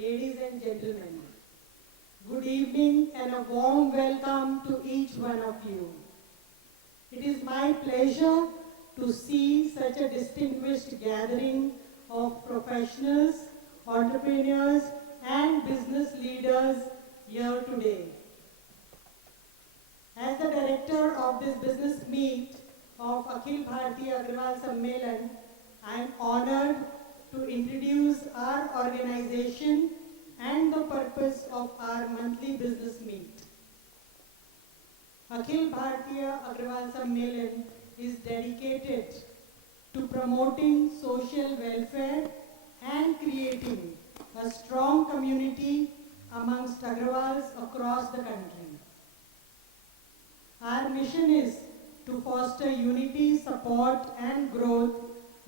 ladies and gentlemen. Good evening and a warm welcome to each one of you. It is my pleasure to see such a distinguished gathering of professionals, entrepreneurs and business leaders here today. As the director of this business meet of Akhil Bharatiya Agrawal Sammelan, I am honored to introduce our organization and the purpose of our monthly business meet. Akhil Bharatiya Agrawal Sammelan is dedicated to promoting social welfare and creating a strong community amongst Agrawals across the country. Our mission is to foster unity, support and growth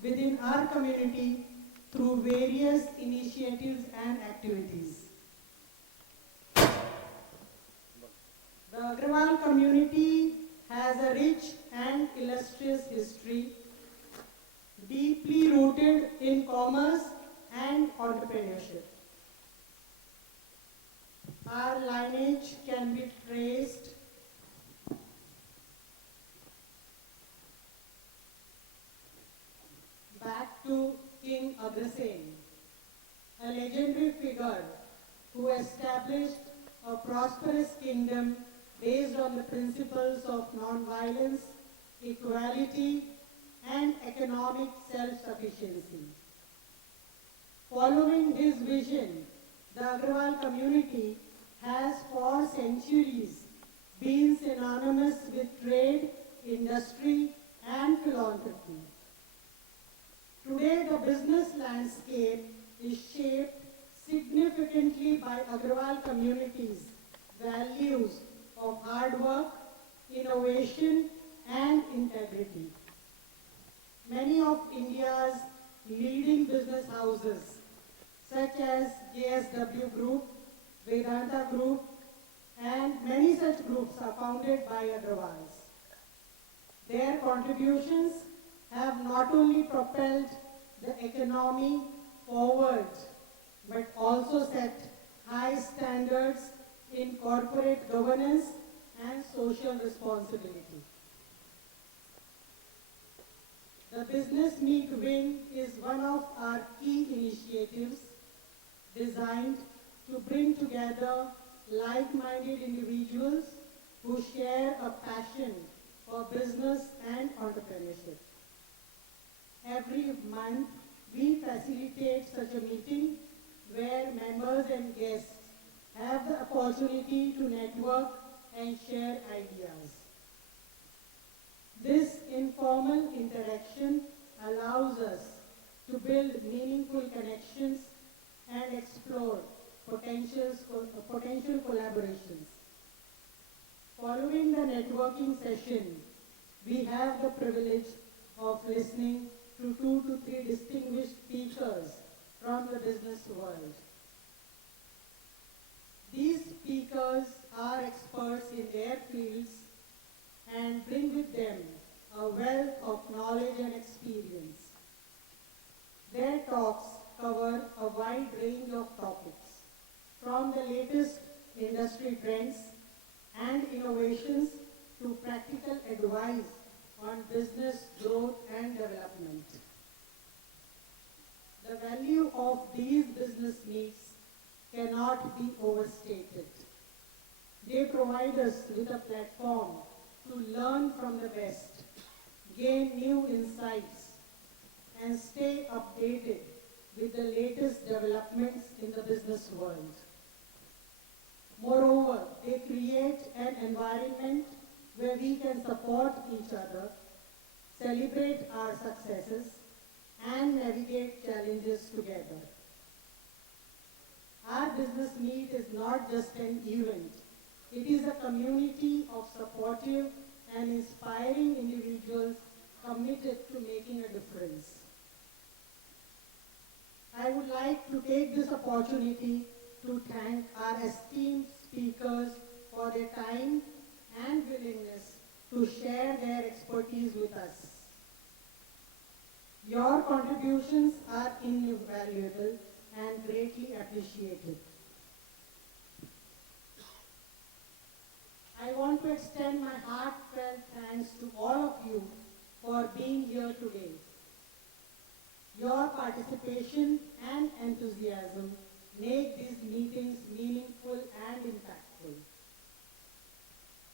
within our community through various initiatives and activities. The Agrawal community has a rich and illustrious history, deeply rooted in commerce and entrepreneurship. Our lineage can be traced back to King Agrasen, a legendary figure who established a prosperous kingdom based on the principles of non-violence, equality, and economic self-sufficiency. Following his vision, the Agrawal community has for centuries been synonymous with trade, industry, and philanthropy. Today, the business landscape is shaped significantly by Agrawal community's values of hard work, innovation, and integrity. Many of India's leading business houses, such as JSW Group, Vedanta Group, and many such groups are founded by Agrawals. Their contributions have not only propelled the economy forward, but also set high standards in corporate governance and social responsibility. The Business Meet Wing is one of our key initiatives designed to bring together like-minded individuals who share a passion for business and entrepreneurship. Every month, we facilitate such a meeting where members and guests have the opportunity to network and share ideas. This informal interaction allows us to build meaningful connections and explore potential collaborations. Following the networking session, we have the privilege of listening to 2 to 3 distinguished speakers from the business world. These speakers are experts in their fields and bring with them a wealth of knowledge and experience. Their talks cover a wide range of topics, from the latest industry trends and innovations to practical advice on business growth and development. The value of these business meets cannot be overstated. They provide us with a platform to learn from the best, gain new insights, and stay updated with the latest developments in the business world. Moreover, they create an environment where we can support each other, celebrate our successes, and navigate challenges together. Our business meet is not just an event. It is a community of supportive and inspiring individuals committed to making a difference. I would like to take this opportunity to thank our esteemed speakers for their time and willingness to share their expertise with us. Your contributions are invaluable and and greatly appreciated. I want to extend my heartfelt thanks to all of you for being here today. Your participation and enthusiasm make these meetings meaningful and impactful.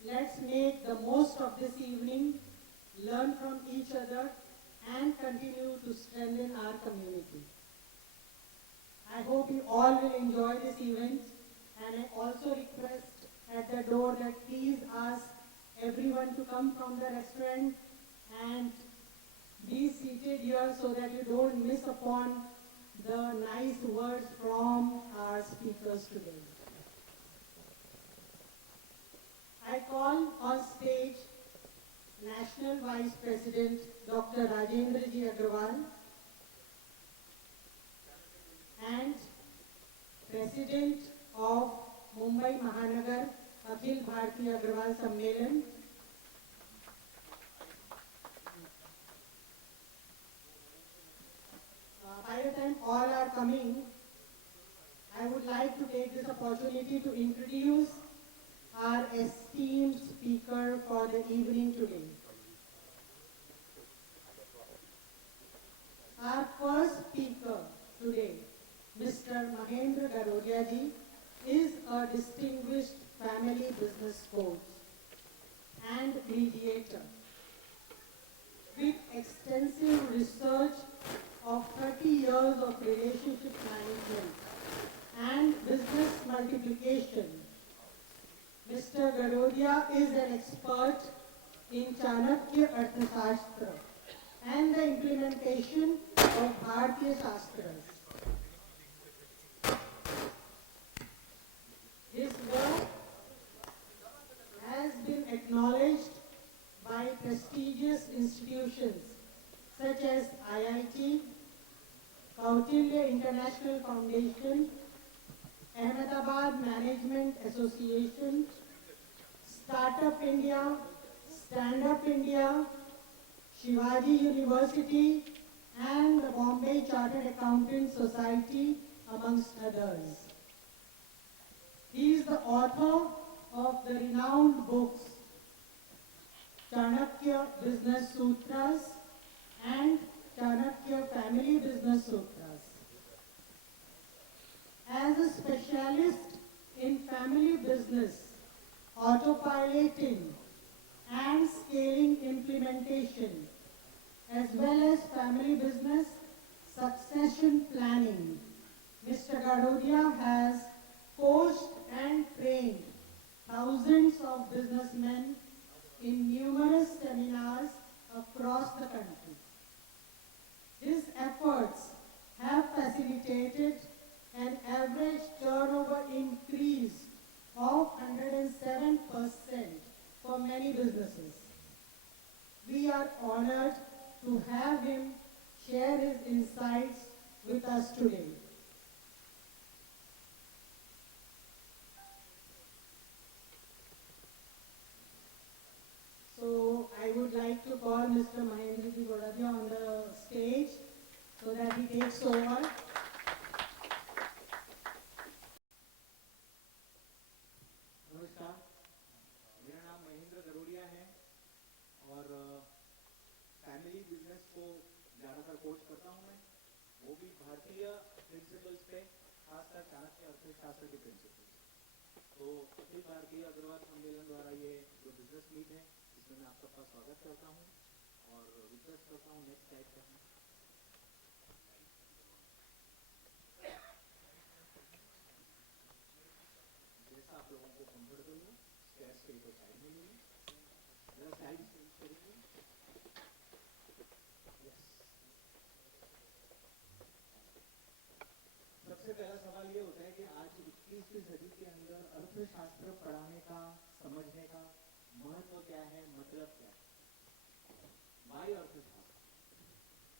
Let's make the most of this evening, learn from each other, and continue to strengthen our community. I hope you all will enjoy this event, and I also request at the door that please ask everyone to come from the restaurant and be seated here so that you don't miss upon the nice words from our speakers today. I call on stage National Vice President Dr. Rajendra Ji Agrawal and President of Mumbai Mahanagar Akhil Bharatiya Agrawal Sammelan, by the time all are coming, I would like to take this opportunity to introduce our esteemed speaker for the evening today. Our first speaker today, Mr. Mahendra Garodia Ji, is a distinguished family business coach and mediator with extensive research of 30 years of relationship management and business multiplication. Mr. Garodia is an expert in Chanakya Arthashastra and the implementation of Bharatiya Shastras. His work has been acknowledged by prestigious institutions such as IIT, Kautilya International Foundation, Ahmedabad Management Association, Startup India, Stand Up India, Shivaji University, and the Bombay Chartered Accountants Society, amongst others. He is the author of the renowned books Chanakya Business Sutras and Chanakya Family Business Sutras. As a specialist in family business, autopiloting and scaling implementation, as well as family business succession planning, Mr. Garodia has coached and trained thousands of businessmen in numerous seminars across the country. His efforts have facilitated an average turnover increase of 107% for many businesses. We are honored to have him share his insights with us today. So I would like to call Mr. Mahendra Ji Garodia on the stage so that he takes over. नमस्कार, मेरा नाम महेंद्र गरोडिया है और family business को ज़्यादातर कोच करता हूँ मैं, वो भी भारतीय प्रिंसिपल्स पे, खासकर चाणक्य अर्थशास्त्र के प्रिंसिपल्स। तो अखिल भारतीय अग्रवाल सम्मेलन द्वारा ये जो बिजनेस मीट है, इसमें मैं आप सबका स्वागत करता हूँ और रिक्वेस्ट करता हूँ नेक्स्ट स्लाइड करना। जैसा आप लोगों को कंफर्टेबल हो, स्टेयर्स पे तो साइड में लीजिए, जरा साइड चेंज करिए। यस। सबसे पहला सवाल ये होता है कि आज 21वीं सदी के अंदर अर्थशास्त्र पढ़ाने का, समझने का महत्व क्या है, मतलब क्या है? वाई अर्थशास्त्र?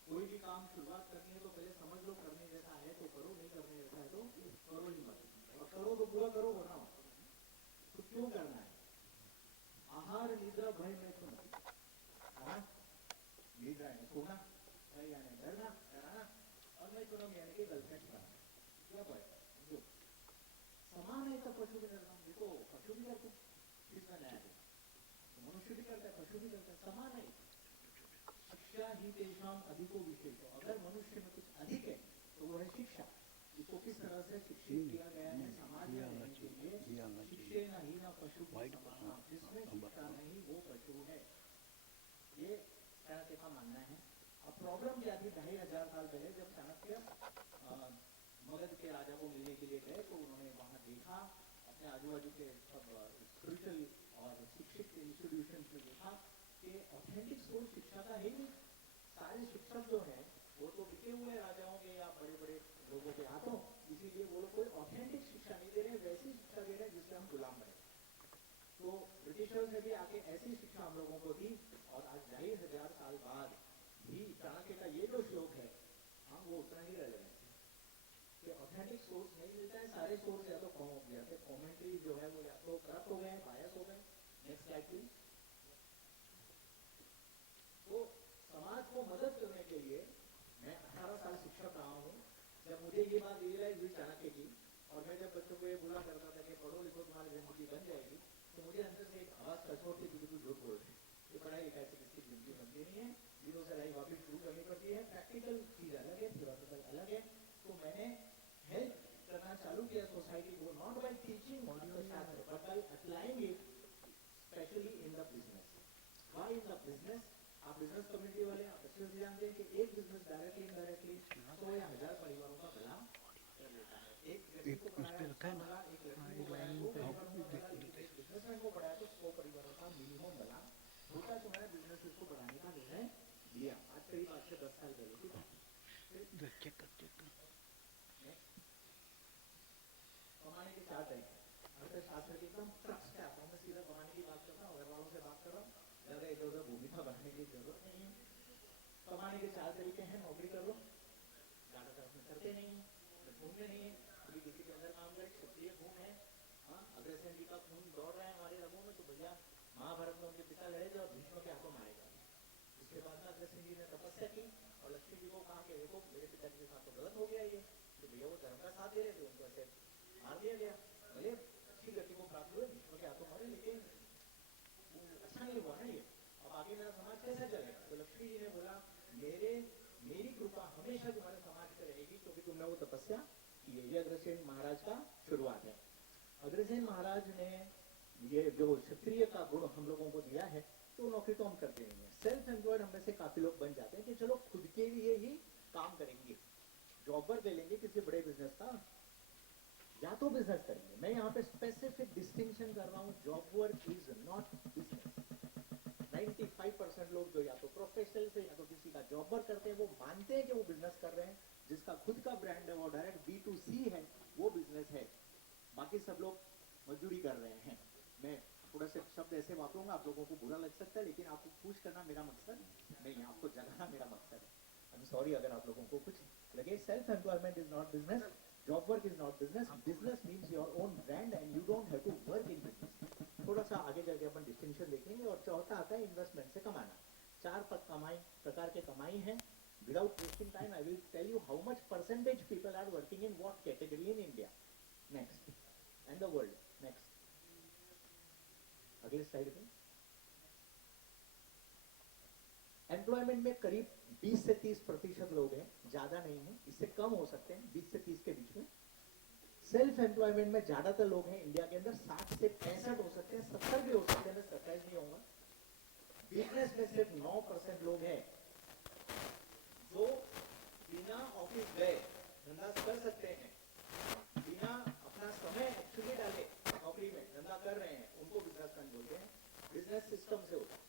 कोई भी काम शुरुआत करनी है तो पहले समझ लो, करने जैसा है तो करो, नहीं करने जैसा है तो करो ही मत, और करो तो पूरा करो, वरना मत। तो क्यों करना है? आहार निद्रा भय मैथुन, निद्रा यानी सोना, भय यानी डरना, डराना, और मैथुनम यानी कि गर्लफ्रेंड बनाना, या पशु भी करता हूँ, देखो पशु भी करते हैं, किसमें नया है? तो मनुष्य भी करता है, पशु भी करता है, समान है। शिक्षा ही तेषाम अधिको विशेषो, अगर मनुष्य में कुछ अधिक है तो वो है शिक्षा। इसको किस तरह से शिक्षित किया गया है? समाज में रहने के लिए शिक्षे न ही न पशु की समाना, जिसमें शिक्षा नहीं वो पशु है, ये चाणक्य का मानना है। अब प्रॉब्लम क्या थी? 2500 साल पहले जब चाणक्य मगध के राजा को मिलने के लिए गए तो उन्होंने वहां देखा, अपने आजू बाजू के सब स्पिरिचुअल और शिक्षित इंस्टीट्यूशन में देखा कि ऑथेंटिक सोर्स शिक्षा का है नहीं। सारे शिक्षक जो है वो तो बिके हुए राजाओं के या बड़े बड़े लोगों के हाथों, इसीलिए वो लोग कोई ऑथेंटिक शिक्षा नहीं दे रहे, वैसी शिक्षा दे रहे हैं जिससे हम गुलाम बने। तो ब्रिटिशर्स ने भी आके ऐसी शिक्षा हम लोगों को दी, और आज 2500 साल बाद भी चाणक्य का ये जो श्लोक है हम वो उतना ही रेलेवेंट है कि ऑथेंटिक सोर्स नहीं मिलता है। सारे सोर्स या तो कमेंट्री जो है वो या तो करप्ट हो गए हैं, बायस हो गए। Next slide please. तो समाज को मदद करने के लिए मैं 18 साल शिक्षक रहा हूँ। जब मुझे ये बात रियलाइज हुई चाणक्य की, और मैं जब बच्चों को ये बोला करता था कि पढ़ो लिखो तुम्हारी जिंदगी बन जाएगी, तो मुझे अंदर से एक आवाज कठोर थी, क्योंकि तू झूठ बोल रही है, ये पढ़ाई लिखाई से किसकी जिंदगी बनती नहीं है, जीरो से लाइफ वापिस शुरू करनी पड़ती है, प्रैक्टिकल चीज अलग है, थियोरेटिकल अलग है। तो मैंने हेल्प करना चालू किया सोसाइटी को, नॉट बाय टीचिंग अर्थशास्त्र but by applying it specially in the business. Why in the business? आप बिजनेस कम्युनिटी वाले आप अच्छे से जानते हैं कि एक बिजनेस डायरेक्टली इनडायरेक्टली 100 या 1000 परिवारों का भला कर लेता है। एक व्यक्ति को पढ़ाया उसका भला, एक लड़की को पढ़ाया 2 परिवारों का भला, लेकिन एक बिजनेसमैन को पढ़ाया तो 100 परिवारों का मिनिमम भला होता है। तो मैंने बिजनेस को बढ़ाने का निर्णय लिया, आज करीब आज से 10 साल पहले की बात। कमाने के 4 तरीके अर्थशास्त्र के एकदम ट्रस्ट है, आपको मैं सीधा कमाने की बात करता हूँ, घर वालों से बात कर रहा हूँ, ज्यादा इधर उधर भूमिका बनाने की जरूरत नहीं है। कमाने के 4 तरीके हैं। नौकरी कर लो, ज्यादातर अपने करते नहीं है, घूमते नहीं है, कभी किसी के अंदर काम करे, क्षत्रिय खून है। हाँ, अग्रसेन जी का खून दौड़ रहा है हमारे रगों में, तो भैया महाभारत में उनके पिता लड़े थे और भीष्म के हाथों मारे गए। उसके बाद में अग्रसेन जी ने तपस्या की और लक्ष्मी जी को कहा कि देखो मेरे पिताजी के साथ तो गलत हो गया ये, तो भैया वो धर्म का साथ दे रहे थे, उनको ऐसे मार दिया गया। भले अच्छी गति को प्राप्त हुए, भीष्म के हाथों मारे, लेकिन अच्छा नहीं हुआ ना ये। अब आगे मेरा समाज कैसे चलेगा? तो लक्ष्मी जी ने बोला मेरी कृपा हमेशा तुम्हारे समाज पे रहेगी, क्योंकि तुमने वो तपस्या की है। ये अग्रसेन महाराज का शुरुआत है। अग्रसेन महाराज ने ये जो क्षत्रिय का गुण हम लोगों को दिया है, तो नौकरी तो हम करते नहीं है। सेल्फ एम्प्लॉयड हम में से काफी लोग बन जाते हैं कि चलो खुद के लिए ही काम करेंगे, जॉब वर्क ले लेंगे किसी बड़े बिजनेस का, या तो बिजनेस करेंगे। मैं यहाँ पे स्पेसिफिक डिस्टिंक्शन कर रहा हूँ, job work is not business. 95% लोग जो या तो प्रोफेशनल से या तो किसी का जॉब वर्क करते हैं, वो मानते हैं कि वो बिजनेस कर रहे हैं। जिसका खुद का ब्रांड है वो डायरेक्ट B2C है, वो बिजनेस है। बाकी सब लोग मजदूरी कर रहे हैं। मैं थोड़ा से शब्द ऐसे वापरूंगा, आप लोगों को बुरा लग सकता है, लेकिन आपको खुश करना मेरा मकसद नहीं है, आपको जगाना मेरा मकसद है। आई एम सॉरी अगर आप लोगों को कुछ लगे। Self employment is not business, job work is not business. Business means your own brand and you don't have to work in business. थोड़ा सा आगे जाके अपन डिस्टिंक्शन देखेंगे। और चौथा आता है इन्वेस्टमेंट से कमाना। 4 प्रकार के कमाई है। Without wasting time I will tell you how much percentage people are working in what category in India, next, and the world. Next, अगले स्लाइड पे। एम्प्लॉयमेंट में करीब 20 से 30% लोग हैं, ज्यादा नहीं है, इससे कम हो सकते हैं, 20 से 30 के बीच में। सेल्फ एम्प्लॉयमेंट में ज्यादातर लोग हैं इंडिया के अंदर, 60 से 65 हो सकते हैं, 70 भी हो सकते हैं, मैं सरप्राइज नहीं होगा। बिजनेस में सिर्फ 9% लोग हैं जो बिना ऑफिस गए धंधा कर सकते हैं, बिना अपना समय एक्चुअली डाले नौकरी में धंधा कर रहे हैं, उनको बिजनेसमैन बोलते हैं। बिजनेस सिस्टम से होता है।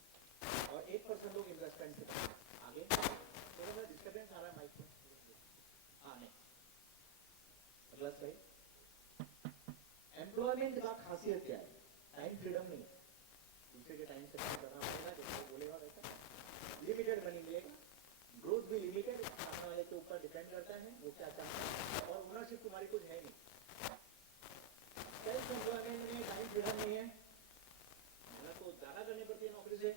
और 1% लोग इन्वेस्टमेंट से करते हैं। आगे थोड़ा सा डिस्टर्बेंस आ रहा है माइक में। हाँ, नहीं, अगला स्लाइड। एम्प्लॉयमेंट का खासियत क्या है? टाइम फ्रीडम नहीं है, दूसरे के टाइम से काम करना पड़ेगा, जैसे बोलेगा वैसा। लिमिटेड मनी मिलेगा, ग्रोथ भी लिमिटेड, सामने वाले के ऊपर डिपेंड करता है वो क्या चाहता है, और ओनरशिप तुम्हारी कुछ है नहीं। सेल्फ एम्प्लॉयमेंट में टाइम फ्रीडम नहीं है, मेहनत तो ज्यादा करनी पड़ती है नौकरी से।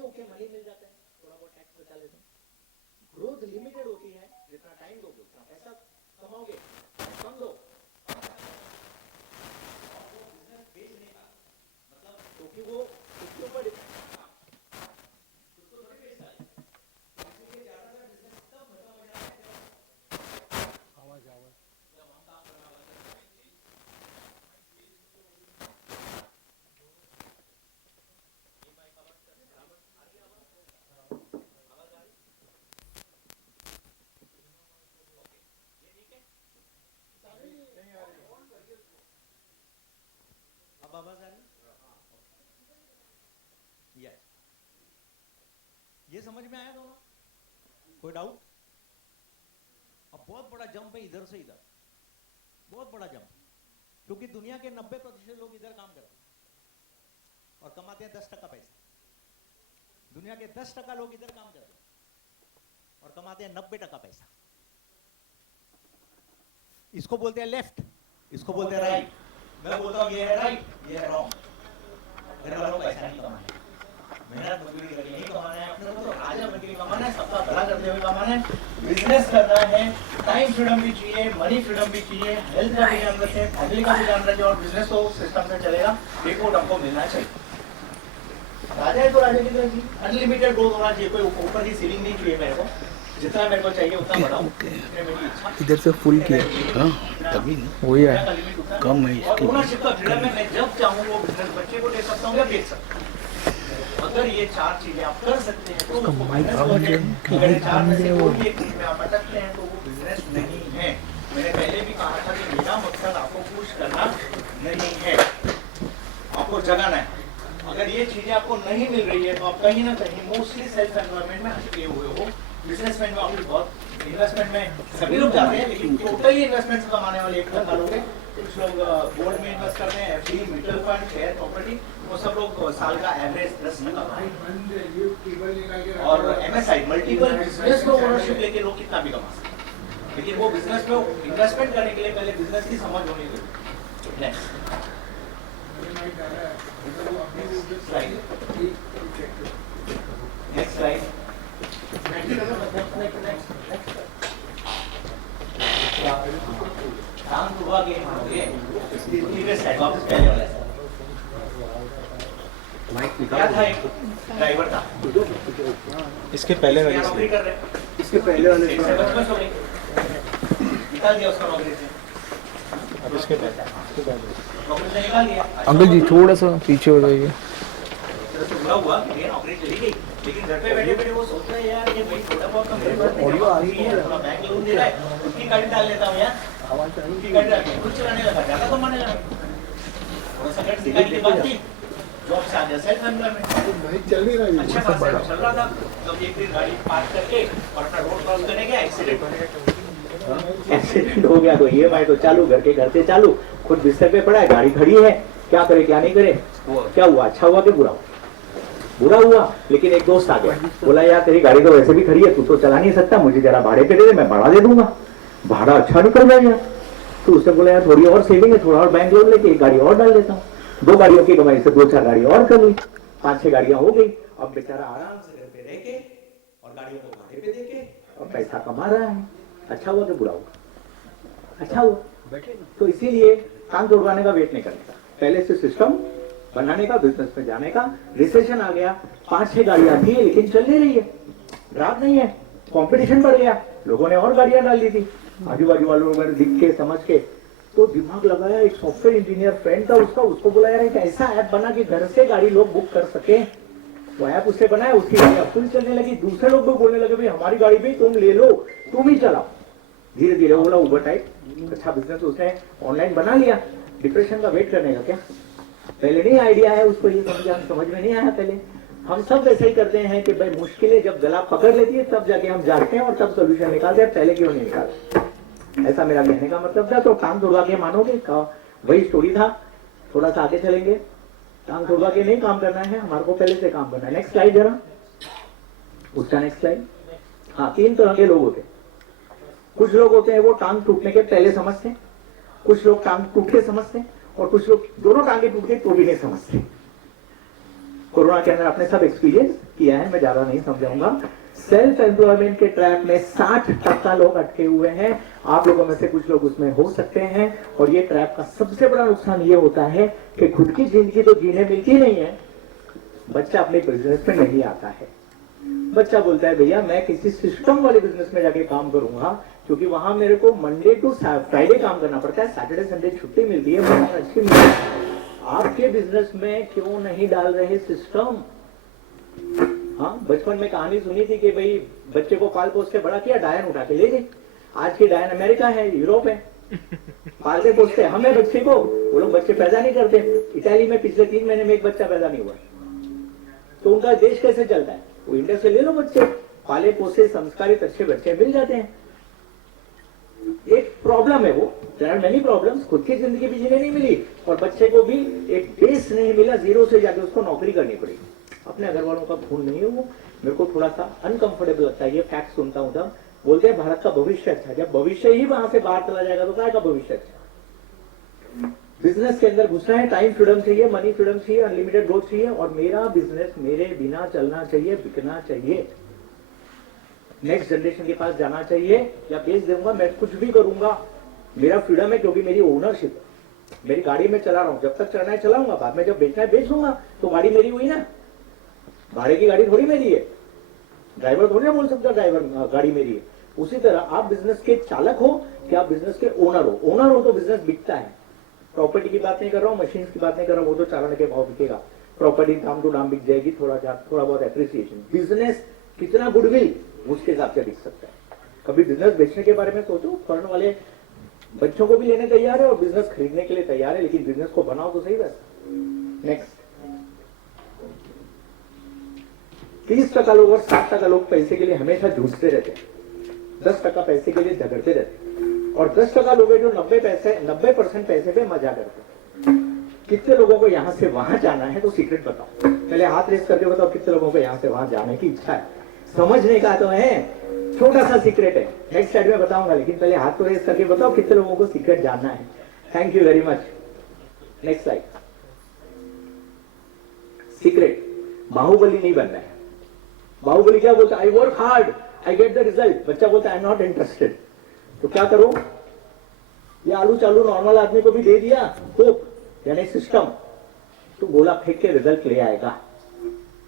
ओके मनी मिल जाता है, थोड़ा बहुत टैक्स बचा लेते हैं। ग्रोथ लिमिटेड होती है, जितना टाइम दोगे उतना पैसा कमाओगे, कम दो। आवाज आ रही? यस, ये समझ में आया दोनों? कोई डाउट? अब बहुत बड़ा जंप है इधर से इधर, बहुत बड़ा जंप, क्योंकि दुनिया के 90% लोग इधर काम करते हैं और कमाते हैं 10% पैसा। दुनिया के 10% लोग इधर काम करते हैं और कमाते हैं 90% पैसा। इसको बोलते हैं लेफ्ट, इसको बोलते हैं राइट। मैं बोलता हूं ये है राइट, ये है रॉन्ग। घर वालों को पैसा नहीं कमाना है, मेहनत मजदूरी करके नहीं कमाना है, अपने को तो राजा बन के कमाना है, सबका भला करते हुए कमाना है, बिजनेस करना है। टाइम फ्रीडम भी चाहिए, मनी फ्रीडम भी चाहिए, हेल्थ का भी ध्यान रखें, फैमिली का भी ध्यान रखें और बिजनेस तो सिस्टम से चलेगा, रिपोर्ट हमको मिलना चाहिए। राजा है तो राजा की तरह जी, अनलिमिटेड ग्रोथ होना चाहिए, कोई ऊपर की सीलिंग नहीं चाहिए मेरे को, जितना मेरे को चाहिए उतना बढ़ाऊं, इधर से फुल किया। हाँ तभी वही है, कम है इसकी। ओनरशिप का फ्रीडम है, मैं जब चाहूँ वो बिजनेस बच्चे को दे सकता हूँ या बेच सकता हूँ। अगर ये 4 चीजें आप कर सकते हैं तो उसका उसको माइक बिजनेस ऑन बोलते है, हैं। अगर ये माइक 4 में से ऑन है वो। कोई एक चीज में आप अटकते हैं तो वो बिजनेस नहीं है। मैंने पहले भी कहा था कि मेरा मकसद आपको खुश करना नहीं है, आपको जगाना है। अगर ये चीजें आपको नहीं मिल रही है तो आप कहीं ना कहीं मोस्टली सेल्फ एम्प्लॉयमेंट में अटके हुए हो। बिजनेसमैन में आपकी बहुत इन्वेस्टमेंट में सभी लोग जाते हैं, लेकिन टोटली इन्वेस्टमेंट से कमाने वाले 1 लाख लोग हैं। कुछ लोग गोल्ड में इन्वेस्ट करते हैं, FD, mutual fund, share, property, वो सब लोग साल का एवरेज 10% कमाते हैं। और एमएसआई मल्टीपल बिजनेस में ओनरशिप लेके लोग कितना भी कमा सकते हैं, लेकिन वो बिजनेस में इन्वेस्टमेंट करने के लिए पहले बिजनेस की समझ होनी चाहिए। Next slide, next slide. काम हुआ कि मानोगे प्रीवियस साइड वापस पहले वाला क्या था, एक ड्राइवर था, इसके पहले वाले नौकरी कर रहे हैं, इसके पहले वाले इससे बचपन हो गई, निकाल दिया उसका नौकरी से, अब इसके पहले नौकरी से निकाल दिया। अंकल जी थोड़ा सा पीछे हो जाइए। तो बुरा हुआ कि ये नौकरी चली गई, लेकिन घर पे बैठे बैठे वो सोच रहे हैं यार ये भाई थोड़ा बहुत तो मेरे पास ऑडियो आ रही है, थोड़ा बैंक लोन दे रहा है, उसकी गाड़ी डाल लेता हूँ यार, उसकी गाड़ी डाल के खुद चलाने लगा, ज्यादा कमाने लगा, थोड़ा सा गाड़ी सिखाने की बात थी, जॉब से आ गया सेल्फ एम्प्लॉयमेंट, चल नहीं रहा अच्छा खासा चल रहा था। जब एक दिन गाड़ी पार्क करके और अपना रोड क्रॉस करने गया, एक्सीडेंट हो गया। तो ईएमआई तो चालू, घर से चालू, खुद बिस्तर पे पड़ा है, गाड़ी खड़ी है, क्या करे क्या नहीं करे। क्या हुआ, अच्छा हुआ कि बुरा हुआ? बुरा हुआ, लेकिन एक दोस्त आ गया, बोला यार तेरी गाड़ी तो वैसे भी खड़ी है, तू तो चला नहीं सकता, मुझे जरा भाड़े पे दे दे, मैं भाड़ा दे दूंगा, भाड़ा अच्छा निकल जाएगा। तो उसने बोला यार थोड़ी और सेविंग है, थोड़ा और बैंक लोन लेके एक गाड़ी और डाल देता हूँ। 2 गाड़ियों की कमाई से 2-4 गाड़ी और कर ली, 5-6 गाड़ियां हो गई। अब बेचारा आराम से घर पे रह के और गाड़ियों को भाड़े पे दे के और पैसा कमा रहा है। अच्छा हुआ कि बुरा हुआ? अच्छा हुआ। तो इसीलिए काम तोड़वाने का वेट नहीं करने का, पहले से सिस्टम बनाने का, बिजनेस में जाने का। रिसेशन आ गया, 5-6 गाड़ियां थी लेकिन चल नहीं रही है, ग्राहक नहीं है, कंपटीशन बढ़ गया, लोगों ने और गाड़ियां डाल दी थी, आजू बाजू वालों ने दिख के समझ के। तो दिमाग लगाया, एक सॉफ्टवेयर इंजीनियर फ्रेंड था उसको बोला यार एक ऐसा ऐप बना कि घर से गाड़ी लोग बुक कर सके। वो ऐप उससे बनाया, उसकी गाड़ी फुल चलने लगी, दूसरे लोग भी बोलने लगे भाई हमारी गाड़ी भी तुम ले लो, तुम ही चलाओ। धीरे धीरे बोला उबर टाइप अच्छा बिजनेस उसने ऑनलाइन बना लिया। डिप्रेशन का वेट करने का क्या, पहले नहीं आइडिया है उसको, ये समझ में नहीं आया पहले। हम सब ऐसे ही करते हैं कि भाई मुश्किलें जब गला पकड़ लेती है तब जाके हम जागते हैं और तब सोल्यूशन निकालते हैं, पहले क्यों नहीं निकालते। ऐसा मेरा कहने का मतलब था। तो काम तोड़वा के मानोगे का वही स्टोरी था, थोड़ा सा आगे चलेंगे। काम तोड़वा के नहीं काम करना है, हमारे को पहले से काम करना है। नेक्स्ट स्लाइड जरा, उसका नेक्स्ट स्लाइड। हाँ, 3 तरह के लोग होते हैं। कुछ लोग होते हैं वो टांग टूटने के पहले समझते हैं, कुछ लोग टांग टूट के समझते हैं और कुछ लोग दोनों टांगे टूट के तो भी नहीं समझते। कोरोना के अंदर आपने सब एक्सपीरियंस किया है, मैं ज्यादा नहीं समझाऊंगा। सेल्फ एम्प्लॉयमेंट के ट्रैप में 60% लोग अटके हुए हैं। आप लोगों में से कुछ लोग उसमें हो सकते हैं। और ये ट्रैप का सबसे बड़ा नुकसान ये होता है कि खुद की जिंदगी तो जीने मिलती नहीं है, बच्चा अपने बिजनेस में नहीं आता है। बच्चा बोलता है भैया मैं किसी सिस्टम वाले बिजनेस में जाके काम करूंगा, क्योंकि वहां मेरे को मंडे टू फ्राइडे काम करना पड़ता है, सैटरडे संडे छुट्टी मिलती है, बहुत अच्छी मिलती है। आपके बिजनेस में क्यों नहीं डाल रहे सिस्टम? हाँ, बचपन में कहानी सुनी थी कि भाई बच्चे को पाल पोस के बड़ा किया, डायन उठा के ले गई। आज की डायन अमेरिका है, यूरोप है, पालते पोसते हमें बच्चे को, वो लोग बच्चे पैदा नहीं करते। इटाली में पिछले 3 महीने में एक बच्चा पैदा नहीं हुआ, तो उनका देश कैसे चलता है? वो इंडिया से ले लो बच्चे, पाले पोसे संस्कारित अच्छे बच्चे मिल जाते हैं। एक प्रॉब्लम है वो, देयर आर मेनी प्रॉब्लम्स, खुद की जिंदगी भी जीने नहीं मिली और बच्चे को भी एक बेस नहीं मिला, जीरो से जाके उसको नौकरी करनी पड़ी। अपने घर वालों का खून नहीं है वो। मेरे को थोड़ा सा अनकंफर्टेबल लगता है ये फैक्ट सुनता हूं तब। बोलते हैं भारत का भविष्य अच्छा, जब भविष्य ही वहां से बाहर चला जाएगा तो क्या का भविष्य अच्छा? बिजनेस के अंदर घुसना है, टाइम फ्रीडम चाहिए, मनी फ्रीडम चाहिए, अनलिमिटेड ग्रोथ चाहिए और मेरा बिजनेस मेरे बिना चलना चाहिए, बिकना चाहिए, नेक्स्ट जनरेशन के पास जाना चाहिए या बेच दूंगा, मैं कुछ भी करूंगा, मेरा फ्रीडम है क्योंकि मेरी ओनरशिप है। मेरी गाड़ी में चला रहा हूं, जब तक चलना है चलाऊंगा, बाद में जब बेचना है बेच दूंगा, तो गाड़ी मेरी हुई ना, भाड़े की गाड़ी थोड़ी मेरी है, ड्राइवर थोड़ी ना बोल सकता ड्राइवर गाड़ी मेरी है। उसी तरह आप बिजनेस के चालक हो कि आप बिजनेस के ओनर हो। ओनर हो तो बिजनेस बिकता है। प्रॉपर्टी की बात नहीं कर रहा हूं, मशीन की बात नहीं कर रहा हूं, वो तो चालान के भाव बिकेगा, प्रॉपर्टी दाम टू दाम बिक जाएगी, थोड़ा बहुत एप्रिसिएशन। बिजनेस कितना गुडविल उसके हिसाब से बिक सकता है। कभी बिजनेस बेचने के बारे में सोचो, फॉरेन वाले बच्चों को भी लेने तैयार है और बिजनेस खरीदने के लिए तैयार है, लेकिन बिजनेस को बनाओ तो सही वैसा। नेक्स्ट, 30% लोग और 60% लोग पैसे के लिए हमेशा जूझते रहते हैं, 10% पैसे के लिए झगड़ते रहते हैं और 10% लोग हैं जो 90% पैसे पे मजा करते हैं। कितने लोगों को यहां से वहां जाना है तो सीक्रेट बताओ, पहले हाथ रेस करके बताओ कितने लोगों को यहां से वहां जाने की इच्छा है। समझने का तो है, छोटा सा सीक्रेट है, नेक्स्ट साइड में बताऊंगा, लेकिन पहले हाथ तो रेस करके बताओ कितने लोगों को सीक्रेट जानना है। Thank you very much. Next slide. Secret, Baahubali नहीं बनना है। बाहुबली क्या बोलता है? I work hard, I get the result. बच्चा बोलता है आई एम नॉट इंटरेस्टेड। तो क्या करो, ये आलू चालू नॉर्मल आदमी को भी दे दिया होप यानी सिस्टम, तो गोला फेंक के रिजल्ट ले आएगा।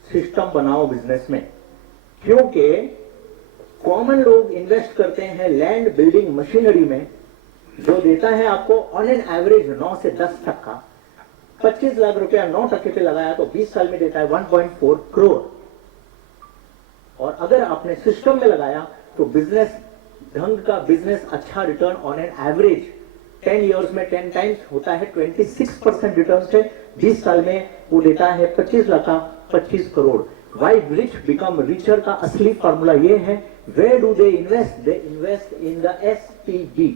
सिस्टम बनाओ बिजनेस में, क्योंकि कॉमन लोग इन्वेस्ट करते हैं लैंड बिल्डिंग मशीनरी में, जो देता है आपको ऑन एन एवरेज 9 से 10%। 25 लाख रुपया 9% पे लगाया तो 20 साल में देता है 1.4 करोड़। और अगर आपने सिस्टम में लगाया तो बिजनेस ढंग का बिजनेस अच्छा रिटर्न ऑन एन एवरेज 10 इयर्स में 10 टाइम्स होता है, 26% रिटर्न से 20 साल में वो देता है 25 लाख का 25 crore. Why rich become richer का असली फॉर्मूला ये है, where do they invest? They invest in the STG।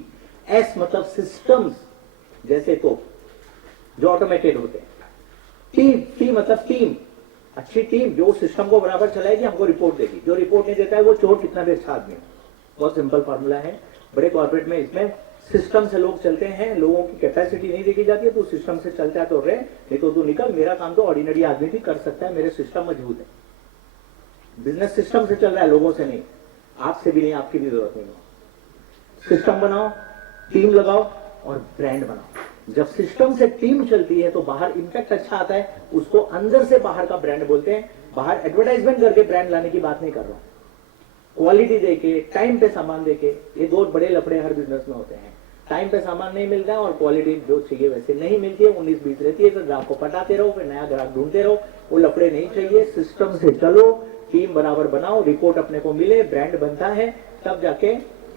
S मतलब सिस्टम्स, जैसे तो जो ऑटोमेटेड होते हैं। टी मतलब टीम, अच्छी टीम जो सिस्टम को बराबर चलाएगी, हमको रिपोर्ट देगी। जो रिपोर्ट नहीं देता है वो चोर कितना भी अच्छा आदमी हो। बहुत सिंपल फॉर्मूला है। बड़े कॉर्पोरेट में इसमें सिस्टम से लोग चलते हैं, लोगों की कैपेसिटी नहीं देखी जाती है, तो सिस्टम से चलता है तो रहे, नहीं तो तू निकल। मेरा काम तो ऑर्डिनरी आदमी भी कर सकता है, मेरे सिस्टम मजबूत है। बिजनेस सिस्टम से चल रहा है, लोगों से नहीं, आपसे भी नहीं, आपकी भी जरूरत नहीं। सिस्टम बनाओ, टीम लगाओ और ब्रांड बनाओ। जब सिस्टम से टीम चलती है तो बाहर इंपैक्ट अच्छा आता है, उसको अंदर से बाहर का ब्रांड बोलते हैं। बाहर एडवर्टाइजमेंट करके ब्रांड लाने की बात नहीं कर रहा हूं, क्वालिटी देके, टाइम पे सामान देके। ये दो बड़े लफड़े हर बिजनेस में होते हैं। टाइम पे सामान नहीं मिलता है और क्वालिटी जो चाहिए वैसे नहीं मिलती है, 19-20 रहती है, तो ग्राहक को पटाते रहो, फिर नया ग्राहक ढूंढते रहो। वो लफड़े नहीं चाहिए। सिस्टम से चलो, टीम बराबर बनाओ, रिपोर्ट अपने को मिले, ब्रांड बनता है, तब जाके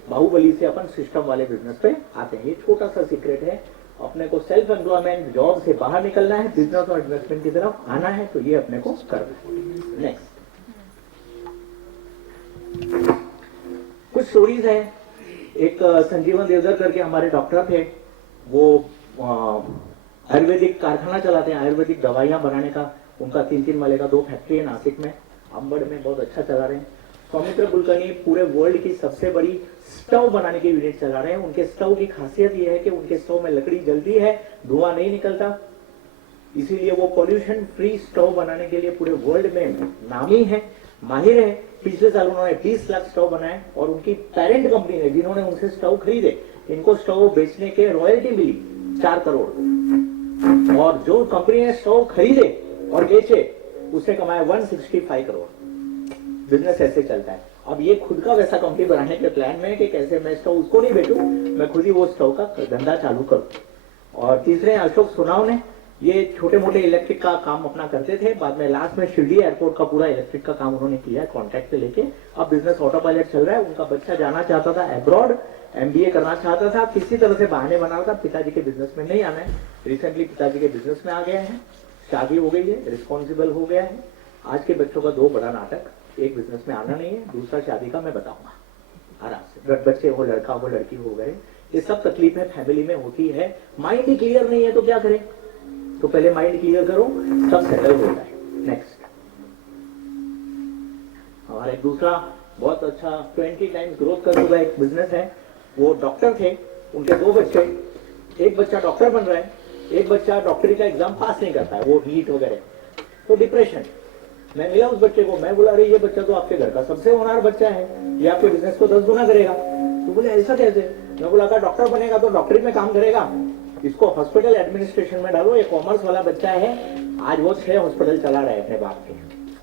बाहुबली से अपन सिस्टम वाले बिजनेस पे आते हैं। ये छोटा सा सीक्रेट है। अपने को सेल्फ एम्प्लॉयमेंट जॉब से बाहर निकलना है, बिजनेस और इन्वेस्टमेंट की तरफ आना है, तो ये अपने को करना है। नेक्स्ट कुछ स्टोरीज है। एक संजीवन देवधर करके हमारे डॉक्टर थे, वो आयुर्वेदिक कारखाना चलाते हैं, आयुर्वेदिक दवाइयां बनाने का। उनका 3-3 माले का 2 फैक्ट्री है नासिक में, अंबड़ में, बहुत अच्छा चला रहे हैं। सौमित्र कुलकर्णी पूरे वर्ल्ड की सबसे बड़ी स्टोव बनाने की यूनिट चला रहे हैं। उनके स्टोव की खासियत यह है कि उनके स्टोव में लकड़ी जलती है, धुआं नहीं निकलता, इसीलिए वो पॉल्यूशन फ्री स्टोव बनाने के लिए पूरे वर्ल्ड में नामी है, माहिर है। पिछले साल उन्होंने 20 लाख स्टोव बनाए और उनकी पेरेंट कंपनी ने, जिन्होंने उनसे स्टोव खरीदे, इनको स्टोव बेचने के रॉयल्टी मिली 4 करोड़। और जो कंपनी ने स्टोव खरीदे और बेचे उसने कमाया 165 करोड़। बिजनेस ऐसे चलता है। अब ये खुद का वैसा कंपनी बनाने के प्लान में है कि कैसे मैं स्टोव उसको नहीं बेचूं, मैं खुद ही वो स्टोव का धंधा चालू करूं। और तीसरे अशोक सुनाव ने, ये छोटे मोटे इलेक्ट्रिक का काम अपना करते थे, बाद में लास्ट में शिरडी एयरपोर्ट का पूरा इलेक्ट्रिक का काम उन्होंने किया है कॉन्ट्रैक्ट पे लेके। अब बिजनेस ऑटो पायलट चल रहा है। उनका बच्चा जाना चाहता था अब्रॉड, MBA करना चाहता था, किसी तरह से बहाने बना रहा था पिताजी के बिजनेस में नहीं आना है। रिसेंटली पिताजी के बिजनेस में आ गया है, शादी हो गई है, रिस्पॉन्सिबल हो गया है। आज के बच्चों का 2 बड़ा नाटक, एक बिजनेस में आना नहीं है, दूसरा शादी का मैं बताऊंगा आराम से। बच्चे हो, लड़का हो, लड़की हो गए, ये सब तकलीफें फैमिली में होती है। माइंड ही क्लियर नहीं है तो क्या करें? तो पहले माइंड क्लियर करो, सब सेटल हो जाए। नेक्स्ट, हमारा एक दूसरा बहुत अच्छा 20 टाइम्स ग्रोथ कर चुका एक बिजनेस है। वो डॉक्टर थे, उनके 2 बच्चे, एक बच्चा डॉक्टर बन रहा है, एक बच्चा डॉक्टरी का एग्जाम पास नहीं करता है, वो नीट वगैरह, तो डिप्रेशन। मैं मिला उस बच्चे को, मैं बोला अरे ये बच्चा तो आपके घर का सबसे होनहार बच्चा है, ये आपके बिजनेस को 10 गुना करेगा। तो बोले ऐसा कैसे? मैं बोला अगर डॉक्टर बनेगा तो डॉक्टरी में काम करेगा, इसको हॉस्पिटल एडमिनिस्ट्रेशन में डालो। ये कॉमर्स वाला बच्चा है, आज वो 6 हॉस्पिटल चला रहा है अपने बाप के,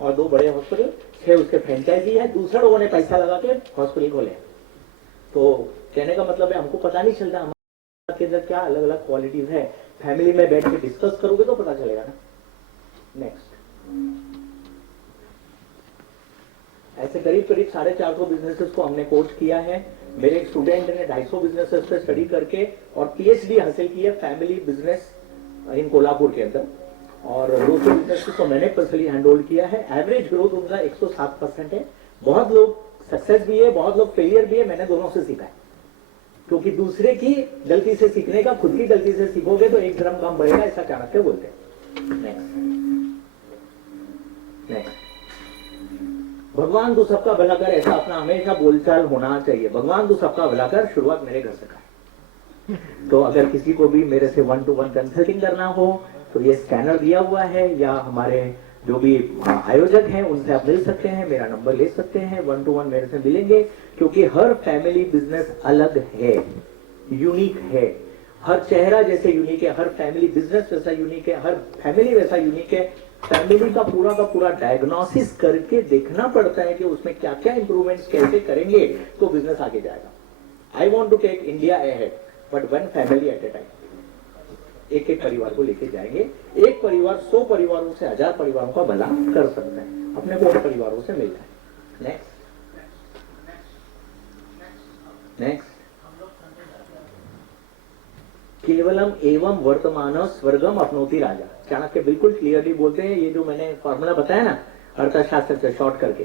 और 2 बड़े हॉस्पिटल, 6 उसके फ्रेंचाइजी है, दूसरे लोगों ने पैसा लगा के हॉस्पिटल खोले। तो कहने का मतलब है हमको पता नहीं चलता हमारे अंदर क्या अलग अलग क्वालिटीज है। फैमिली में बैठ के डिस्कस करोगे तो पता चलेगा ना। नेक्स्ट, ऐसे करीब 450 बिजनेसेस को हमने कोच किया है। मेरे एक स्टूडेंट ने 250 बिजनेसेस पे स्टडी करके और PhD हासिल की है फैमिली बिजनेस इन कोल्हापुर के अंदर, और 200 बिजनेसेस को मैंने पर्सनली हैंडहोल्ड किया है। एवरेज ग्रोथ उनका 107% है। बहुत लोग सक्सेस भी है, बहुत लोग फेलियर भी है, मैंने दोनों से सीखा है। क्योंकि दूसरे की गलती से सीखने का, खुद की गलती से सीखोगे तो 1 ग्राम कम बढ़ेगा, ऐसा चाणक्य बोलते हैं। नेक्स्ट, भगवान तू सबका भला कर, ऐसा अपना हमेशा बोलचाल होना चाहिए। भगवान तू सबका भला कर, शुरुआत मेरे घर से कर। तो अगर किसी को भी मेरे से 1-to-1 कंसल्टिंग करना हो तो ये स्कैनर दिया हुआ है, या हमारे जो भी आयोजक हैं उनसे आप मिल सकते हैं, मेरा नंबर ले सकते हैं, 1-to-1 मेरे से मिलेंगे। क्योंकि हर फैमिली बिजनेस अलग है, यूनिक है। हर चेहरा जैसे यूनिक है, हर फैमिली बिजनेस वैसा यूनिक है, हर फैमिली वैसा यूनिक है। फैमिली का पूरा डायग्नोसिस करके देखना पड़ता है कि उसमें क्या क्या इंप्रूवमेंट्स कैसे करेंगे तो बिजनेस आगे जाएगा। I want to take India ahead, but 1 family at a time. एक एक परिवार को लेके जाएंगे। एक परिवार 100 परिवारों से 1000 परिवारों का भला कर सकता है, अपने को परिवारों से मिलता है। नेक्स्ट, केवलम एवं वर्तमान स्वर्गम अपनोति राजा। चाणक्य बिल्कुल क्लियरली बोलते हैं। ये जो मैंने फॉर्मूला बताया ना अर्थशास्त्र से शॉर्ट करके,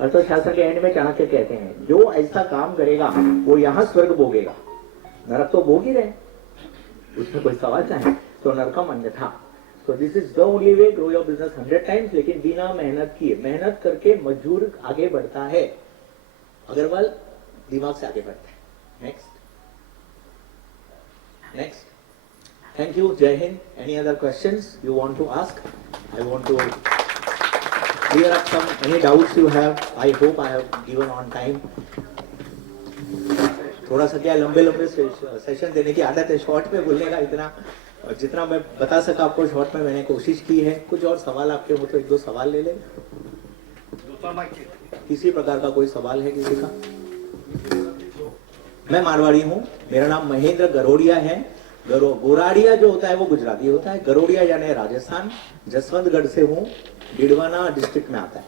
अर्थशास्त्र के एंड में चाणक्य कहते हैं जो ऐसा काम करेगा वो यहाँ स्वर्ग भोगेगा। नरक तो भोग ही रहे, उसमें कोई सवाल चाहे तो नरकम अन्यथा। So this is the only way, grow your business 100 टाइम्स, लेकिन बिना मेहनत किए। मेहनत करके मजदूर आगे बढ़ता है, अग्रवाल दिमाग से आगे बढ़ता है। Next, thank you, Jai Hind. Any other questions you want to ask? I want to clear up any doubts you have. I hope I have given on time. थोड़ा सा क्या लंबे सेशन देने की आदत है, शॉर्ट में बोलने का इतना, जितना मैं बता सका आपको शॉर्ट में मैंने कोशिश की है। कुछ और सवाल आपके हो तो 1-2 सवाल ले लें। किसी प्रकार का कोई सवाल है किसी का? मैं मारवाड़ी हूँ, मेरा नाम महेंद्र गरोड़िया है। गोराड़िया जो होता है वो गुजराती होता है, गरोड़िया यानी राजस्थान, जसवंतगढ़ से हूँ, डिडवाना डिस्ट्रिक्ट में आता है।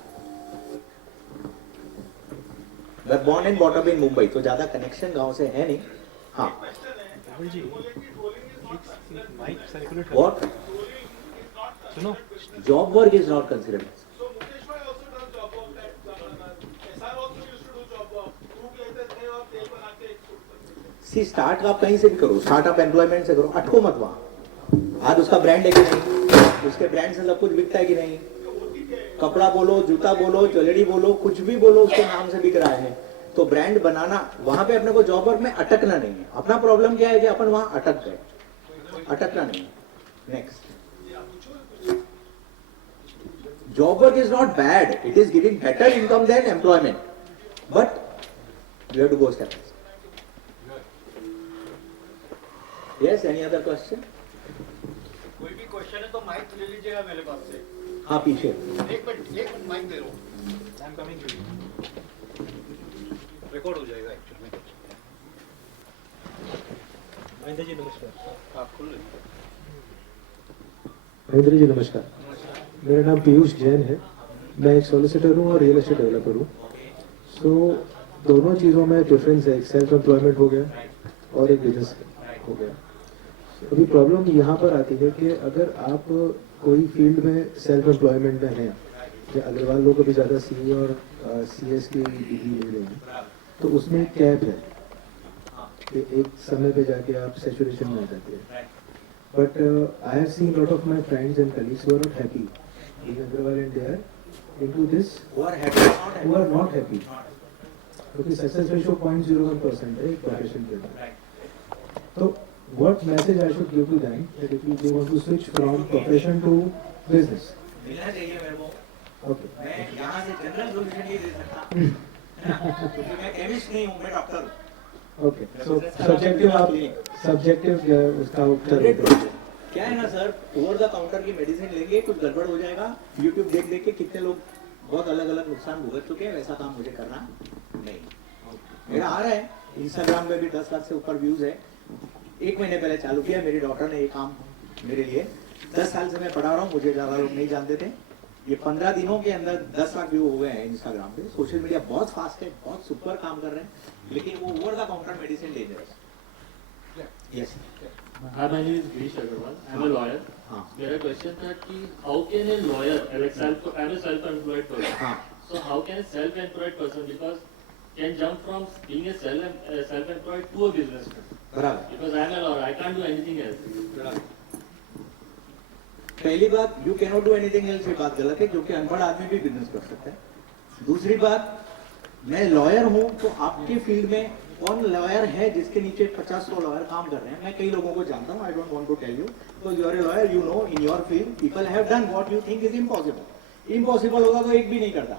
मैं born and bottom in Mumbai, तो ज्यादा कनेक्शन गांव से है नहीं। हाँ, व्हाट? सुनो, job work is not considered. Start आप कहीं से भी करो, स्टार्टअप एम्प्लॉयमेंट से करो, अटको मत वहां। आज उसका ब्रांड है कि नहीं, उसके ब्रांड से सब कुछ बिकता है कि नहीं, कपड़ा बोलो, जूता बोलो, ज्वेलरी बोलो, कुछ भी बोलो उसके नाम से बिक रहा है। तो ब्रांड बनाना, वहां पे अपने को जॉब वर्क में अटकना नहीं है। अपना प्रॉब्लम क्या है कि अपन वहां अटक गए, अटकना नहीं है। Next, job work is not bad, it is giving better income than employment, but you have to go step. Yes, any other question? कोई भी क्वेश्चन है तो माइक ले लीजिएगा मेरे पास से। हाँ, पीछे एक मिनट माइक दे रहा हूँ। I am coming to you. Record हो जाएगा एक्चुअली में। महेंद्र जी नमस्कार। आप खुल रहे। महेंद्र जी नमस्कार, मेरा नाम पीयूष जैन है। मैं एक सॉलिसिटर हूँ और रियल एस्टेट डेवलपर हूँ। सो दोनों चीज़ों में डिफरेंस है, एक सेल्फ एम्प्लॉयमेंट हो गया और एक बिजनेस हो गया। अभी प्रॉब्लम यहाँ पर आती है कि अगर आप कोई फील्ड में सेल्फ एम्प्लॉयमेंट में हैं, या अग्रवाल लोग अभी ज़्यादा सी और CS की डिग्री ले रहे हैं, तो उसमें एक कैप है कि एक समय पे जाके आप सैचुरेशन में आ जाते हैं। But I have seen lot of my friends and colleagues who are not happy in Agarwal and they are into this, Who are happy or not who are not happy, क्योंकि सक्सेस रेशियो 0.01% है एक प्रोफेशन के अंदर। तो what message I should give to them that if they want to switch from profession to business? मिलना चाहिए मेरे को। Okay. मैं यहाँ से जनरल सोल्यूशन नहीं दे सकता क्योंकि मैं केमिस्ट नहीं हूँ, मैं डॉक्टर हूँ। Okay. So subjective आप subjective उसका उत्तर देते हैं। क्या है ना सर, ओवर द काउंटर की मेडिसिन लेंगे, कुछ गड़बड़ हो जाएगा, यूट्यूब देख देख के कितने लोग बहुत अलग अलग नुकसान भुगत चुके हैं, वैसा काम मुझे करना नहीं। मेरा आ रहा है, इंस्टाग्राम पे भी 10 लाख से ऊपर व्यूज है। 1 महीने पहले चालू किया, मेरी डॉटर ने ये काम मेरे लिए, 10 साल से मैं पढ़ा रहा हूँ, मुझे ज़्यादा लोग नहीं जानते थे। ये 15 दिनों के अंदर 10 लाख व्यू हो गए हैं इंस्टाग्राम पे। सोशल मीडिया बहुत फास्ट है, बहुत सुपर काम कर रहे हैं, लेकिन वो over the counter medicine dangerous. Yes Hi, my name is Vish Agarwal. I'm a lawyer. हाँ मेरा क्वेश्चन था कि how can a lawyer, like I'm a self-employed person. हाँ So how can a self-employed person, because can jump from being a self-employed to a businessman? बराबर। Because I'm a lawyer, I can't do anything else. पहली बात, you can not do anything else, ये बात गलत है, क्योंकि अनपढ़ आदमी भी बिजनेस कर सकता है। दूसरी बात, मैं लॉयर हूं, तो आपके फील्ड में कौन लॉयर है जिसके नीचे 50-100 लॉयर काम कर रहे हैं? मैं कई लोगों को जानता हूं, I don't want to tell you, तो you are a lawyer, you know in your field people have done what you think is impossible. Impossible होगा तो एक भी नहीं करता,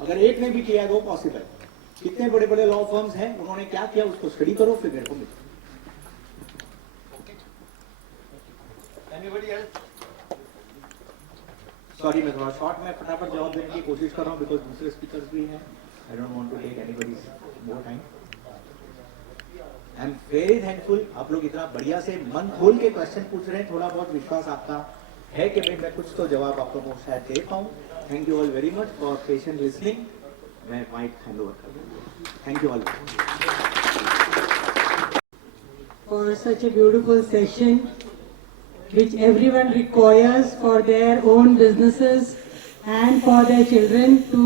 अगर एक ने भी किया है तो पॉसिबल। कितने बड़े बड़े लॉ फर्म्स हैं, उन्होंने क्या किया उसको स्टडी करो, फिर मेरे को मिलो। Anybody else? सॉरी, मैं थोड़ा शॉर्ट में फटाफट जवाब देने की कोशिश कर रहा हूँ, बिकॉज दूसरे स्पीकर्स भी हैं, I don't want to take anybody's more time. I am very thankful, आप लोग इतना बढ़िया से मन खोल के क्वेश्चन पूछ रहे हैं, थोड़ा बहुत विश्वास आपका है कि मैं कुछ तो जवाब आप लोगों को शायद दे पाऊँ। Thank you all very much for patient listening. मैं माइक हैंड ओवर कर दूँ। Thank you all For such a beautiful session, which everyone requires for their own businesses and for their children to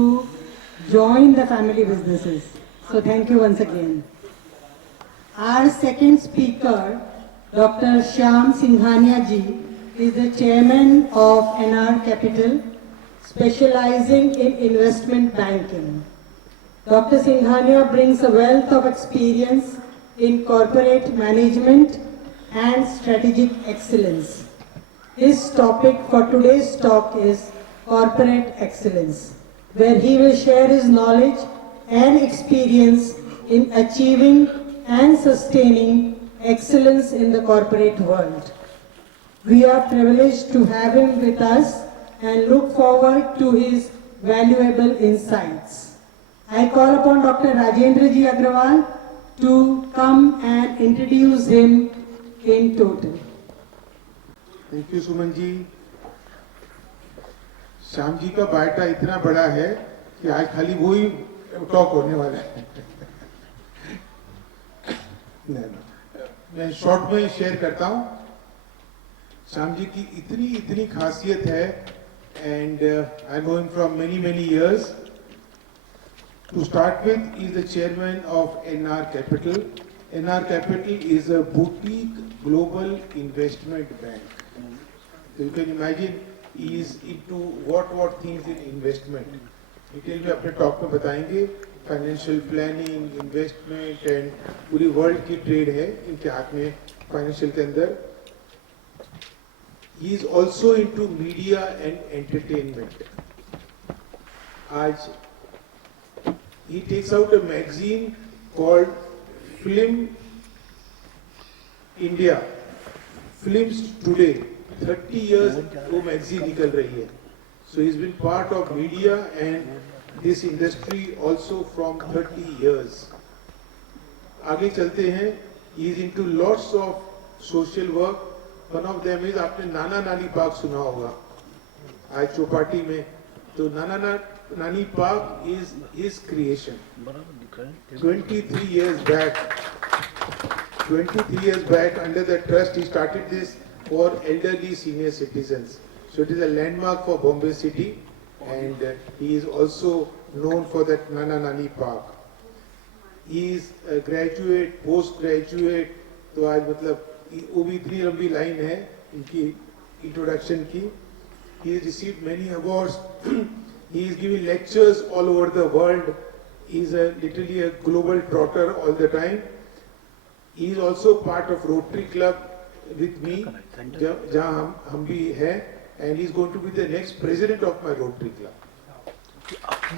join the family businesses. So thank you once again. Our second speaker, Dr. Shyam Singhania ji, is the chairman of NR Capital, specializing in investment banking. Dr. Singhania brings a wealth of experience in corporate management and strategic excellence. His topic for today's talk is corporate excellence, where he will share his knowledge and experience in achieving and sustaining excellence in the corporate world. We are privileged to have him with us and look forward to his valuable insights. I call upon Dr. Rajendra Ji Agrawal to come and introduce him in total. Thank you Suman ji. Shyam ji का बायोटा इतना बड़ा है कि आज खाली वो ही टॉक होने वाला है। मैं शॉर्ट में शेयर करता हूं। श्याम जी की इतनी खासियत है, and I know him from many years. To start with, he is the chairman of NR Capital. NR Capital is a boutique global investment bank. So you can imagine he is into what things in investment. Detail में अपने टॉक में बताएंगे। Financial planning, investment and पूरी वर्ल्ड की ट्रेड है इनके हाथ में फाइनेंशियल के अंदर। He is also into media and entertainment. आज he takes out a magazine called Film India, Films Today. 30 years वो magazine निकल रही है. So he's been part of media and this industry also from 30 years. आगे चलते हैं. He is into lots of social work. One of them is, आपने नाना नानी बाग सुना होगा आज चौपाटी में, तो नाना Nani Park is his creation. 23 years back, 23 years back, under the trust, he started this for elderly senior citizens. So it is a landmark for Bombay City, and he is also known for that Nana Nani Park. He is a graduate, post-graduate, तो आज मतलब वो भी इतनी लंबी लाइन है इनकी इंट्रोडक्शन की. He has received many awards. He is giving lectures all over the world. He is literally a global trotter all the time. He is also part of Rotary Club with me, जहाँ हम भी हैं, and he is going to be the next president of my Rotary Club.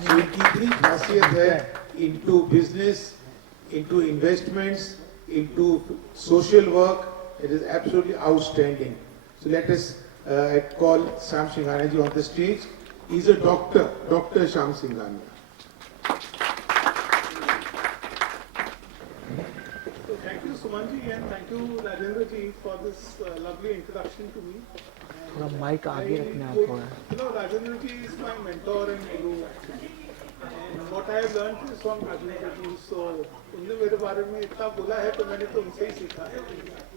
So इनकी इतनी खासियत है into business, into investments, into social work. It is absolutely outstanding. So let us call Shyam Singhania ji on the stage. He is a doctor, Dr. Shyam Singhania. So thank you Suman ji and thank you Rajendra ji for this lovely introduction to me. थोड़ा माइक आगे रखना है आपको. You know, Rajendra ji is my mentor and guru actually. And what I have learned is from Rajendra ji. So उन्होंने मेरे बारे में इतना बोला है तो मैंने तो उनसे ही सीखा है.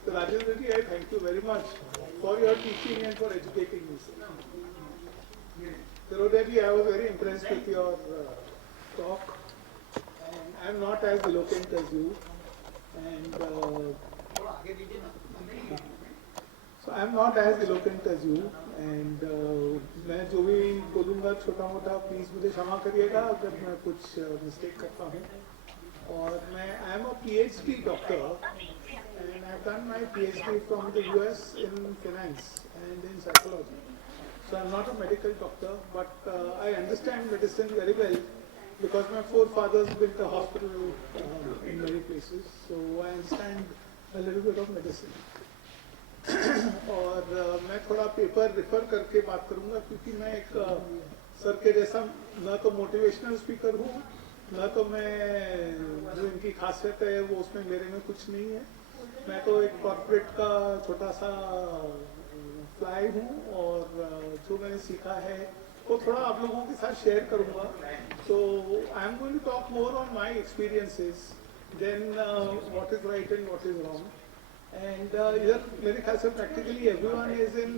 So Rajendra ji, I thank you very much for your teaching and for educating me. So Rodya, I was very impressed with your talk. And I am not as eloquent as you. And so I am not as eloquent as you. And मैं जो भी बोलूँगा छोटा मोटा प्लीज मुझे क्षमा करिएगा अगर मैं कुछ मिस्टेक करता हूँ. और मैं I am a PhD doctor and I have done my PhD from the US in finance and in psychology. So I am not a medical doctor, but I understand medicine very well because my forefathers built a hospital in many places. So I understand a little bit of medicine. और मैं थोड़ा paper refer करके बात करूंगा क्योंकि मैं एक सर के जैसा न तो मोटिवेशनल स्पीकर हूँ न तो मैं जो इनकी खासियत है वो उसमें मेरे में कुछ नहीं है. मैं तो एक कॉर्पोरेट का छोटा सा फ्लाई हूँ और जो मैंने सीखा है वो थोड़ा आप लोगों के साथ शेयर करूँगा. So I am going to talk more on my experiences then what is right and what is wrong. And इधर मेरे ख्याल से practically everyone is in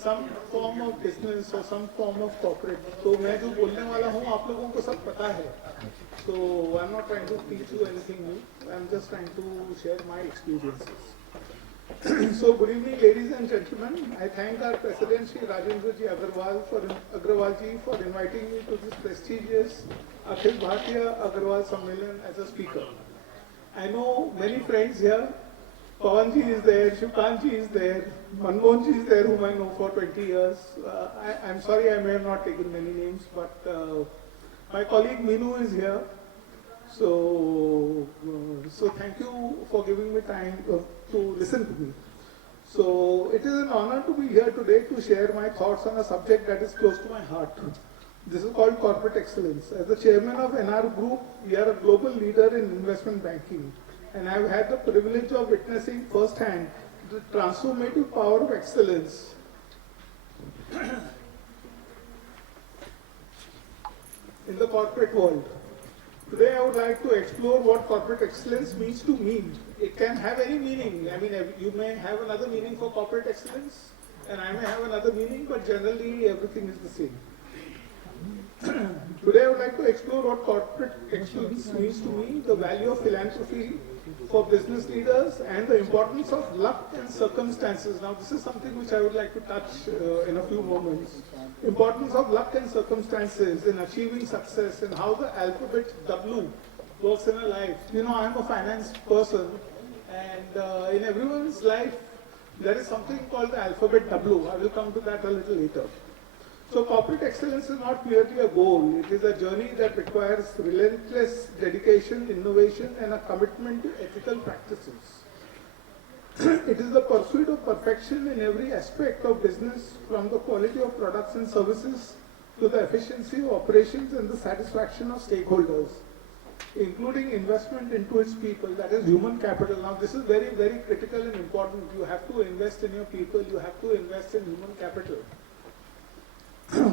some form of business or some form of corporate. तो मैं जो बोलने वाला हूँ आप लोगों को सब पता है. So I'm not trying to teach you anything new. I'm just trying to share my experiences. So good evening, ladies and gentlemen. I thank our President Shri Rajendra ji Agrawal ji for inviting me to this prestigious Akhil Bharatiya Agrawal Sammelan as a speaker. I know many friends here. Pawan ji is there, Shivkant ji is there, Manmohan ji is there, whom I know for 20 years. I'm sorry I may have not taken many names, but my colleague Meenu is here. So thank you for giving me time to listen to me. So it is an honor to be here today to share my thoughts on a subject that is close to my heart. This is called corporate excellence. As the chairman of NR Group, we are a global leader in investment banking. And I have had the privilege of witnessing firsthand the transformative power of excellence in the corporate world. Today I would like to explore what corporate excellence means to me. It can have any meaning. I mean, you may have another meaning for corporate excellence, and I may have another meaning, but generally everything is the same. Today I would like to explore what corporate excellence means to me, the value of philanthropy for business leaders, and the importance of luck and circumstances. Now this is something which I would like to touch in a few moments. Importance of luck and circumstances in achieving success and how the alphabet W works in a life. You know, I am a finance person, and in everyone's life there is something called the alphabet W. I will come to that a little later. So corporate excellence is not merely a goal, it is a journey that requires relentless dedication, innovation, and a commitment to ethical practices. It is the pursuit of perfection in every aspect of business, from the quality of products and services to the efficiency of operations and the satisfaction of stakeholders, including investment into its people, that is human capital. Now this is very, very critical and important. You have to invest in your people, you have to invest in human capital.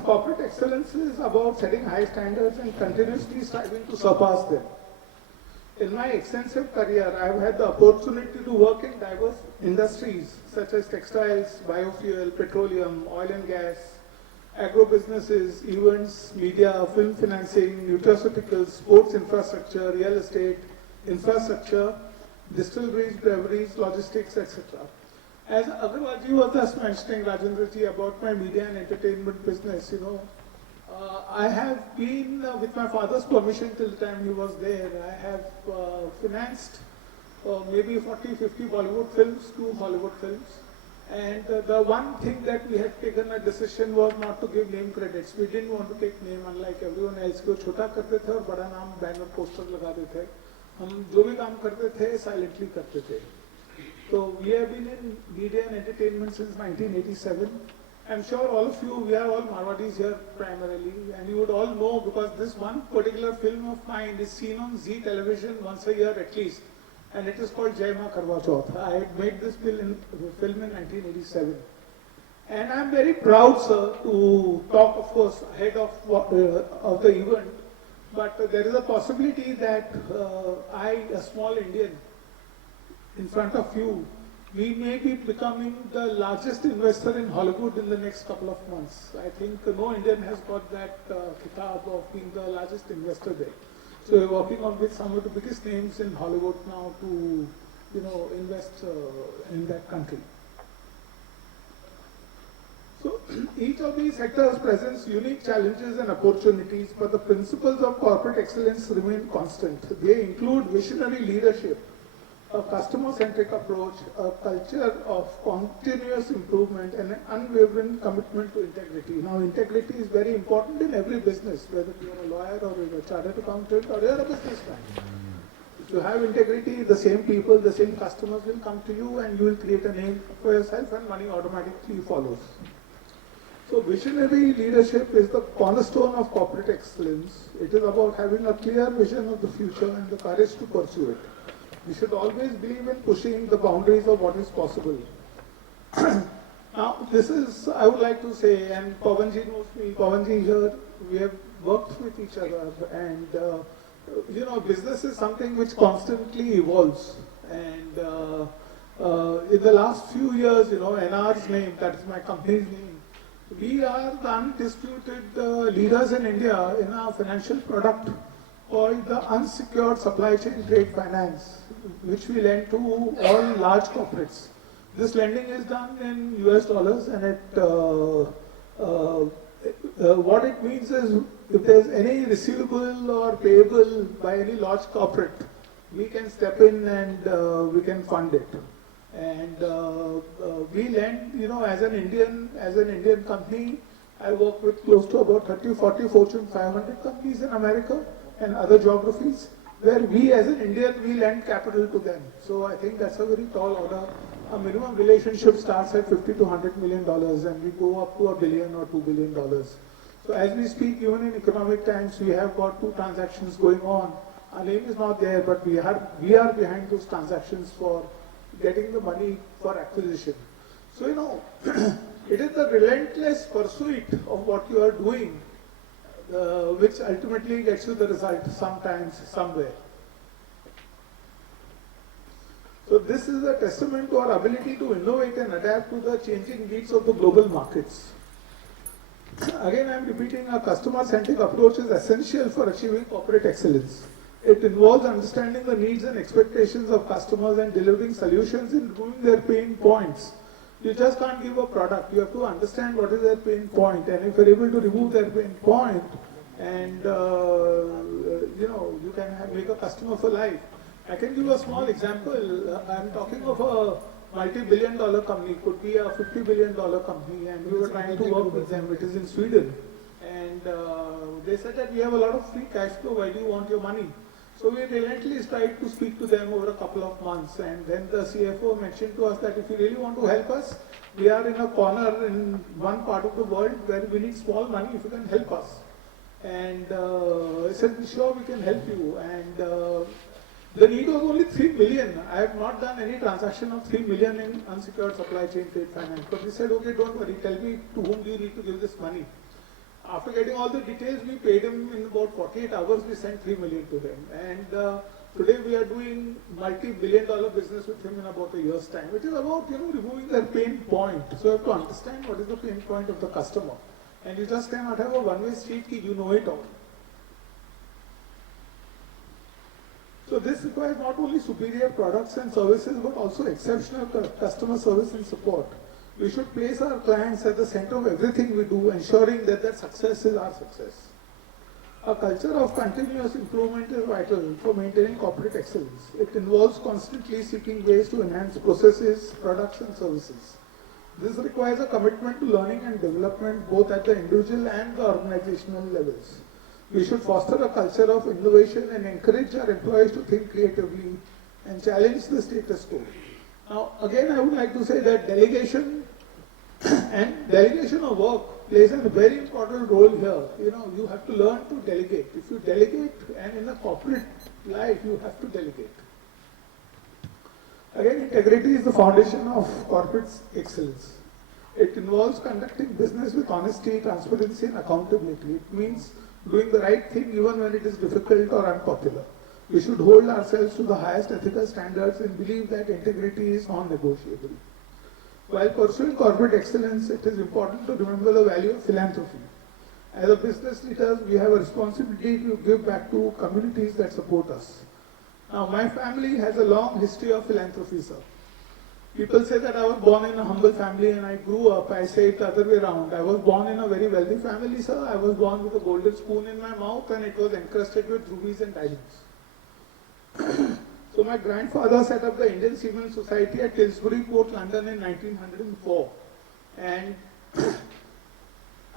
corporate excellence is about setting high standards and continuously striving to surpass them. In my extensive career, I have had the opportunity to work in diverse industries such as textiles, biofuel, petroleum, oil and gas, agro-businesses, events, media, film financing, nutraceuticals, sports infrastructure, real estate, infrastructure, distilleries, breweries, logistics, etc. As Agarwalji was just mentioning, Rajendraji, about my media and entertainment business, I have been, with my father's permission till the time he was there, I have financed maybe 40, 50 Bollywood films, 2 Hollywood films. And the one thing that we had taken a decision was not to give name credits. We didn't want to take name, unlike everyone else. को छोटा करते थे और बड़ा नाम banner poster लगाते थे. हम जो भी काम करते थे silently करते थे. So we have been in media and entertainment since 1987. I'm sure all of you, we are all Marwadis here primarily, and you would all know because this one particular film of mine is seen on Zee television once a year at least, and it is called Jai Maa Karwa Chauth. I had made this film in 1987. And I'm very proud, sir, to talk, of course, ahead of the event, but there is a possibility that I, a small Indian, in front of you, we may be becoming the largest investor in Hollywood in the next couple of months. I think no Indian has got that kitab of being the largest investor there. So we're working on with some of the biggest names in Hollywood now to, invest in that country. So each of these sectors presents unique challenges and opportunities, but the principles of corporate excellence remain constant. They include visionary leadership, a customer-centric approach, a culture of continuous improvement, and an unwavering commitment to integrity. Now, integrity is very important in every business, whether you're a lawyer or you're a chartered accountant or you're a businessman. If you have integrity, the same people, the same customers will come to you and you will create a name for yourself and money automatically follows. So visionary leadership is the cornerstone of corporate excellence. It is about having a clear vision of the future and the courage to pursue it. We should always believe in pushing the boundaries of what is possible. Now, this is, I would like to say, and Pawanji knows me, Pawanji here, we have worked with each other, and business is something which constantly evolves. And in the last few years, NR's name, that is my company's name, we are the undisputed leaders in India in our financial product called the unsecured supply chain trade finance, which we lend to all large corporates. This lending is done in US dollars, and what it means is if there's any receivable or payable by any large corporate, we can step in and we can fund it. And we lend, as an Indian company, I work with close to about 30, 40 Fortune 500 companies in America and other geographies, where we as an Indian, we lend capital to them. So I think that's a very tall order. A minimum relationship starts at $50 to $100 million, and we go up to $1 billion or $2 billion. So as we speak, even in economic times, we have got 2 transactions going on. Our name is not there, but we are behind those transactions for getting the money for acquisition. So, it is the relentless pursuit of what you are doing which ultimately gets you the result sometimes, somewhere. So this is a testament to our ability to innovate and adapt to the changing needs of the global markets. Again, I am repeating, a customer-centric approach is essential for achieving corporate excellence. It involves understanding the needs and expectations of customers and delivering solutions in removing their pain points. You just can't give a product. You have to understand what is their pain point, and if you're able to remove their pain point, and you can make a customer for life. I can give a small example. I'm talking of a multi-billion-dollar company. Could be a $50 billion company, and we were trying to work with them. It is in Sweden, and they said that we have a lot of free cash flow. Why do you want your money? So we relentlessly tried to speak to them over a couple of months, and then the CFO mentioned to us that if you really want to help us, we are in a corner in one part of the world where we need small money, if you can help us. And I said, sure, we can help you. And the need was only 3 million. I have not done any transaction of 3 million in unsecured supply chain trade finance. But we said, okay, don't worry, tell me to whom do you need to give this money. After getting all the details, we paid him in about 48 hours. We sent 3 million to him, and today we are doing multi-billion-dollar business with him in about a year's time. It is about removing their pain point. So you have to understand what is the pain point of the customer, and you just cannot have a one-way street. Ki you know it all. So this requires not only superior products and services, but also exceptional customer service and support. We should place our clients at the center of everything we do, ensuring that their success is our success. A culture of continuous improvement is vital for maintaining corporate excellence. It involves constantly seeking ways to enhance processes, products, and services. This requires a commitment to learning and development both at the individual and the organizational levels. We should foster a culture of innovation and encourage our employees to think creatively and challenge the status quo. Now, again, I would like to say that delegation and delegation of work plays a very important role here. You have to learn to delegate. If you delegate, and in a corporate life, you have to delegate. Again, integrity is the foundation of corporate excellence. It involves conducting business with honesty, transparency, and accountability. It means doing the right thing even when it is difficult or unpopular. We should hold ourselves to the highest ethical standards and believe that integrity is non-negotiable. While pursuing corporate excellence, it is important to remember the value of philanthropy. As a business leaders, we have a responsibility to give back to communities that support us. Now, my family has a long history of philanthropy, sir. People say that I was born in a humble family and I grew up. I say it the other way around. I was born in a very wealthy family, sir. I was born with a golden spoon in my mouth and it was encrusted with rubies and diamonds. So my grandfather set up the Indian Civil Society at Tilbury Port, London in 1904. And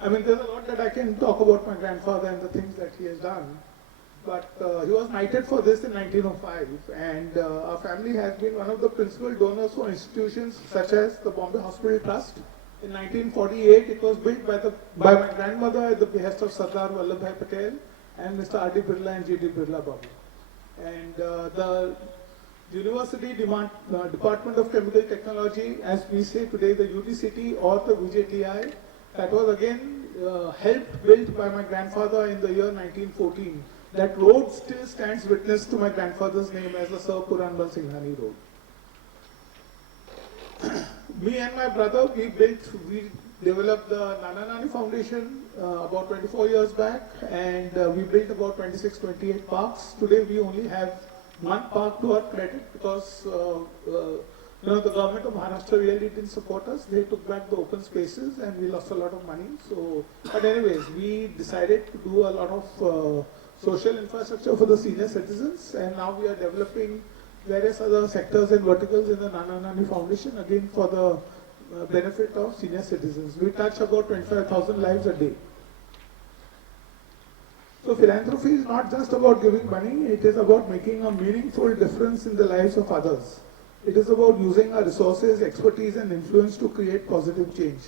there's a lot that I can talk about my grandfather and the things that he has done. But he was knighted for this in 1905, and our family has been one of the principal donors for institutions such as the Bombay Hospital Trust. In 1948, it was built by my grandmother at the behest of Sardar Vallabhbhai Patel and Mr. R.D. Birla and G.D. Birla Babu. And the University Department of Chemical Technology, as we say today, the UTCT or the VJTI, that was again helped built by my grandfather in the year 1914. That road still stands witness to my grandfather's name as the Sir Puranbal Singhani Road. Me and my brother, we developed the Nana Nani Foundation about 24 years back, and we built about 26, 28 parks. Today we only have one park to our credit because the government of Maharashtra really didn't support us. They took back the open spaces and we lost a lot of money. But anyways, we decided to do a lot of social infrastructure for the senior citizens, and now we are developing various other sectors and verticals in the Nana Nani Foundation, again for the benefit of senior citizens. We touch about 25,000 lives a day. So philanthropy is not just about giving money, it is about making a meaningful difference in the lives of others. It is about using our resources, expertise and influence to create positive change.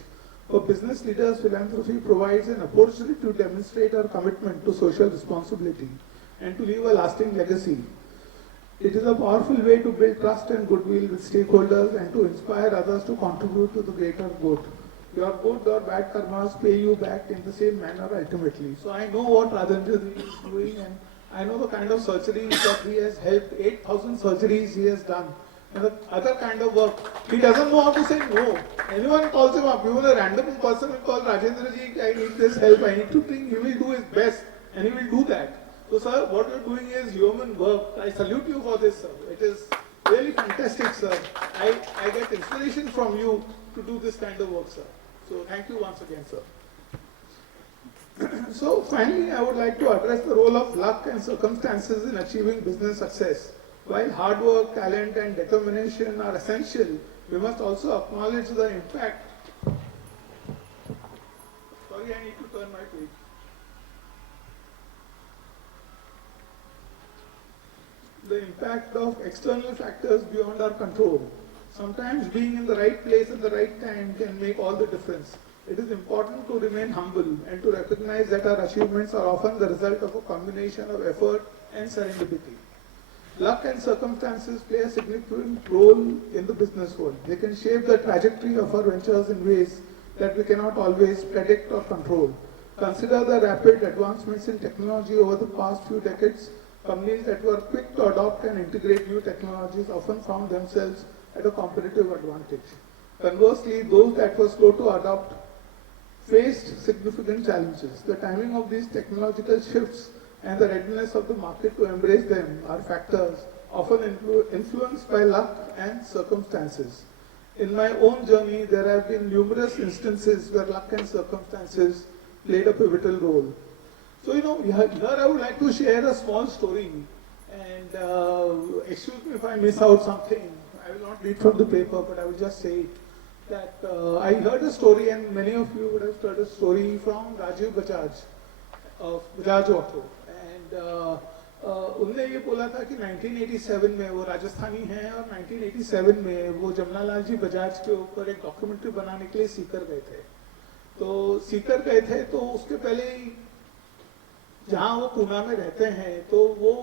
For business leaders, philanthropy provides an opportunity to demonstrate our commitment to social responsibility and to leave a lasting legacy. It is a powerful way to build trust and goodwill with stakeholders and to inspire others to contribute to the greater good. Your good or bad karmas pay you back in the same manner ultimately. So I know what Rajendra is doing, and I know the kind of surgeries that he has helped. 8,000 surgeries he has done. And the other kind of work, he doesn't know how to say no. Anyone calls him up, even a random person will call Rajendra ji, I need this help, I need to think, he will do his best and he will do that. So sir, what you're doing is human work. I salute you for this, sir. It is really fantastic, sir. I get inspiration from you to do this kind of work, sir. So thank you once again, sir. So finally, I would like to address the role of luck and circumstances in achieving business success. While hard work, talent and determination are essential, we must also acknowledge the impact. Sorry, I need to turn my page. The impact of external factors beyond our control. Sometimes being in the right place at the right time can make all the difference. It is important to remain humble and to recognize that our achievements are often the result of a combination of effort and serendipity. Luck and circumstances play a significant role in the business world. They can shape the trajectory of our ventures in ways that we cannot always predict or control. Consider the rapid advancements in technology over the past few decades. Companies that were quick to adopt and integrate new technologies often found themselves at a competitive advantage. Conversely, those that were slow to adopt faced significant challenges. The timing of these technological shifts and the readiness of the market to embrace them are factors often influenced by luck and circumstances. In my own journey, there have been numerous instances where luck and circumstances played a pivotal role. So, here I would like to share a small story, and excuse me if I miss out something. I will not read from the paper, but I will just say it. That I heard a story, and many of you would have heard a story from Rajiv Bajaj of Bajaj Auto. And उनने ये बोला था कि 1987 में वो राजस्थानी हैं और 1987 में वो जमनालाल जी बजाज के ऊपर एक डॉक्यूमेंट्री बनाने के लिए सीकर गए थे। तो सीकर गए थे तो उसके पहले जहाँ वो पूना में रहते हैं तो वो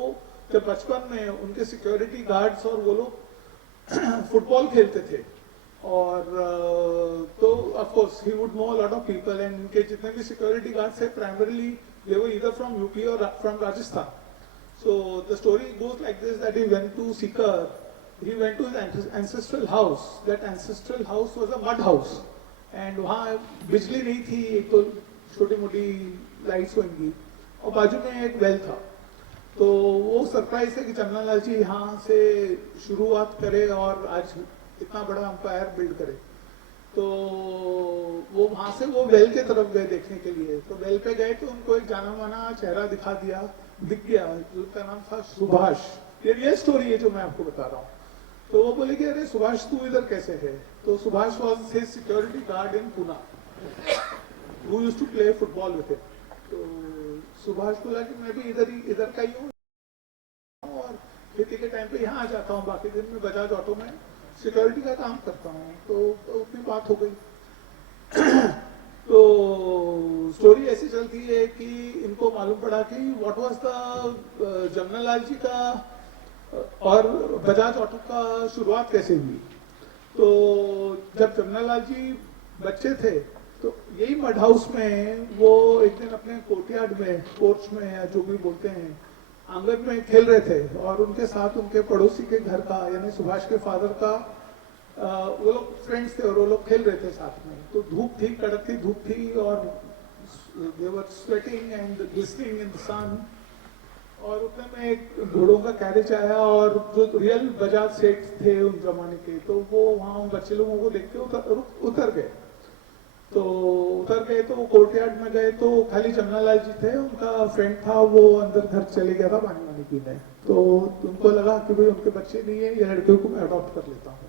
जब बचपन में उनके सिक्योरिटी गार्ड्स और वो लोग फुटबॉल खेलते थे और तो of course he would know a lot of people and इनके जितने भी सिक्योरिटी गार्ड्स थे primarily they were either from UP और from Rajasthan. So the story goes like this, that he went to Sikar, he went to his ancestral house. That ancestral house was a mud house. And वहाँ बिजली नहीं थी, एक तो छोटी मोटी लाइट्स होंगी और बाजू में एक वेल था। तो वो सरप्राइज है कि चन्नालाल जी यहाँ से शुरुआत करे और आज इतना बड़ा एम्पायर बिल्ड करे। तो वो वहाँ से वो वेल के तरफ गए देखने के लिए। तो वेल पे गए तो उनको एक जाना माना चेहरा दिख गया जिसका नाम था सुभाष। ये रियल स्टोरी है जो मैं आपको बता रहा हूँ। तो वो बोले कि अरे सुभाष तू इधर कैसे है? तो Subhash was his security guard in Pune who used to play football with him. तो सुभाष बोला कि मैं भी इधर का ही हूँ और खेती के टाइम पे यहाँ आ जाता हूँ, बाकी दिन में बजाज ऑटो में सिक्योरिटी का काम करता हूँ। तो उतनी बात हो गई। तो स्टोरी ऐसी चलती है कि इनको मालूम पड़ा कि व्हाट वाज द जमनालाल जी का और बजाज ऑटो का शुरुआत कैसे हुई। तो जब जमनालाल जी बच्चे थे तो यही मड हाउस में वो एक दिन अपने कोर्टयार्ड में, पोर्च में या जो भी बोलते हैं, आंगन में खेल रहे थे और उनके साथ उनके पड़ोसी के घर का यानी सुभाष के फादर का वो लोग फ्रेंड्स थे और वो लोग खेल रहे थे साथ में। तो धूप थी, कड़कती धूप थी और they were sweating and glistening in the sun। और उतने में एक घोड़ों का कैरेज आया और जो रियल बजाज सेठ थे उन जमाने के, तो वो वहाँ उन बच्चे लोगों को देख के उतर गए। तो उतर गए तो कोर्टयार्ड में गए तो खाली जमनालाल जी थे, उनका फ्रेंड था वो अंदर घर चले गया था पानी वानी पीने। तो उनको लगा कि भाई उनके बच्चे नहीं है, ये लड़के को मैं अडॉप्ट कर लेता हूँ।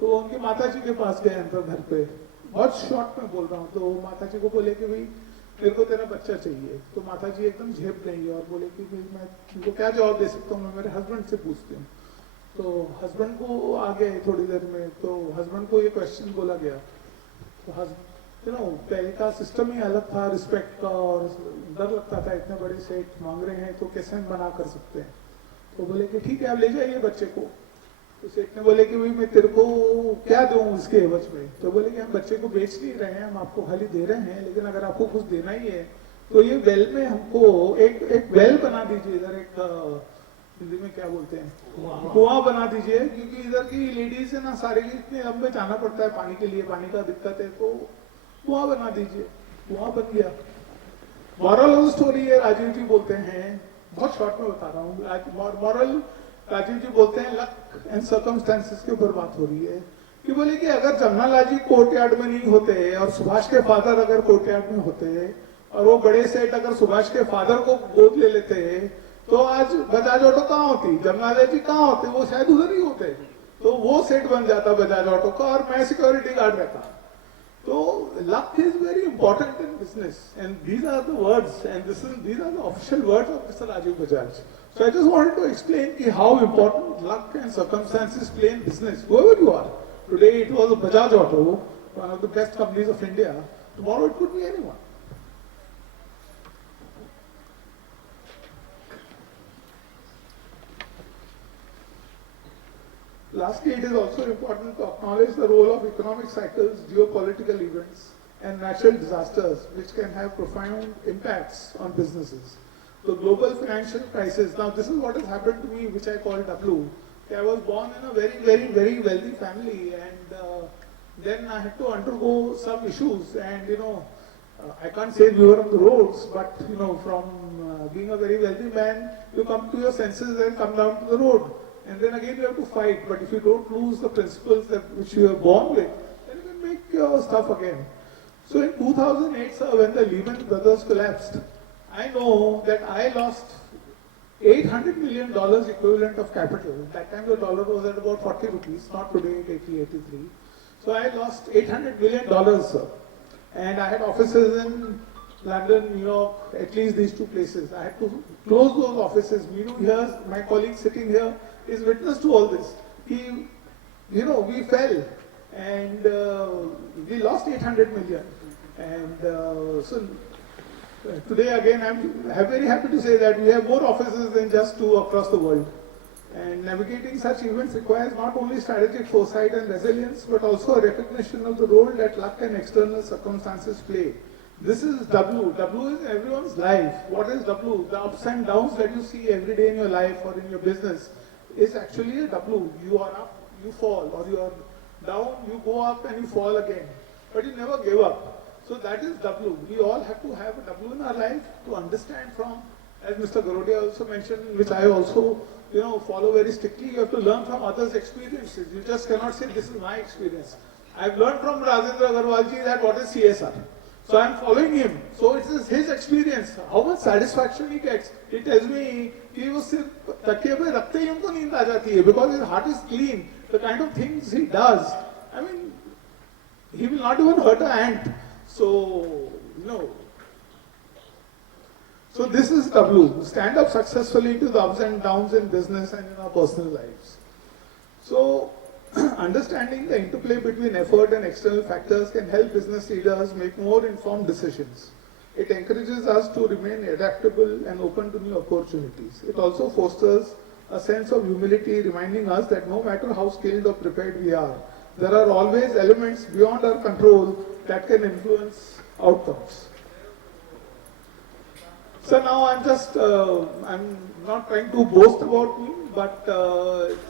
तो उनकी माता जी के पास गए अंदर घर पे, बहुत शॉर्ट में बोल रहा हूँ। तो माता जी को बोले कि भाई मेरे को तेरा बच्चा चाहिए। तो माता जी एकदम झेप गई और बोले कि भाई मैं तुमको क्या जवाब दे सकता हूँ, मैं मेरे हस्बैंड से पूछती हूँ। तो हस्बैंड को आ गए थोड़ी देर में, तो हस्बैंड को ये क्वेश्चन बोला गया। तो पहले का सिस्टम ही अलग था रिस्पेक्ट का, और डर लगता था इतने बड़े सेठ मांग रहे हैं तो कैसे हम मना कर सकते हैं। तो बोले कि ठीक है आप ले जाइए बच्चे को। तो सेठ ने बोले कि भाई मैं तेरे को क्या दूं इसके एवज में। तो बोले कि हम बच्चे को बेच नहीं रहे हैं, हम आपको खाली दे रहे हैं, लेकिन अगर आपको कुछ देना ही है तो ये वेल में हमको एक वेल बना दीजिए, इधर एक हिंदी में क्या बोलते हैं, कुआं बना दीजिए, क्योंकि इधर की लेडीज है ना सारे इतने लंबे जाना पड़ता है पानी के लिए, पानी का दिक्कत है, तो कुआं बना दीजिए। कुआं बन गया। मॉरल ऑफ द स्टोरी है, राजीव जी बोलते हैं, बहुत शॉर्ट में बता रहा हूँ। मॉरल राजीव जी बोलते हैं लक एंड सर्कमस्टेंसेस के ऊपर बात हो रही है कि बोले कि अगर जमनालाल जी कोर्टयार्ड में नहीं होते और सुभाष के फादर अगर कोर्टयार्ड में होते और वो बड़े सेठ अगर सुभाष के फादर को गोद ले लेते तो आज बजाज ऑटो कहाँ होती, जमनालाल जी कहाँ होते, वो शायद उधर ही होते। तो वो सेठ बन जाता बजाज ऑटो का और मैं सिक्योरिटी गार्ड रहता। So luck is very important in business, and these are the words, and these are the official words of Mr. Rajiv Bajaj. So I just wanted to explain how important luck and circumstances play in business, whoever you are. Today it was Bajaj Auto, one of the best companies of India. Tomorrow it could be anyone. Lastly, it is also important to acknowledge the role of economic cycles, geopolitical events, and natural disasters which can have profound impacts on businesses. The global financial crisis, now this is what has happened to me, which I call W. I was born in a very wealthy family, and then I had to undergo some issues, and I can't say we were on the roads, but from being a very wealthy man, you come to your senses and come down to the road. And then again you have to fight, but if you don't lose the principles which you are born with, then you can make your stuff again. So in 2008, sir, when the Lehman Brothers collapsed, I know that I lost $800 million equivalent of capital. That time the dollar was at about 40 rupees, not today at 80, 83. So I lost $800 million, sir. And I had offices in London, New York, at least these two places. I had to close those offices. Meenu here, my colleague sitting here, is witness to all this. We fell, and we lost 800 million. And so today again, I'm very happy to say that we have more offices than just 2 across the world. And navigating such events requires not only strategic foresight and resilience, but also a recognition of the role that luck and external circumstances play. This is W. W is everyone's life. What is W? The ups and downs that you see every day in your life or in your business is actually a W. You are up, you fall, or you are down, you go up and you fall again. But you never give up. So that is W. We all have to have a W in our life to understand from, as Mr. Garodia also mentioned, which I also follow very strictly. You have to learn from others' experiences. You just cannot say this is my experience. I've learned from Rajendra Agarwalji that what is CSR. So I'm following him. So it is his experience. How much satisfaction he gets. He tells me कि वो सिर्फ तकिए पे रखते ही उनको नींद आ जाती है because his heart is clean. The kind of things he does, I mean, he will not even hurt an ant. So So this is W. Stand up successfully to the ups and downs in business and in our personal lives. So understanding the interplay between effort and external factors can help business leaders make more informed decisions. It encourages us to remain adaptable and open to new opportunities. It also fosters a sense of humility, reminding us that no matter how skilled or prepared we are, there are always elements beyond our control that can influence outcomes. So now I'm not trying to boast about me, but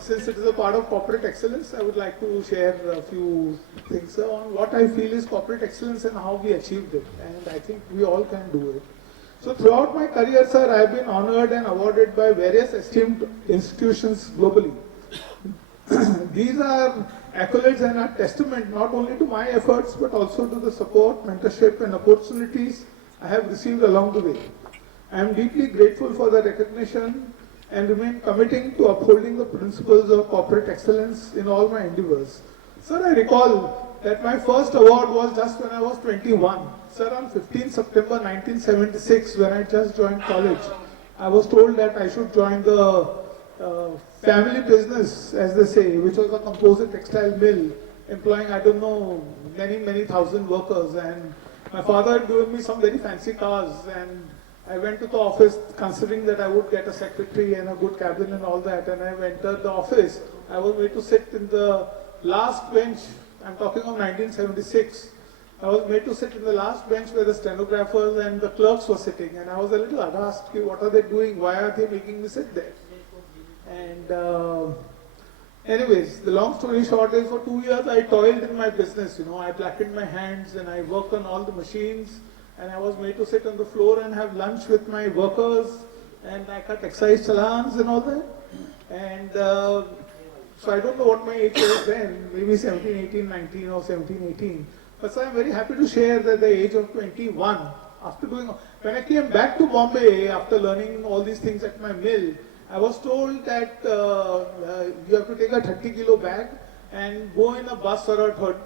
since it is a part of corporate excellence, I would like to share a few things on what I feel is corporate excellence and how we achieved it. And I think we all can do it. So throughout my career, sir, I have been honored and awarded by various esteemed institutions globally. These are accolades and a testament not only to my efforts, but also to the support, mentorship, and opportunities I have received along the way. I am deeply grateful for the recognition and remain committing to upholding the principles of corporate excellence in all my endeavors. Sir, I recall that my first award was just when I was 21. Sir, on 15 September 1976, when I just joined college, I was told that I should join the family business, as they say, which was a composite textile mill, employing, I don't know, many thousand workers. And my father had given me some very fancy cars, and I went to the office considering that I would get a secretary and a good cabin and all that. And I entered the office. I was made to sit in the last bench. I'm talking of 1976. I was made to sit in the last bench where the stenographers and the clerks were sitting. And I was a little aghast, what are they doing? Why are they making me sit there? And anyways, the long story short is for 2 years I toiled in my business. I blackened my hands and I worked on all the machines. And I was made to sit on the floor and have lunch with my workers, and I cut excise challans and all that. And so I don't know what my age was then, maybe 17, 18, 19 or 17, 18. But so I'm very happy to share that at the age of 21, when I came back to Bombay after learning all these things at my mill, I was told that you have to take a 30-kilo bag and go in a bus or a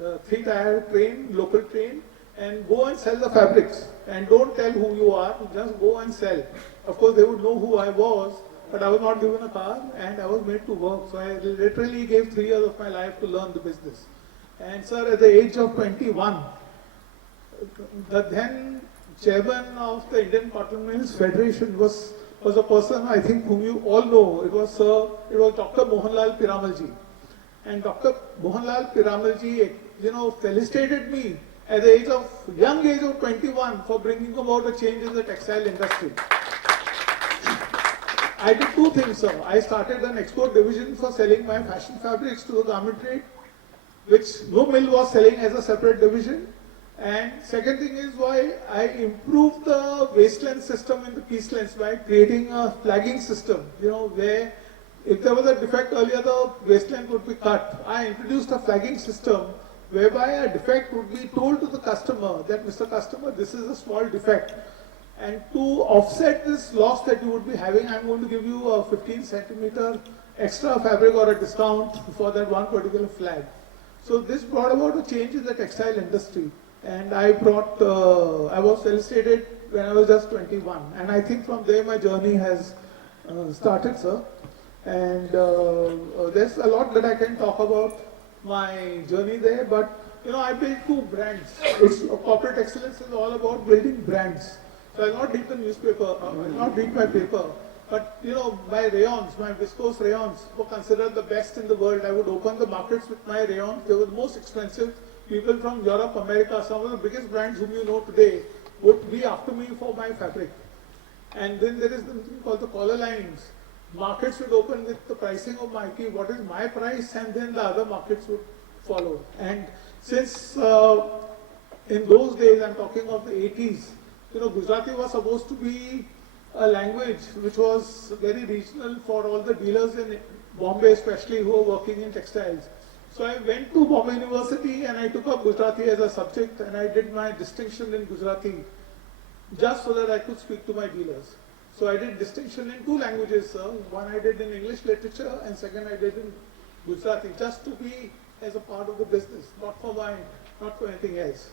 3-tire train, local train, and go and sell the fabrics. And don't tell who you are, just go and sell. Of course, they would know who I was, but I was not given a car and I was made to work. So I literally gave 3 years of my life to learn the business. And sir, at the age of 21, the then chairman of the Indian Cotton Mills Federation was a person I think whom you all know. It was Dr. Mohanlal Piramalji. And Dr. Mohanlal Piramalji, felicitated me at the young age of 21 for bringing about a change in the textile industry. I did two things, sir. I started an export division for selling my fashion fabrics to the garment trade, which no mill was selling as a separate division. And second thing is why I improved the waist length system in the piece lengths by creating a flagging system, where if there was a defect earlier, the waist length would be cut. I introduced a flagging system whereby a defect would be told to the customer that, Mr. Customer, this is a small defect. And to offset this loss that you would be having, I'm going to give you a 15 centimeter extra fabric or a discount for that one particular flag. So this brought about a change in the textile industry. And I was felicitated when I was just 21. And I think from there my journey has started, sir. And there's a lot that I can talk about my journey there, but I built two brands. Corporate excellence is all about building brands. So I'll not read the newspaper, I'll not read my paper, but my rayons, my viscose rayons were considered the best in the world. I would open the markets with my rayons. They were the most expensive. People from Europe, America, some of the biggest brands whom you know today would be after me for my fabric. And then there is something called the collar linings. Markets would open with the pricing of Mikey, what is my price, and then the other markets would follow. And since in those days, I'm talking of the 80s, Gujarati was supposed to be a language which was very regional for all the dealers in Bombay, especially who were working in textiles. So I went to Bombay University and I took up Gujarati as a subject, and I did my distinction in Gujarati just so that I could speak to my dealers. So I did distinction in two languages, sir. One I did in English literature and second I did in Gujarati, just to be as a part of the business, not for anything else.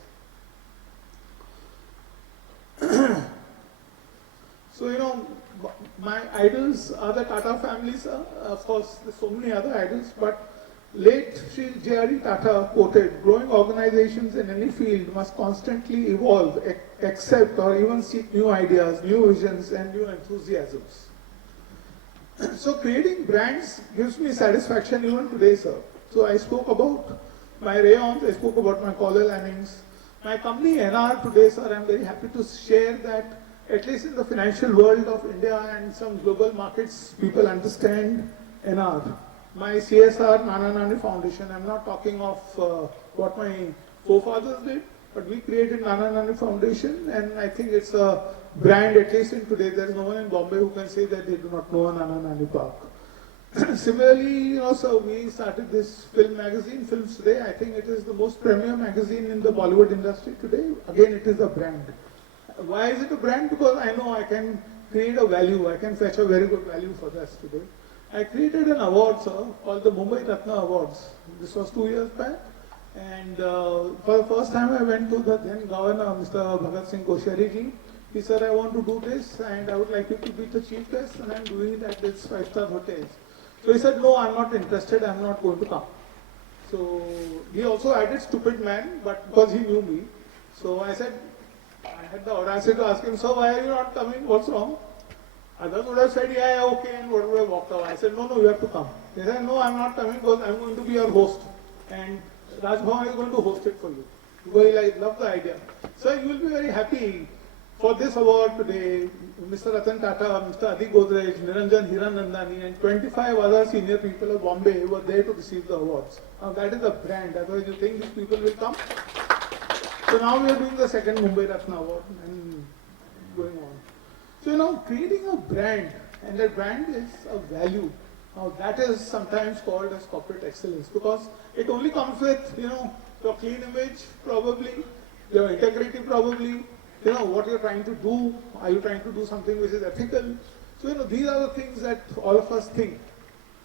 So, my idols are the Tata family, sir. Of course, there's so many other idols, but late Sri J.R.D. Tata quoted, growing organizations in any field must constantly evolve, accept or even seek new ideas, new visions and new enthusiasms. So creating brands gives me satisfaction even today, sir. So I spoke about my rayons, I spoke about my collar linings. My company NR today, sir, I'm very happy to share that at least in the financial world of India and some global markets, people understand NR. My CSR Nana Nani Foundation, I'm not talking of what my forefathers did, but we created Nana Nani Foundation, and I think it's a brand, at least in today. There's no one in Bombay who can say that they do not know a Nana Nani Park. Similarly, so we started this film magazine, Films Today. I think it is the most premier magazine in the Bollywood industry today. Again, it is a brand. Why is it a brand? Because I know I can create a value, I can fetch a very good value for this today. I created an award, sir, called the Mumbai Ratna Awards. This was 2 years back. And for the first time, I went to the then governor, Mr. Bhagat Singh Koshari ji. He said, I want to do this and I would like you to be the chief guest, and I'm doing it at this 5-star hotel. So he said, no, I'm not interested, I'm not going to come. So he also added stupid man, but because he knew me. So I said, I had the audacity to ask him, so why are you not coming? What's wrong? Others would have said, yeah, okay, and would have walked away. I said, no, you have to come. They said, no, I'm not coming because I'm going to be your host. And Raj Bhavan is going to host it for you. Because I love the idea. So you will be very happy for this award today. Mr. Ratan Tata, Mr. Adi Godrej, Niranjan Hiranandani, and 25 other senior people of Bombay were there to receive the awards. Now that is a brand. Otherwise you think these people will come? So now we are doing the second Mumbai Ratna Award and going on. So creating a brand, and that brand is a value. Now that is sometimes called as corporate excellence, because it only comes with, your clean image probably, your integrity probably, what you're trying to do. Are you trying to do something which is ethical? So these are the things that all of us think.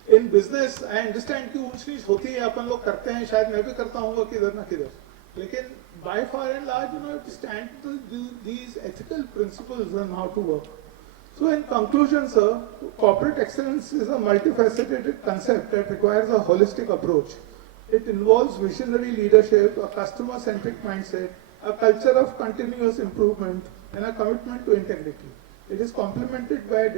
In business, I understand कि ऊंच नीच होती है, अपन लोग करते हैं, शायद मैं भी करता हूँगा किधर ना किधर. लेकिन by far and large, you have to stand to these ethical principles on how to work. So in conclusion, sir, corporate excellence is a multifaceted concept that requires a holistic approach. It involves visionary leadership, a customer-centric mindset, a culture of continuous improvement, and a commitment to integrity. It is complemented by a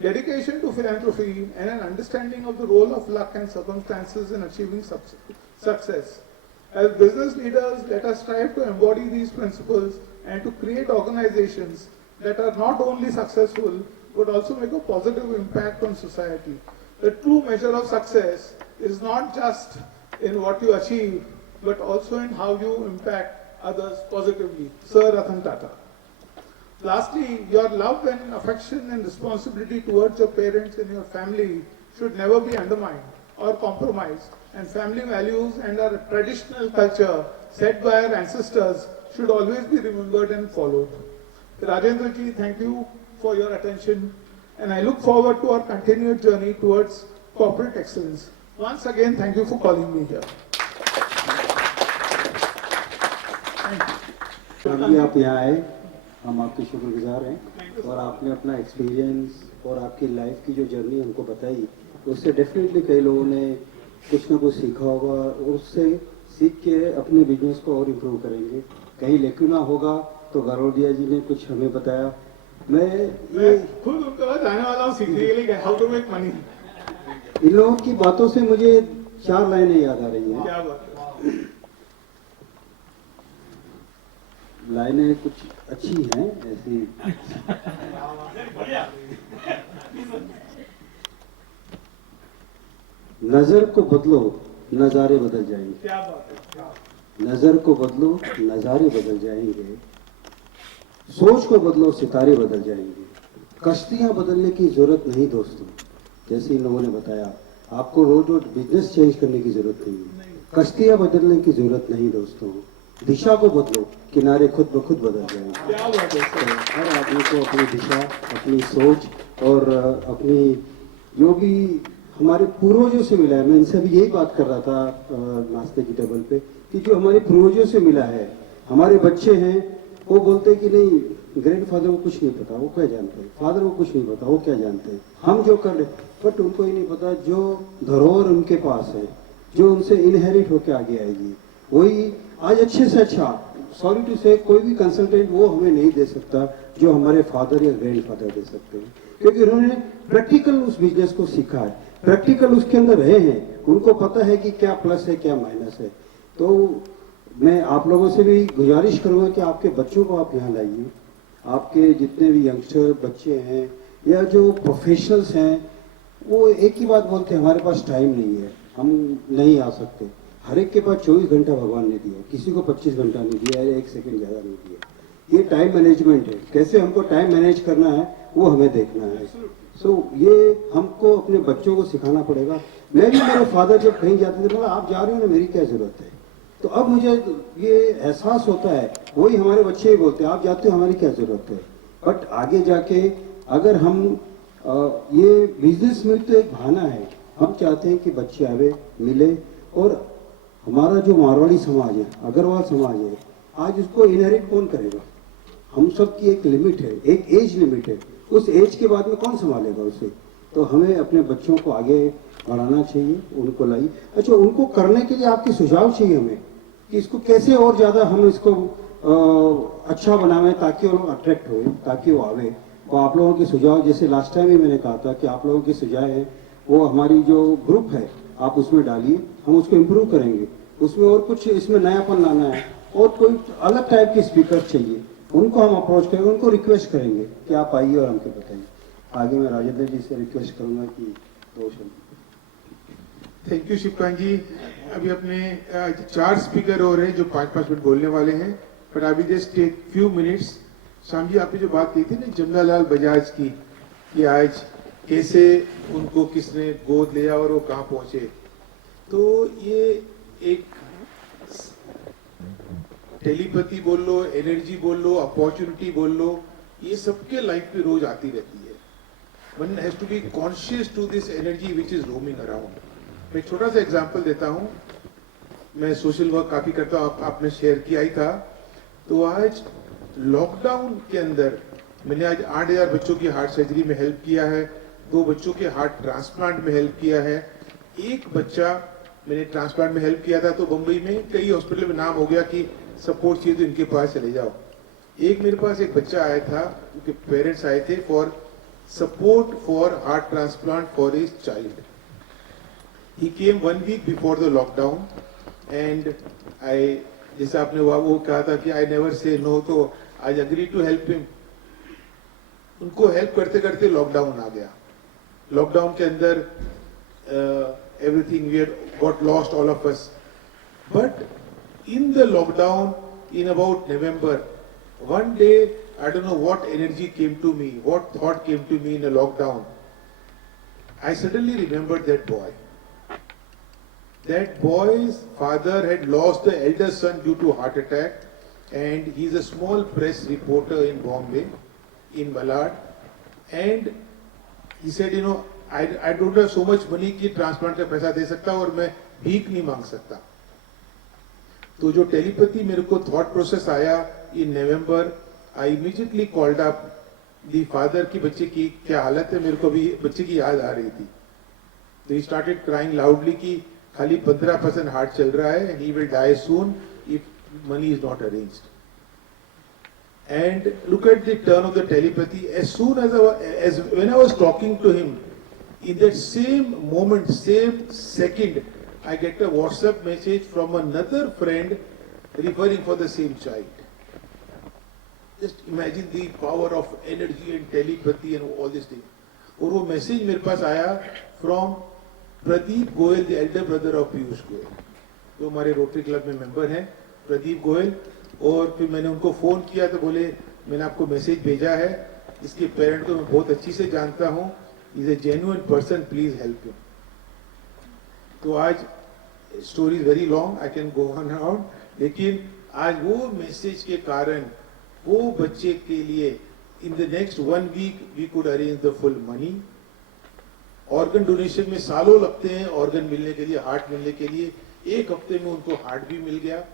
dedication to philanthropy and an understanding of the role of luck and circumstances in achieving success. As business leaders, let us strive to embody these principles and to create organizations that are not only successful but also make a positive impact on society. The true measure of success is not just in what you achieve, but also in how you impact others positively. Sir Ratan Tata. Lastly, your love and affection and responsibility towards your parents and your family should never be undermined or compromised, and family values and our traditional culture set by our ancestors should always be remembered and followed. Rajendra ji, thank you for your attention, and I look forward to our continued journey towards corporate excellence. Once again, thank you for calling me here. अभी आप यहाँ आए, हम आपके शुक्रगुजार हैं और आपने अपना एक्सपीरियंस और आपकी लाइफ की जो जर्नी हमको बताई, उससे डेफिनेटली कई लोगों ने कुछ ना कुछ सीखा होगा और उससे सीख के अपने बिजनेस को और इम्प्रूव करेंगे। कहीं लेकिन होगा तो गारोडिया जी ने कुछ हमें बताया। मैं ये खुद उनके बाद जाने वाला हूँ सीखने के लिए हाउ टू मेक मनी। इन लोगों की बातों से मुझे 4 लाइनें याद आ रही हैं। क्या बात है? लाइनें कुछ अच्छी हैं ऐसी। नजर को बदलो, नजारे बदल जाएंगे। क्या बात है? नजर को बदलो, नजारे बदल जाएंगे। सोच को बदलो, सितारे बदल जाएंगे। कश्तियां बदलने की जरूरत नहीं दोस्तों, जैसे इन लोगों ने बताया, आपको रोज रोज बिजनेस चेंज करने की जरूरत नहीं है। कश्तियां बदलने की जरूरत नहीं दोस्तों, दिशा को बदलो, किनारे खुद ब खुद बदल जाएंगे। क्या बात है? तो हर आदमी को अपनी दिशा, अपनी सोच और अपनी जो भी हमारे पूर्वजों से मिला है, मैं इनसे भी यही बात कर रहा था नाश्ते की टेबल पे, कि जो हमारे पूर्वजों से मिला है, हमारे बच्चे हैं वो बोलते हैं कि नहीं ग्रैंडफादर को कुछ नहीं पता, वो क्या जानते हैं, फादर को कुछ नहीं पता, वो क्या जानते हैं, हम जो कर रहे, बट उनको ही नहीं पता जो धरोहर उनके पास है, जो उनसे इनहेरिट होके आगे आएगी, वही आज अच्छे से अच्छा, सॉरी टू से, कोई भी कंसल्टेंट वो हमें नहीं दे सकता जो हमारे फादर या ग्रैंडफादर दे सकते हैं, क्योंकि उन्होंने प्रैक्टिकल उस बिजनेस को सीखा है, प्रैक्टिकल उसके अंदर रहे हैं, उनको पता है कि क्या प्लस है क्या माइनस है। तो मैं आप लोगों से भी गुजारिश करूंगा कि आपके बच्चों को आप यहाँ लाइए, आपके जितने भी यंगस्टर बच्चे हैं या जो प्रोफेशनल्स हैं, वो एक ही बात बोलते हैं, हमारे पास टाइम नहीं है, हम नहीं आ सकते। हर एक के पास 24 घंटा भगवान ने दिया, किसी को 25 घंटा नहीं दिया है, 1 सेकंड ज़्यादा नहीं दिया। ये टाइम मैनेजमेंट है, कैसे हमको टाइम मैनेज करना है वो हमें देखना है। सो ये हमको अपने बच्चों को सिखाना पड़ेगा। मैं भी, मेरे फादर जब कहीं जाते थे, बोला आप जा रहे हो ना, मेरी क्या जरूरत है। तो अब मुझे ये एहसास होता है, वही हमारे बच्चे ही बोलते हैं, आप जाते हो हमारी क्या जरूरत है। बट आगे जाके अगर हम ये बिजनेस में तो एक बहाना है, हम चाहते हैं कि बच्चे आवे मिले, और हमारा जो मारवाड़ी समाज है, अग्रवाल समाज है, आज उसको इनहेरिट कौन करेगा। हम सब की एक लिमिट है, एक एज लिमिट है, उस एज के बाद में कौन संभालेगा उसे। तो हमें अपने बच्चों को आगे बढ़ाना चाहिए, उनको लाइए। अच्छा, उनको करने के लिए आपके सुझाव चाहिए हमें कि इसको कैसे और ज़्यादा हम इसको अच्छा बनावें ताकि वो लोग अट्रैक्ट हो, ताकि वो आवे। और आप लोगों के सुझाव, जैसे लास्ट टाइम ही मैंने कहा था कि आप लोगों के सुझाव हैं वो हमारी जो ग्रुप है आप उसमें डालिए, हम उसको इम्प्रूव करेंगे। उसमें और कुछ इसमें नयापन लाना है और कोई अलग टाइप के स्पीकर चाहिए, उनको हम अप्रोच करेंगे, उनको रिक्वेस्ट करेंगे कि आप आइए और हमको बताइए। आगे मैं राजेंद्र जी से रिक्वेस्ट करूंगा कि 2 शब्द। थैंक यू शिवकांत जी। अभी अपने 4 स्पीकर और हैं जो 5-5 मिनट बोलने वाले हैं, बट अभी just take few minutes. Shyam ji, आपने जो बात की थी ना जमनालाल बजाज की, कि आज कैसे उनको किसने गोद लिया और वो कहाँ पहुंचे, तो ये एक टेलीपैथी बोल लो, एनर्जी बोल लो, अपॉर्चुनिटी बोल लो, ये सबके लाइफ में रोज आती रहती है। One has to be conscious to this energy which is roaming around. मैं एक छोटा सा एग्जांपल देता हूँ, मैं सोशल वर्क काफी करता हूँ, आपने शेयर किया ही था। तो आज लॉकडाउन के अंदर मैंने आज 8,000 बच्चों की हार्ट सर्जरी में हेल्प किया है, 2 बच्चों के हार्ट ट्रांसप्लांट में हेल्प किया है, 1 बच्चा मैंने ट्रांसप्लांट में हेल्प किया था, तो बम्बई में कई हॉस्पिटल में नाम हो गया कि सपोर्ट चाहिए तो इनके पास चले जाओ। एक मेरे पास एक बच्चा आया था, उनके पेरेंट्स आए थे for support for heart transplant for his child. He came 1 week before the lockdown, and जैसे आपने वो कहा था कि आई नेवर से नो, तो I agree to help him. उनको हेल्प करते करते लॉकडाउन आ गया। लॉकडाउन के अंदर everything we had got lost, all of us. But in the lockdown, in about November, one day, I don't know what energy came to me, what thought came to me in a lockdown. I suddenly remembered that boy. That boy's father had lost the elder son due to heart attack, and he's a small press reporter in Bombay, in Malad. And he said, you know, I don't have so much money कि ट्रांसप्लांट का पैसा दे सकता और मैं भीख नहीं मांग सकता। तो जो टेलीपैथी मेरे को थॉट प्रोसेस आया in November, I immediately called up the father की बच्चे की क्या हालत है, मेरे को भी बच्चे की याद आ रही थी। तो ही स्टार्टेड क्राइंग लाउडली कि खाली 15% हार्ट चल रहा है and he will die soon if money is not arranged. And look at the turn of the telepathy. As soon as when I was talking to him, in that same moment, same second, I get a WhatsApp message from another friend referring for the same child. Just imagine the power of energy and telepathy and all these things. और वो मैसेज मेरे पास आया from Pradeep Goyal, the elder brother of Piyush गोयल, जो हमारे rotary club में मेंबर हैं, प्रदीप गोयल। और फिर मैंने उनको फोन किया तो बोले मैंने आपको मैसेज भेजा है, इसके पेरेंट को मैं बहुत अच्छी से जानता हूँ, is a genuine person, please help him. तो आज story is very long, I can go on out, लेकिन आज वो मैसेज के कारण वो बच्चे के लिए in the next 1 week we could arrange the full money. Organ donation में सालों लगते हैं ऑर्गन मिलने के लिए, हार्ट मिलने के लिए। 1 हफ्ते में उनको हार्ट भी मिल गया।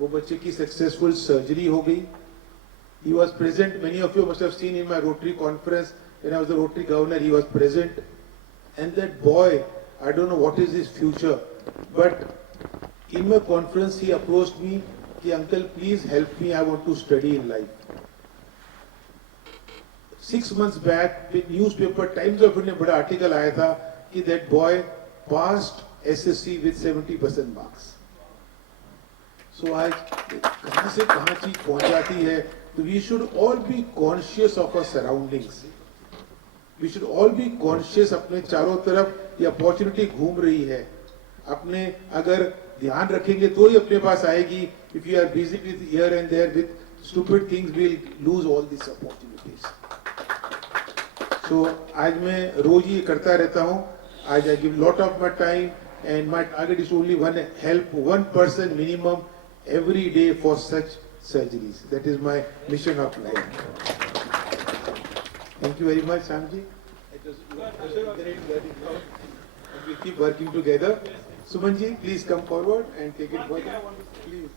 वो बच्चे की सक्सेसफुल सर्जरी हो गई। He was present. Many of you must have seen in my Rotary conference when I was the Rotary governor. He was present, and that boy, I don't know what is his future, but in my conference he approached me कि uncle please help me, I want to study in life. 6 months back, with newspaper Times of India बड़ा article आया था कि that boy passed SSC with 70% marks. So आज कहाँ से कहाँ चीज पहुँच जाती है। तो we should all be conscious of our surroundings. We should all be conscious अपने चारों तरफ ये अपॉर्चुनिटी घूम रही है, अपने अगर ध्यान रखेंगे तो ही अपने पास आएगी। If you are busy with here and there with stupid things, we'll lose all these opportunities. So आज मैं रोज ये करता रहता हूँ। आज I give lot of my time and my target is only help one person minimum every day for such surgeries. That is my mission of life. Thank you very much, Shamji. It was great learning now. And we keep working together. Sumanji, please come forward and take it further. Please.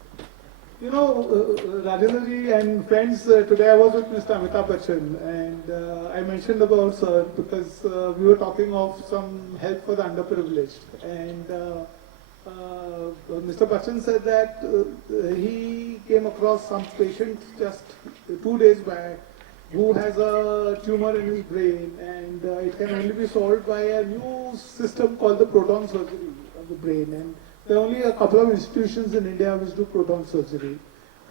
You know, Rajendraji and friends, today I was with Mr. Amitabh Bachchan, and I mentioned about sir because we were talking of some help for the underprivileged, and Mr. Bachchan said that he came across some patient just 2 days back who has a tumor in his brain, and it can only be solved by a new system called the proton surgery of the brain. And there are only a couple of institutions in India which do proton surgery.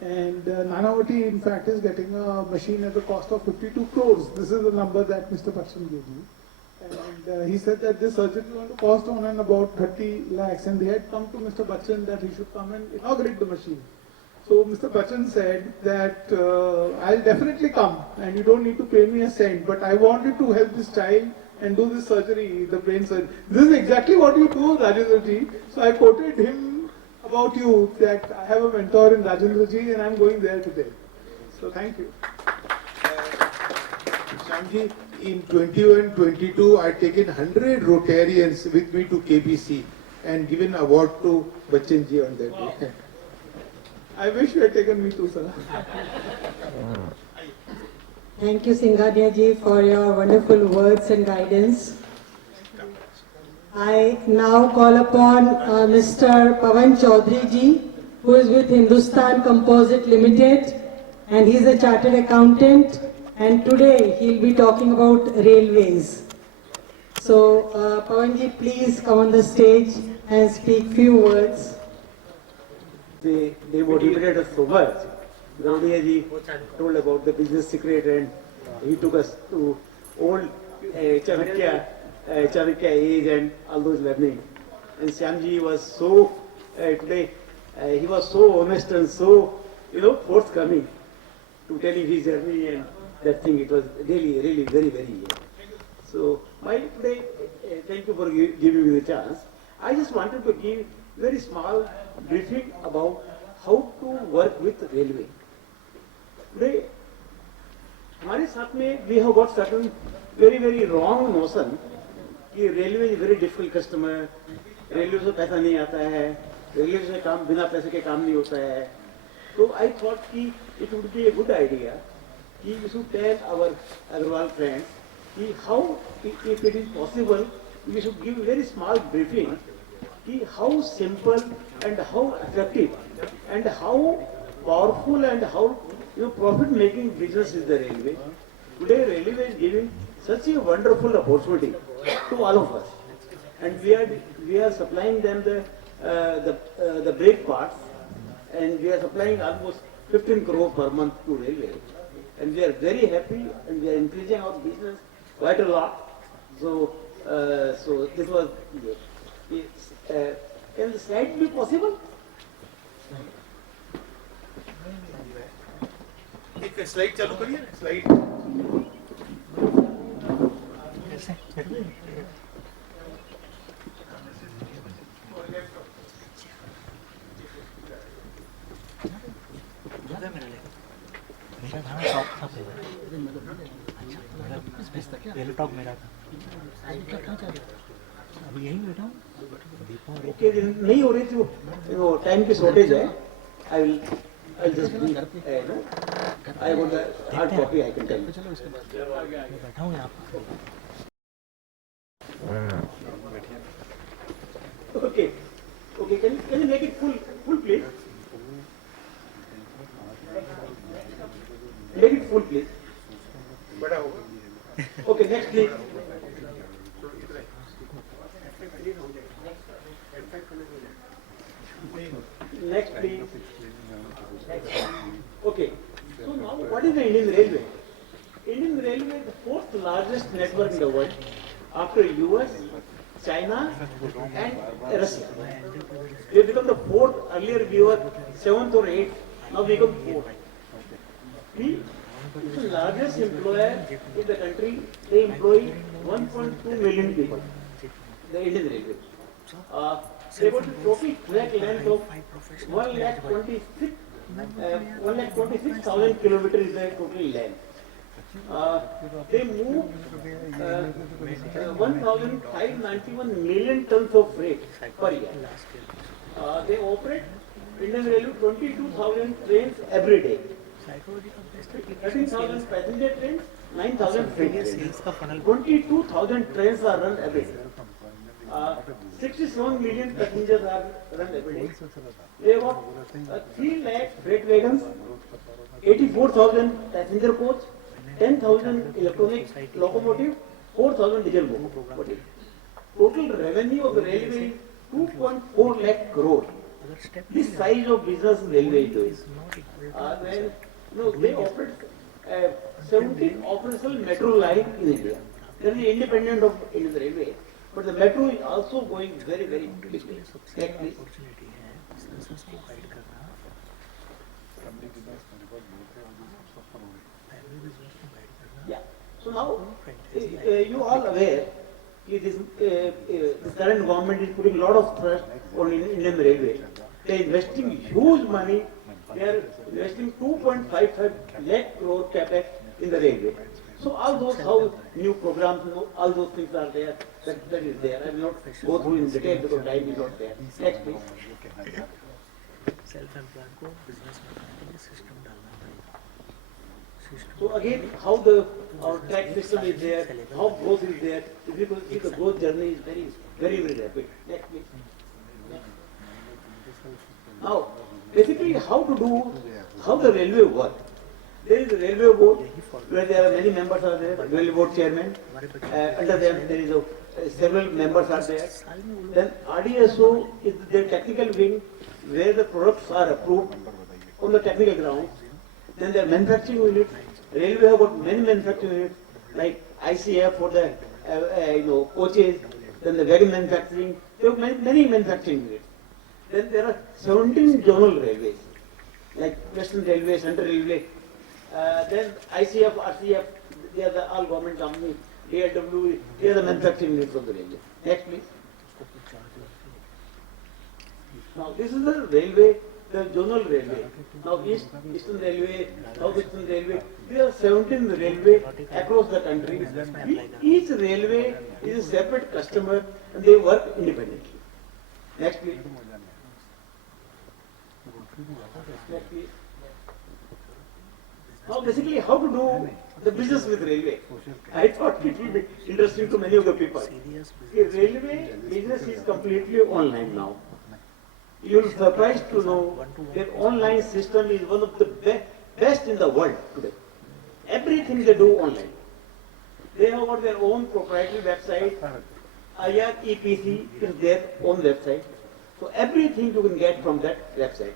And Nanavati, in fact, is getting a machine at the cost of 52 crores. This is the number that Mr. Bachchan gave me. And he said that this surgery is going to cost on and about 30 lakhs. And they had come to Mr. Bachchan that he should come and inaugurate the machine. So Mr. Bachchan said that I'll definitely come and you don't need to pay me a cent, but I wanted to help this child and do this surgery, the brain surgery. This is exactly what you do, Rajendraji. So I quoted him about you, that I have a mentor in Rajendraji and I'm going there today. So thank you. Shamji, in 21-22, I taken 100 Rotarians with me to KBC and given award to Bachchan ji on that day. I wish you had taken me too, sir. Thank you, Singhania ji, for your wonderful words and guidance. I now call upon Mr. Pawan Chaudhary ji, who is with Hindustan Composite Limited, and he is a chartered accountant, and today he will be talking about railways. So, Pawan ji, please come on the stage and speak few words. they motivated us so much. Garudia ji told about the business secret and he took us to old Chanakya age and all those learning. And Shyamji was so, today, he was so honest and so, forthcoming to telling his journey and that thing. It was really, really very, very. So, today, thank you for giving me the chance. I just wanted to give very small briefing about how to work with railway. Today, हमारे साथ में we have got certain very, very wrong notion कि railway is very difficult customer, railway से पैसा नहीं आता है, railway से काम बिना पैसे के काम नहीं होता है. So I thought कि it would be a good idea कि we should tell our Agarwal friends कि how, if it is possible, we should give very small briefing कि how simple and how attractive and how powerful and how profit-making business is the railway. Today, railway is giving such a wonderful opportunity to all of us, and we are supplying them the brake parts, and we are supplying almost 15 crore per month to railway, and we are very happy, and we are increasing our business quite a lot. So, so this was. Can the slide be possible? एक स्लाइड चालू करिए slide top मेरा था अभी यही बैठा हूँ ओके नहीं हो रही थी वो टाइम की शॉर्टेज है I just I want the hard copy. I can tell you. बैठा हूँ यहाँ Okay. Okay. Can you make it full, please? Make it full, please. बड़ा होगा. Okay. Next, please. Next, please. Okay. So now, what is the Indian Railway? Indian Railway is the fourth largest network in the world after US, China and Russia. We have become the fourth. Earlier we were seventh or eighth. Now we become fourth. We is the largest employer in the country. They employ 1.2 million people. The Indian Railway. They got a total track length of 126,000 kilometers is the total length. They move 1,591 million tons of freight per year. They operate Indian Railway 22,000 trains every day. 13,000 passenger trains, 9,000 freight trains. 22,000 trains are run every day. 67 million passengers are run every day. They have got 3 lakh freight wagons, 84,000 passenger coach, 10,000 electronic locomotive, 4,000 diesel locomotive. Total revenue of the railway is 2.4 lakh crore. This size of business railway is doing. They operate 17 operational metro line in India. They are independent of Indian Railway. But the metro is also going very, very quickly. Next, please. Yeah. So now, you all aware that this current government is putting a lot of thrust on Indian Railway. They are investing huge money. They are investing 2.55 lakh crore capex in the railway. So all those how new programs, all those things are there. That is there. I will not go through in detail because time is not there. Next, please. So again, how our tax system is there, how growth is there. If you see the growth journey is very, very, very rapid. Next, please. Now, basically, how the railway work. There is a railway board where there are many members are there. Railway board chairman. Under them there is a several members are there. Then RDSO is the technical wing where the products are approved on the technical grounds. Then there are manufacturing units. Railway have got many manufacturing units like ICF for the coaches. Then the wagon manufacturing. There are many manufacturing units. Then there are 17 zonal railways like Western Railway, Central Railway. Then ICF, RCF, they are the all government companies. DLW, they are the manufacturing units of the railway. Next, please. Now, this is the railway, the zonal railway. Now, Eastern Railway, Southeastern Railway, there are 17 railway across the country. Each railway is a separate customer and they work independently. Next, please. Next, please. Now, basically, how to do the business with railway? I thought it will be interesting to many of the people. The railway business is completely online now. You will be surprised to know that online system is one of the best in the world today. Everything they do online. They have got their own proprietary website. IREPC is their own website. So everything you can get from that website.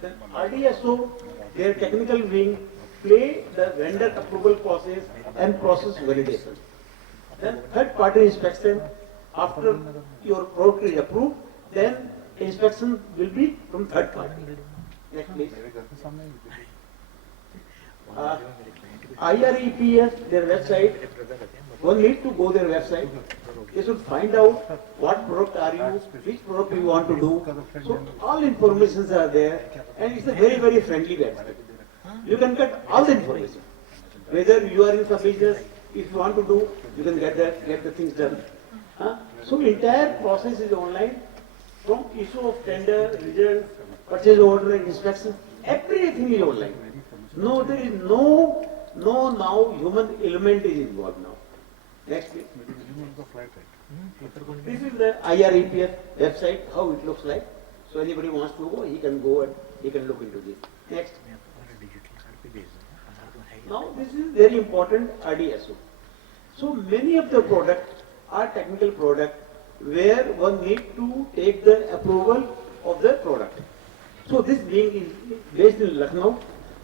Then RDSO, their technical wing, play the vendor approval process and process validation. Then third party inspection, after your product is approved, then inspection will be from third party. Next please. IREPS, their website, one need to go their website. They should find out what product are you, which product you want to do. So all informations are there and it's a very, very friendly website. You can get all the information. Whether you are in some business, if you want to do, you can get the things done. So entire process is online, from issue of tender, results, purchase order, inspection, everything is online. No, there is no now human element is involved now. Next please. This is the IREPF website, how it looks like. So anybody wants to go, he can go and he can look into this. Next. Now this is very important RDSO. So many of the products are technical products where one need to take the approval of the product. So this wing is based in Lucknow.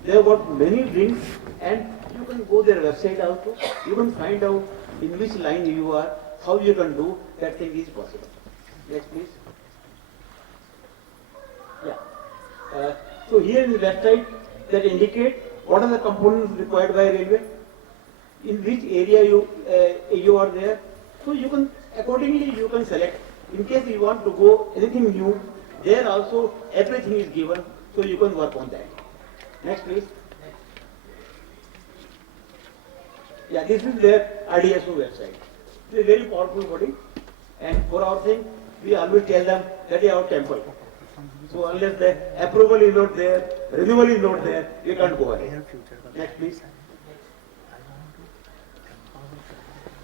They have got many wings and you can go their website also. You can find out in which line you are, how you can do that thing is possible. Next please. Yeah. So here in the website that indicate what are the components required by railway, in which area you are there. So you can accordingly you can select. In case you want to go anything new, there also everything is given, so you can work on that. Next please. Yeah, this is their RDSO website. It's a very powerful body, and for our thing, we always tell them that is our temple. So unless the approval is not there, renewal is not there, we can't go ahead. Next please.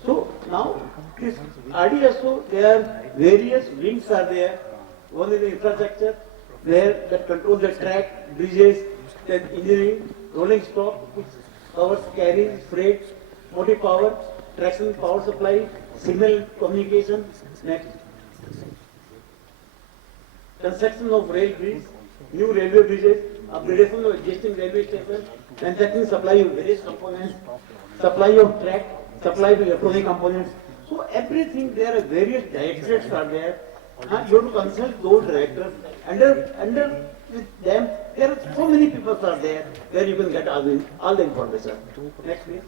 So now this RDSO, there are various wings are there. One is the infrastructure, where that controls the track, bridges, then engineering, rolling stock, which covers carries, freight, motive power, traction, power supply, signal communication. Next. Construction of rail bridges, new railway bridges, upgradation of existing railway stations, manufacturing supply of various components, supply of track, supply of electronic components. So everything there are various directorates are there. You have to consult those directors. Under with them, there are so many people are there where you can get all the information. Next please.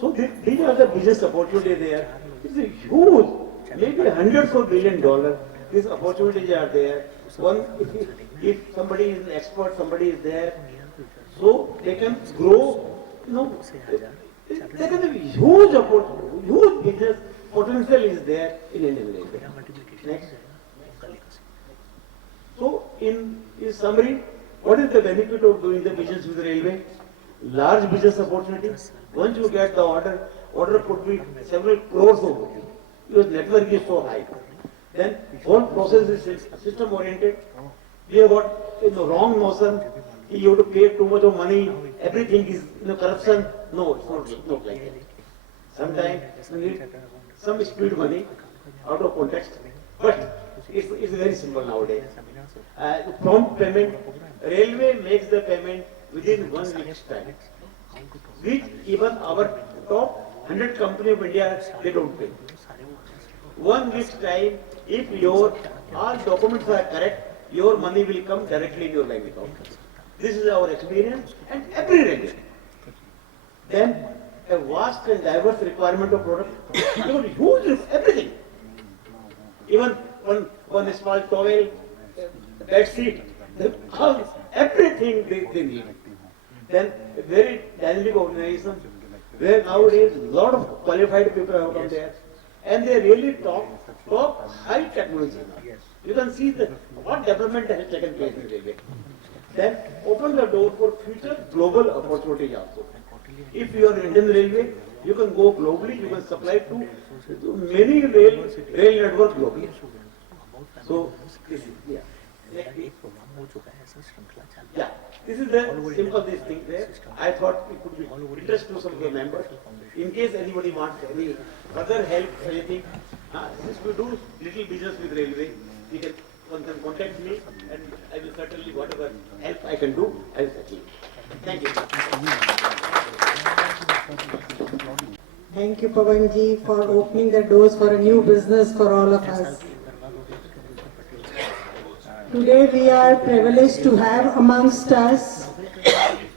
So these are the business opportunities there. It's a huge, maybe hundreds of $1 billion. These opportunities are there. One, if somebody is an expert, somebody is there, so they can grow. There can be huge opportunity, huge business potential is there in Indian Railway. Next. So in summary, what is the benefit of doing the business with railway? Large business opportunity. Once you get the order could be several crores of rupees. Your network is so high. Then whole process is system oriented. We have got wrong notion. You have to pay too much of money. Everything is corruption. No, it's not like that. Sometimes you need some speed money out of context, but it's very simple nowadays. Prompt payment, railway makes the payment within 1 week's time. Which even our top 100 company of India, they don't pay. 1 week's time, if your all documents are correct, your money will come directly in your bank account. This is our experience, and every railway. Then a vast and diverse requirement of product, even huge everything. Even one small towel, bed sheet, everything they need. Then a very dynamic organization where nowadays a lot of qualified people have come there, and they really talk high technology now. You can see what development has taken place in railway. Then open the door for future global opportunities also. If you are Indian Railway, you can go globally, you can supply to many rail network globally. So, this is, this is the simple this thing there. I thought it could be interest to some of the members. In case anybody wants any further help, anything, since we do little business with railway, one can contact me, and I will certainly, whatever help I can do, I will achieve. Thank you. Thank you, Pawanji, for opening the doors for a new business for all of us. Today we are privileged to have amongst us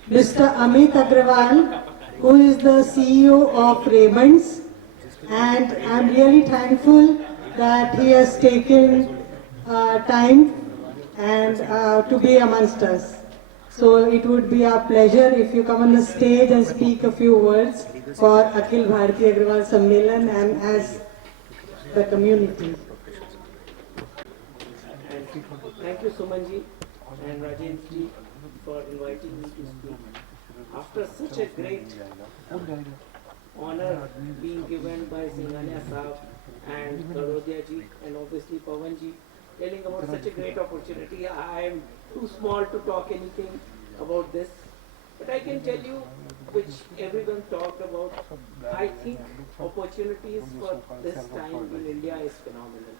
Mr. Amit Agrawal, who is the CEO of Raymond's, and I'm really thankful that he has taken time and to be amongst us. So it would be our pleasure if you come on the stage and speak a few words for Akhil Bharatiya Agrawal Sammelan and as the community. Thank you, Sumanji and Rajendra for inviting me to speak. After such a great honor being given by Singhania Saab and Garodia ji and obviously Pawanji, telling about such a great opportunity, I am too small to talk anything about this. But I can tell you, which everyone talked about, I think opportunities for this time in India is phenomenal.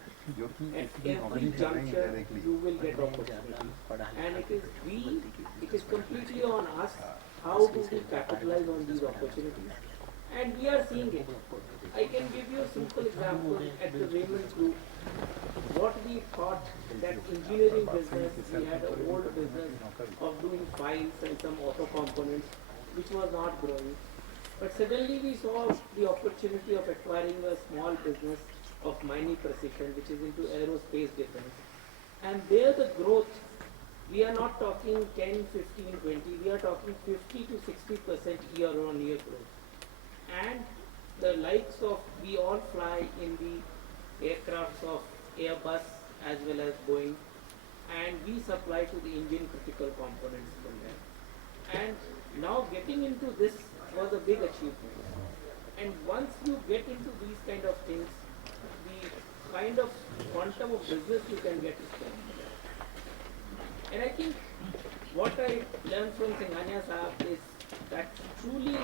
At every juncture, you will get opportunity. And it is completely on us, how do we capitalize on these opportunities. And we are seeing it. I can give you a simple example at the Raymond Group. What we thought that engineering business, we had an old business of doing files and some auto components, which was not growing. But suddenly we saw the opportunity of acquiring a small business of Maini Precision, which is into aerospace defense. And there the growth, we are not talking 10, 15, 20, we are talking 50 to 60% year-on-year growth. And the likes of, we all fly in the aircrafts of Airbus as well as Boeing, and we supply to the engine critical components from there. And now getting into this was a big achievement. And once you get into these kind of things, the kind of quantum of business you can get is phenomenal. And I think what I learned from Singhania Saab is that truly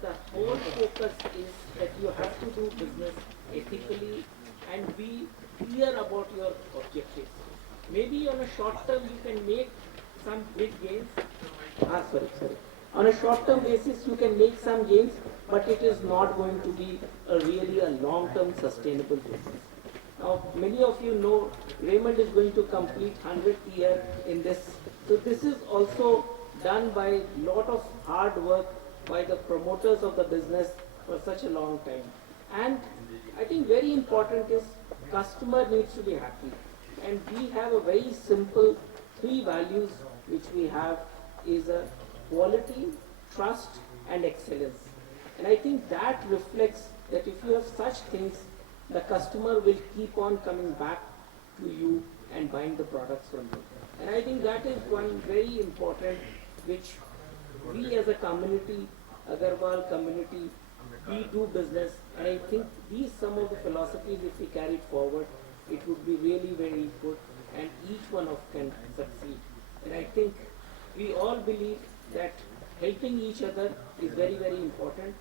the whole focus is that you have to do business ethically and be clear about your objectives. Maybe on a short term you can make some big gains. On a short term basis you can make some gains, but it is not going to be really a long term sustainable business. Now many of you know Raymond is going to complete 100th year in this. So this is also done by a lot of hard work by the promoters of the business for such a long time. And I think very important is customer needs to be happy. And we have a very simple 3 values which we have is a quality, trust and excellence. And I think that reflects that if you have such things, the customer will keep on coming back to you and buying the products from you. And I think that is one very important which we as a community, Agrawal community, we do business, and I think these some of the philosophies if we carry it forward, it would be really very good and each one of can succeed. And I think we all believe that helping each other is very, very important,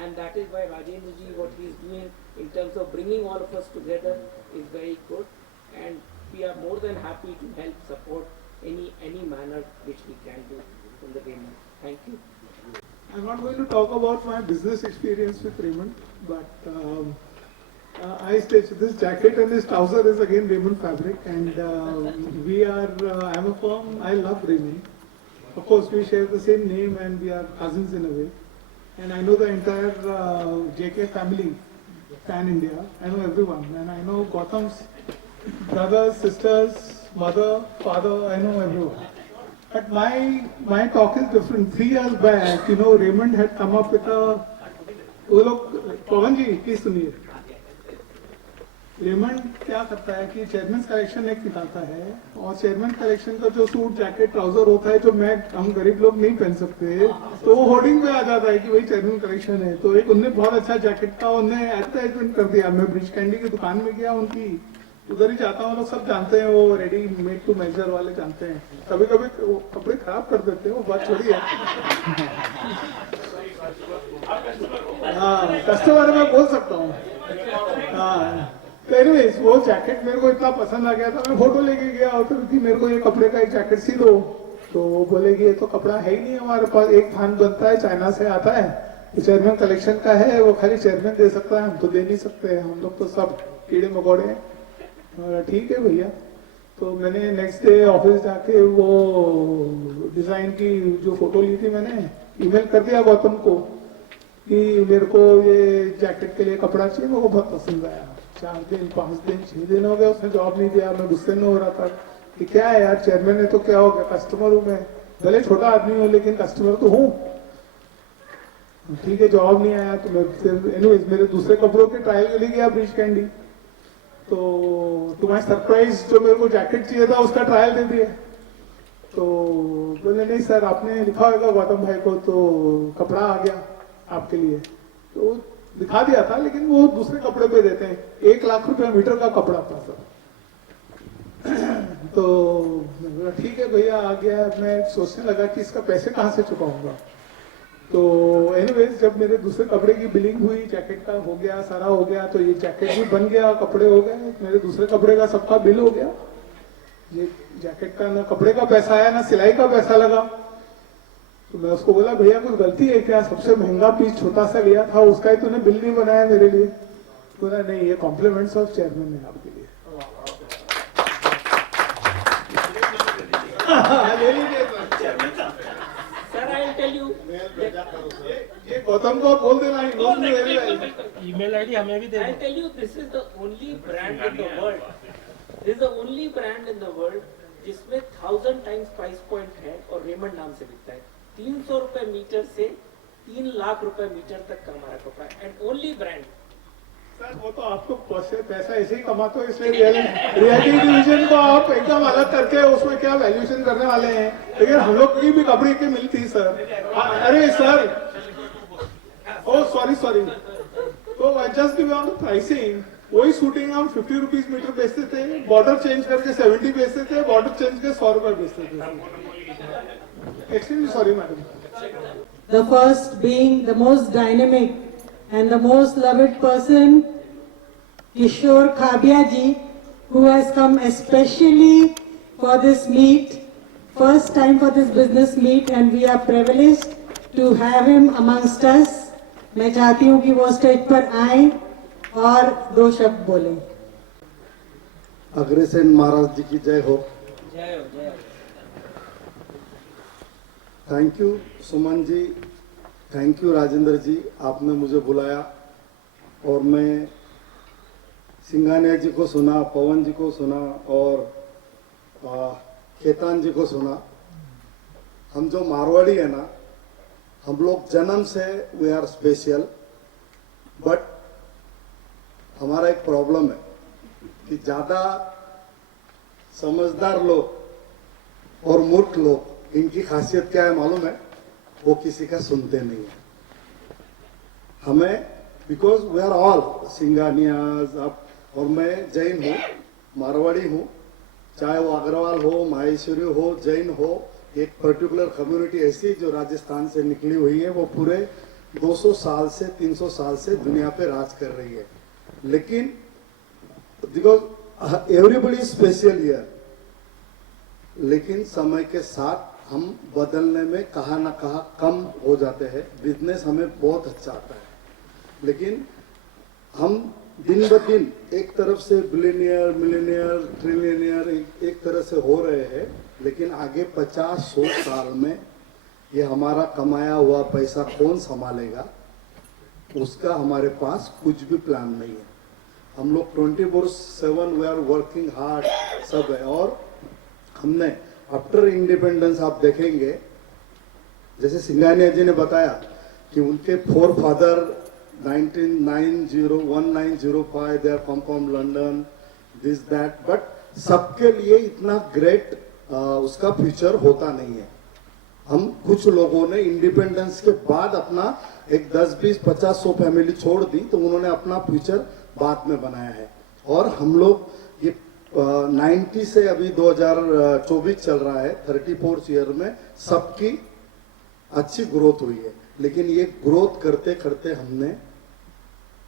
and that is why Rajendra ji, what he is doing in terms of bringing all of us together is very good, and we are more than happy to help support any manner which we can do in the Raymond. Thank you. I'm not going to talk about my business experience with Raymond, but I stitch this jacket and this trouser is again Raymond fabric, and I'm a firm, I love Raymond. Of course, we share the same name and we are cousins in a way. And I know the entire JK family, Pan India. I know everyone, and I know Gautam's brothers, sisters, mother, father, I know everyone. But my talk is different. 3 years back, Raymond had come up with a, Pawan ji, please सुनिए. रेमंड क्या करता है कि chairman collection एक निकालता है, और chairman collection का जो सूट जैकेट ट्राउजर होता है जो हम गरीब लोग नहीं पहन सकते, तो वो होर्डिंग में आ जाता है कि वही चेयरमैन कलेक्शन है. तो एक उनने बहुत अच्छा जैकेट का उनने एडवर्टाइजमेंट कर दिया. मैं ब्रिज कैंडी की दुकान में गया, उनकी उधर ही जाता हूँ, लोग सब जानते हैं, वो रेडी मेड टू मेजर वाले जानते हैं. कभी कभी कपड़े खराब कर देते हैं, वो बात छोड़ी है. हाँ, कस्टमर मैं बोल सकता हूँ. हाँ, तो एनीवेज वो जैकेट मेरे को इतना पसंद आ गया था, मैं फोटो लेके गया और फिर कि मेरे को ये कपड़े का एक जैकेट सी दो. तो वो बोलेगी ये तो कपड़ा है ही नहीं हमारे पास, एक थान बनता है, चाइना से आता है, तो चेयरमैन कलेक्शन का है, वो खाली चेयरमैन दे सकता है, हम तो दे नहीं सकते, हम लोग तो सब कीड़े मकोड़े हैं. ठीक है भैया. तो मैंने नेक्स्ट डे ऑफिस जाके वो डिजाइन की जो फोटो ली थी मैंने ईमेल कर दिया गौतम को कि मेरे को ये जैकेट के लिए कपड़ा चाहिए, मेरे को बहुत पसंद आया. 4 दिन 5 दिन 6 दिन हो गए, उसने जवाब नहीं दिया. मैं गुस्से में हो रहा था कि क्या है यार, चेयरमैन है तो क्या हो गया, कस्टमर हूँ मैं, भले छोटा आदमी हूँ लेकिन कस्टमर तो हूँ. ठीक है, जवाब नहीं आया. तो मैं फिर एनीवेज मेरे दूसरे कपड़ों के ट्रायल के लिए गया ब्रिज कैंडी. तो टू माय सरप्राइज जो मेरे को जैकेट चाहिए था उसका ट्रायल दे दिया. तो बोले नहीं सर, आपने लिखा होगा गौतम भाई को, तो कपड़ा आ गया आपके लिए. तो दिखा दिया था, लेकिन वो दूसरे कपड़े पे देते हैं. 1 लाख रुपए मीटर का कपड़ा था सर. तो ठीक है भैया, आ गया. मैं सोचने लगा कि इसका पैसे कहाँ से चुकाऊंगा. तो एनीवेज जब मेरे दूसरे कपड़े की बिलिंग हुई, जैकेट का हो गया, सारा हो गया, तो ये जैकेट भी बन गया, कपड़े हो गए, मेरे दूसरे कपड़े का सबका बिल हो गया. ये जैकेट का ना कपड़े का पैसा आया ना सिलाई का पैसा लगा. तो मैं उसको बोला भैया कुछ गलती है क्या, सबसे महंगा पीस छोटा सा लिया था, उसका ही तूने बिल नहीं बनाया मेरे लिए. बोला नहीं, ये कॉम्प्लीमेंट्स ऑफ चेयरमैन है आपके लिए. Sir, I'll tell you. ये गौतम को बोल देना, email ID हमें भी दे. I'll tell you, this is the only brand in the world. This is the only brand in the world जिसमें 1000 times price point है और रेमंड नाम से बिकता है. 300 रुपए मीटर से 3 लाख रुपए मीटर तक का हमारा कपड़ा है, एंड ओनली ब्रांड. सर वो तो आपको पैसा ऐसे ही कमाते हो, इसलिए रियलिटी डिवीजन को आप एकदम अलग करके उसमें क्या वैल्यूएशन करने वाले हैं. लेकिन हम लोग की भी कपड़े की मिलती सर. अरे सर, ओ सॉरी. तो just give on the pricing. वही शूटिंग हम 50 रुपीज मीटर बेचते थे, बॉर्डर चेंज करके 70 बेचते थे, बॉर्डर चेंज के 100 रुपए बेचते थे. Extremely sorry madam. The first being the most dynamic and the most loved person, Kishore Khabia ji, who has come especially for this meet, first time for this business meet, and we are privileged to have him amongst us. मैं चाहती हूँ कि वो स्टेज पर आए और 2 शब्द बोले. अग्रसेन महाराज जी की जय हो. जय हो, जय हो. Thank you Suman ji, thank you Rajendra ji, आपने मुझे बुलाया और मैं सिंघानिया जी को सुना, पवन जी को सुना और खेतान जी को सुना. हम जो मारवाड़ी है ना, हम लोग जन्म से वी आर स्पेशल, बट हमारा एक प्रॉब्लम है कि ज्यादा समझदार लोग और मूर्ख लोग, इनकी खासियत क्या है मालूम है, वो किसी का सुनते नहीं है. हमें because we are all Singhanias अब, और मैं जैन हूँ, मारवाड़ी हूँ, चाहे वो अग्रवाल हो, माहेश्वरी हो, जैन हो, एक पर्टिकुलर कम्युनिटी ऐसी जो राजस्थान से निकली हुई है, वो पूरे 200 साल से 300 साल से दुनिया पे राज कर रही है, लेकिन because everybody is special here, लेकिन समय के साथ हम बदलने में कहाँ ना कहाँ कम हो जाते हैं। बिजनेस हमें बहुत अच्छा आता है, लेकिन हम दिन ब दिन एक तरफ से बिलियनियर, मिलियनियर, ट्रिलियनियर एक तरह से हो रहे हैं, लेकिन आगे 50-100 साल में ये हमारा कमाया हुआ पैसा कौन संभालेगा, उसका हमारे पास कुछ भी प्लान नहीं है। हम लोग 24/7 वी आर वर्किंग हार्ड सब है। और हमने आफ्टर इंडिपेंडेंस आप देखेंगे, जैसे सिंघानिया जी ने बताया कि उनके forefathers 1905 they are from London, this that, but सबके लिए इतना ग्रेट उसका फ्यूचर होता नहीं है। हम कुछ लोगों ने इंडिपेंडेंस के बाद अपना एक 10, 20, 50, 100 फैमिली छोड़ दी, तो उन्होंने अपना फ्यूचर बाद में बनाया है। और हम लोग ये 90 से अभी 2024 चल रहा है, 34th ईयर में सबकी अच्छी ग्रोथ हुई है, लेकिन ये ग्रोथ करते करते हमने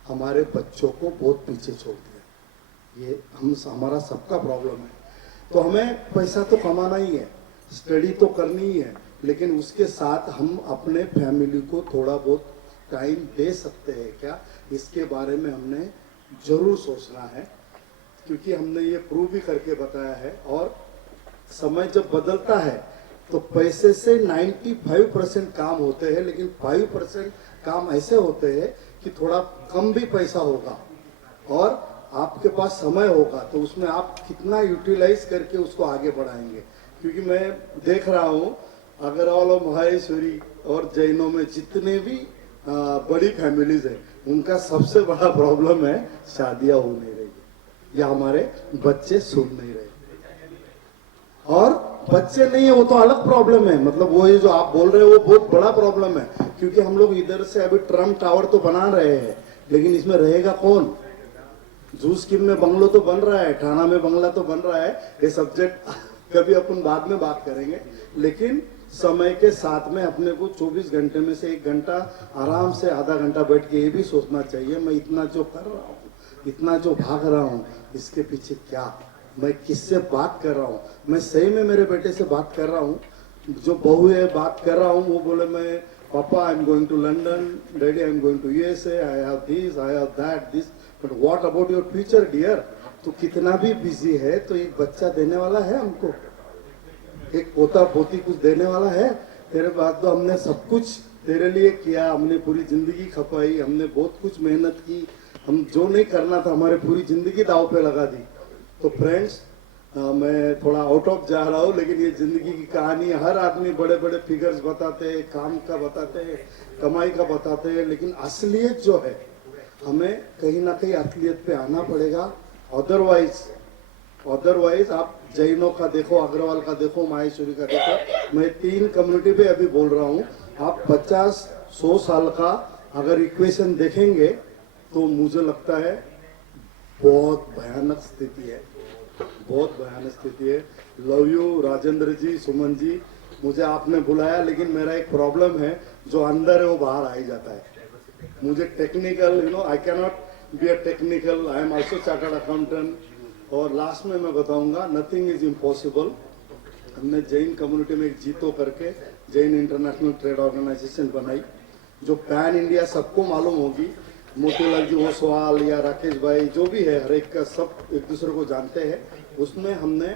हमारे बच्चों को बहुत पीछे छोड़ दिया। ये हमारा सबका प्रॉब्लम है। तो हमें पैसा तो कमाना ही है, स्टडी तो करनी ही है, लेकिन उसके साथ हम अपने फैमिली को थोड़ा बहुत टाइम दे सकते हैं क्या, इसके बारे में हमने जरूर सोचना है, क्योंकि हमने ये प्रूव भी करके बताया है। और समय जब बदलता है तो पैसे से 95% काम होते हैं, लेकिन 5% काम ऐसे होते हैं कि थोड़ा कम भी पैसा होगा और आपके पास समय होगा, तो उसमें आप कितना यूटिलाइज करके उसको आगे बढ़ाएंगे। क्योंकि मैं देख रहा हूँ अग्रवाल और माहेश्वरी और जैनों में जितने भी बड़ी फैमिलीज है, उनका सबसे बड़ा प्रॉब्लम है शादियां हो नहीं रही है या हमारे बच्चे सुन नहीं रहे। और बच्चे नहीं है वो तो अलग प्रॉब्लम है, मतलब वो ये जो आप बोल रहे हो वो बहुत बड़ा प्रॉब्लम है, क्योंकि हम लोग इधर से अभी ट्रम्प टावर तो बना रहे हैं, लेकिन इसमें रहेगा कौन? जू स्कीम में बंगलो तो बन रहा है, ठाणा में बंगला तो बन रहा है, ये सब्जेक्ट कभी अपन बाद में बात करेंगे। लेकिन समय के साथ में अपने को 24 घंटे में से 1 घंटा आराम से आधा घंटा बैठ के ये भी सोचना चाहिए, मैं इतना जो कर रहा हूँ, इतना जो भाग रहा हूँ, इसके पीछे क्या, मैं किससे बात कर रहा हूँ। मैं सही में मेरे बेटे से बात कर रहा हूँ, जो बहू है बात कर रहा हूँ, वो बोले मैं पापा I am going to London, daddy I am going to USA, I have this, I have that, this, but what about your future dear. तो कितना भी बिजी है तो एक बच्चा देने वाला है हमको, एक पोता पोती कुछ देने वाला है। तेरे बाद तो हमने सब कुछ तेरे लिए किया, हमने पूरी जिंदगी खपाई, हमने बहुत कुछ मेहनत की, हम जो नहीं करना था हमारे पूरी जिंदगी दाव पे लगा दी। तो फ्रेंड्स, मैं थोड़ा आउट ऑफ जा रहा हूँ, लेकिन ये जिंदगी की कहानी, हर आदमी बड़े बड़े फिगर्स बताते हैं, काम का बताते हैं, कमाई का बताते हैं, लेकिन असलियत जो है हमें कहीं ना कहीं असलियत पे आना पड़ेगा। अदरवाइज आप जैनों का देखो, अग्रवाल का देखो, माहेश्वरी का देखो, मैं 3 कम्युनिटी पे अभी बोल रहा हूँ, आप 50-100 साल का अगर इक्वेशन देखेंगे तो मुझे लगता है बहुत भयानक स्थिति है, बहुत भयानक स्थिति है। लव यू राजेंद्र जी, सुमन जी, मुझे आपने बुलाया, लेकिन मेरा एक प्रॉब्लम है, जो अंदर है वो बाहर आ ही जाता है। मुझे technical, you know, I can not be a technical, I am also chartered accountant. और लास्ट में मैं बताऊंगा, नथिंग इज इम्पॉसिबल। हमने जैन कम्युनिटी में एक जीतो करके जैन इंटरनेशनल ट्रेड ऑर्गेनाइजेशन बनाई, जो पैन इंडिया सबको मालूम होगी। मोतीलाल जी ओसवाल या राकेश भाई जो भी है, हर एक का सब एक दूसरे को जानते हैं। उसमें हमने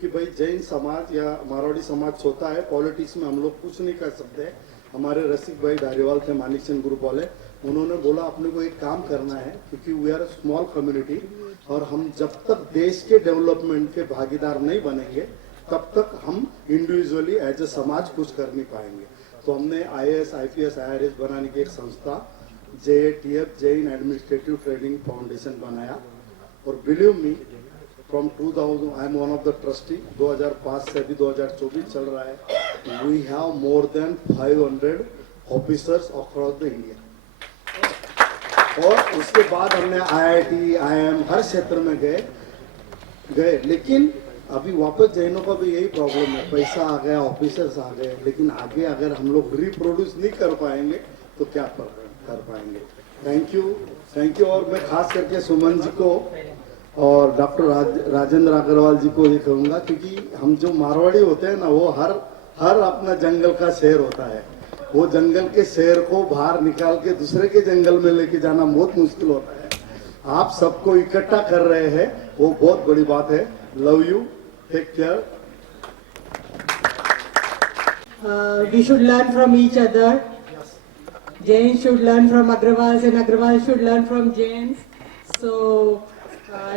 कि भाई जैन समाज या मारवाड़ी समाज छोटा है, पॉलिटिक्स में हम लोग कुछ नहीं कर सकते। हमारे रसिक भाई धारीवाल थे, मानिक चंद ग्रुप वाले, उन्होंने बोला अपने को एक काम करना है, क्योंकि we are a small community, और हम जब तक देश के डेवलपमेंट के भागीदार नहीं बनेंगे तब तक हम इंडिविजुअली एज ए समाज कुछ कर नहीं पाएंगे। तो हमने IAS, IPS, IRS बनाने की एक संस्था JATF, Jain administrative training foundation बनाया। और believe me, from 2000 I am one of the trustee, 2005 से अभी 2024 चल रहा है। We have more than 500 officers across the India. और उसके बाद हमने IIT, IIM हर क्षेत्र में गए, लेकिन अभी वापस जैनों का भी यही प्रॉब्लम है, पैसा आ गया, ऑफिसर्स आ गए, लेकिन आगे अगर हम लोग रिप्रोड्यूस नहीं कर पाएंगे तो क्या कर पाएंगे। Thank you. और मैं खास करके सुमन जी को और डॉक्टर राजेंद्र अग्रवाल जी को ये कहूँगा, क्योंकि हम जो मारवाड़ी होते हैं ना, वो हर अपना जंगल का शेर होता है। वो जंगल के शेर को बाहर निकाल के दूसरे के जंगल में लेके जाना बहुत मुश्किल होता है। आप सबको इकट्ठा कर रहे हैं, वो बहुत बड़ी बात है। Love you, take care. We should learn from each other. Jains should learn from Agrawals and Agrawal should learn from Jains. So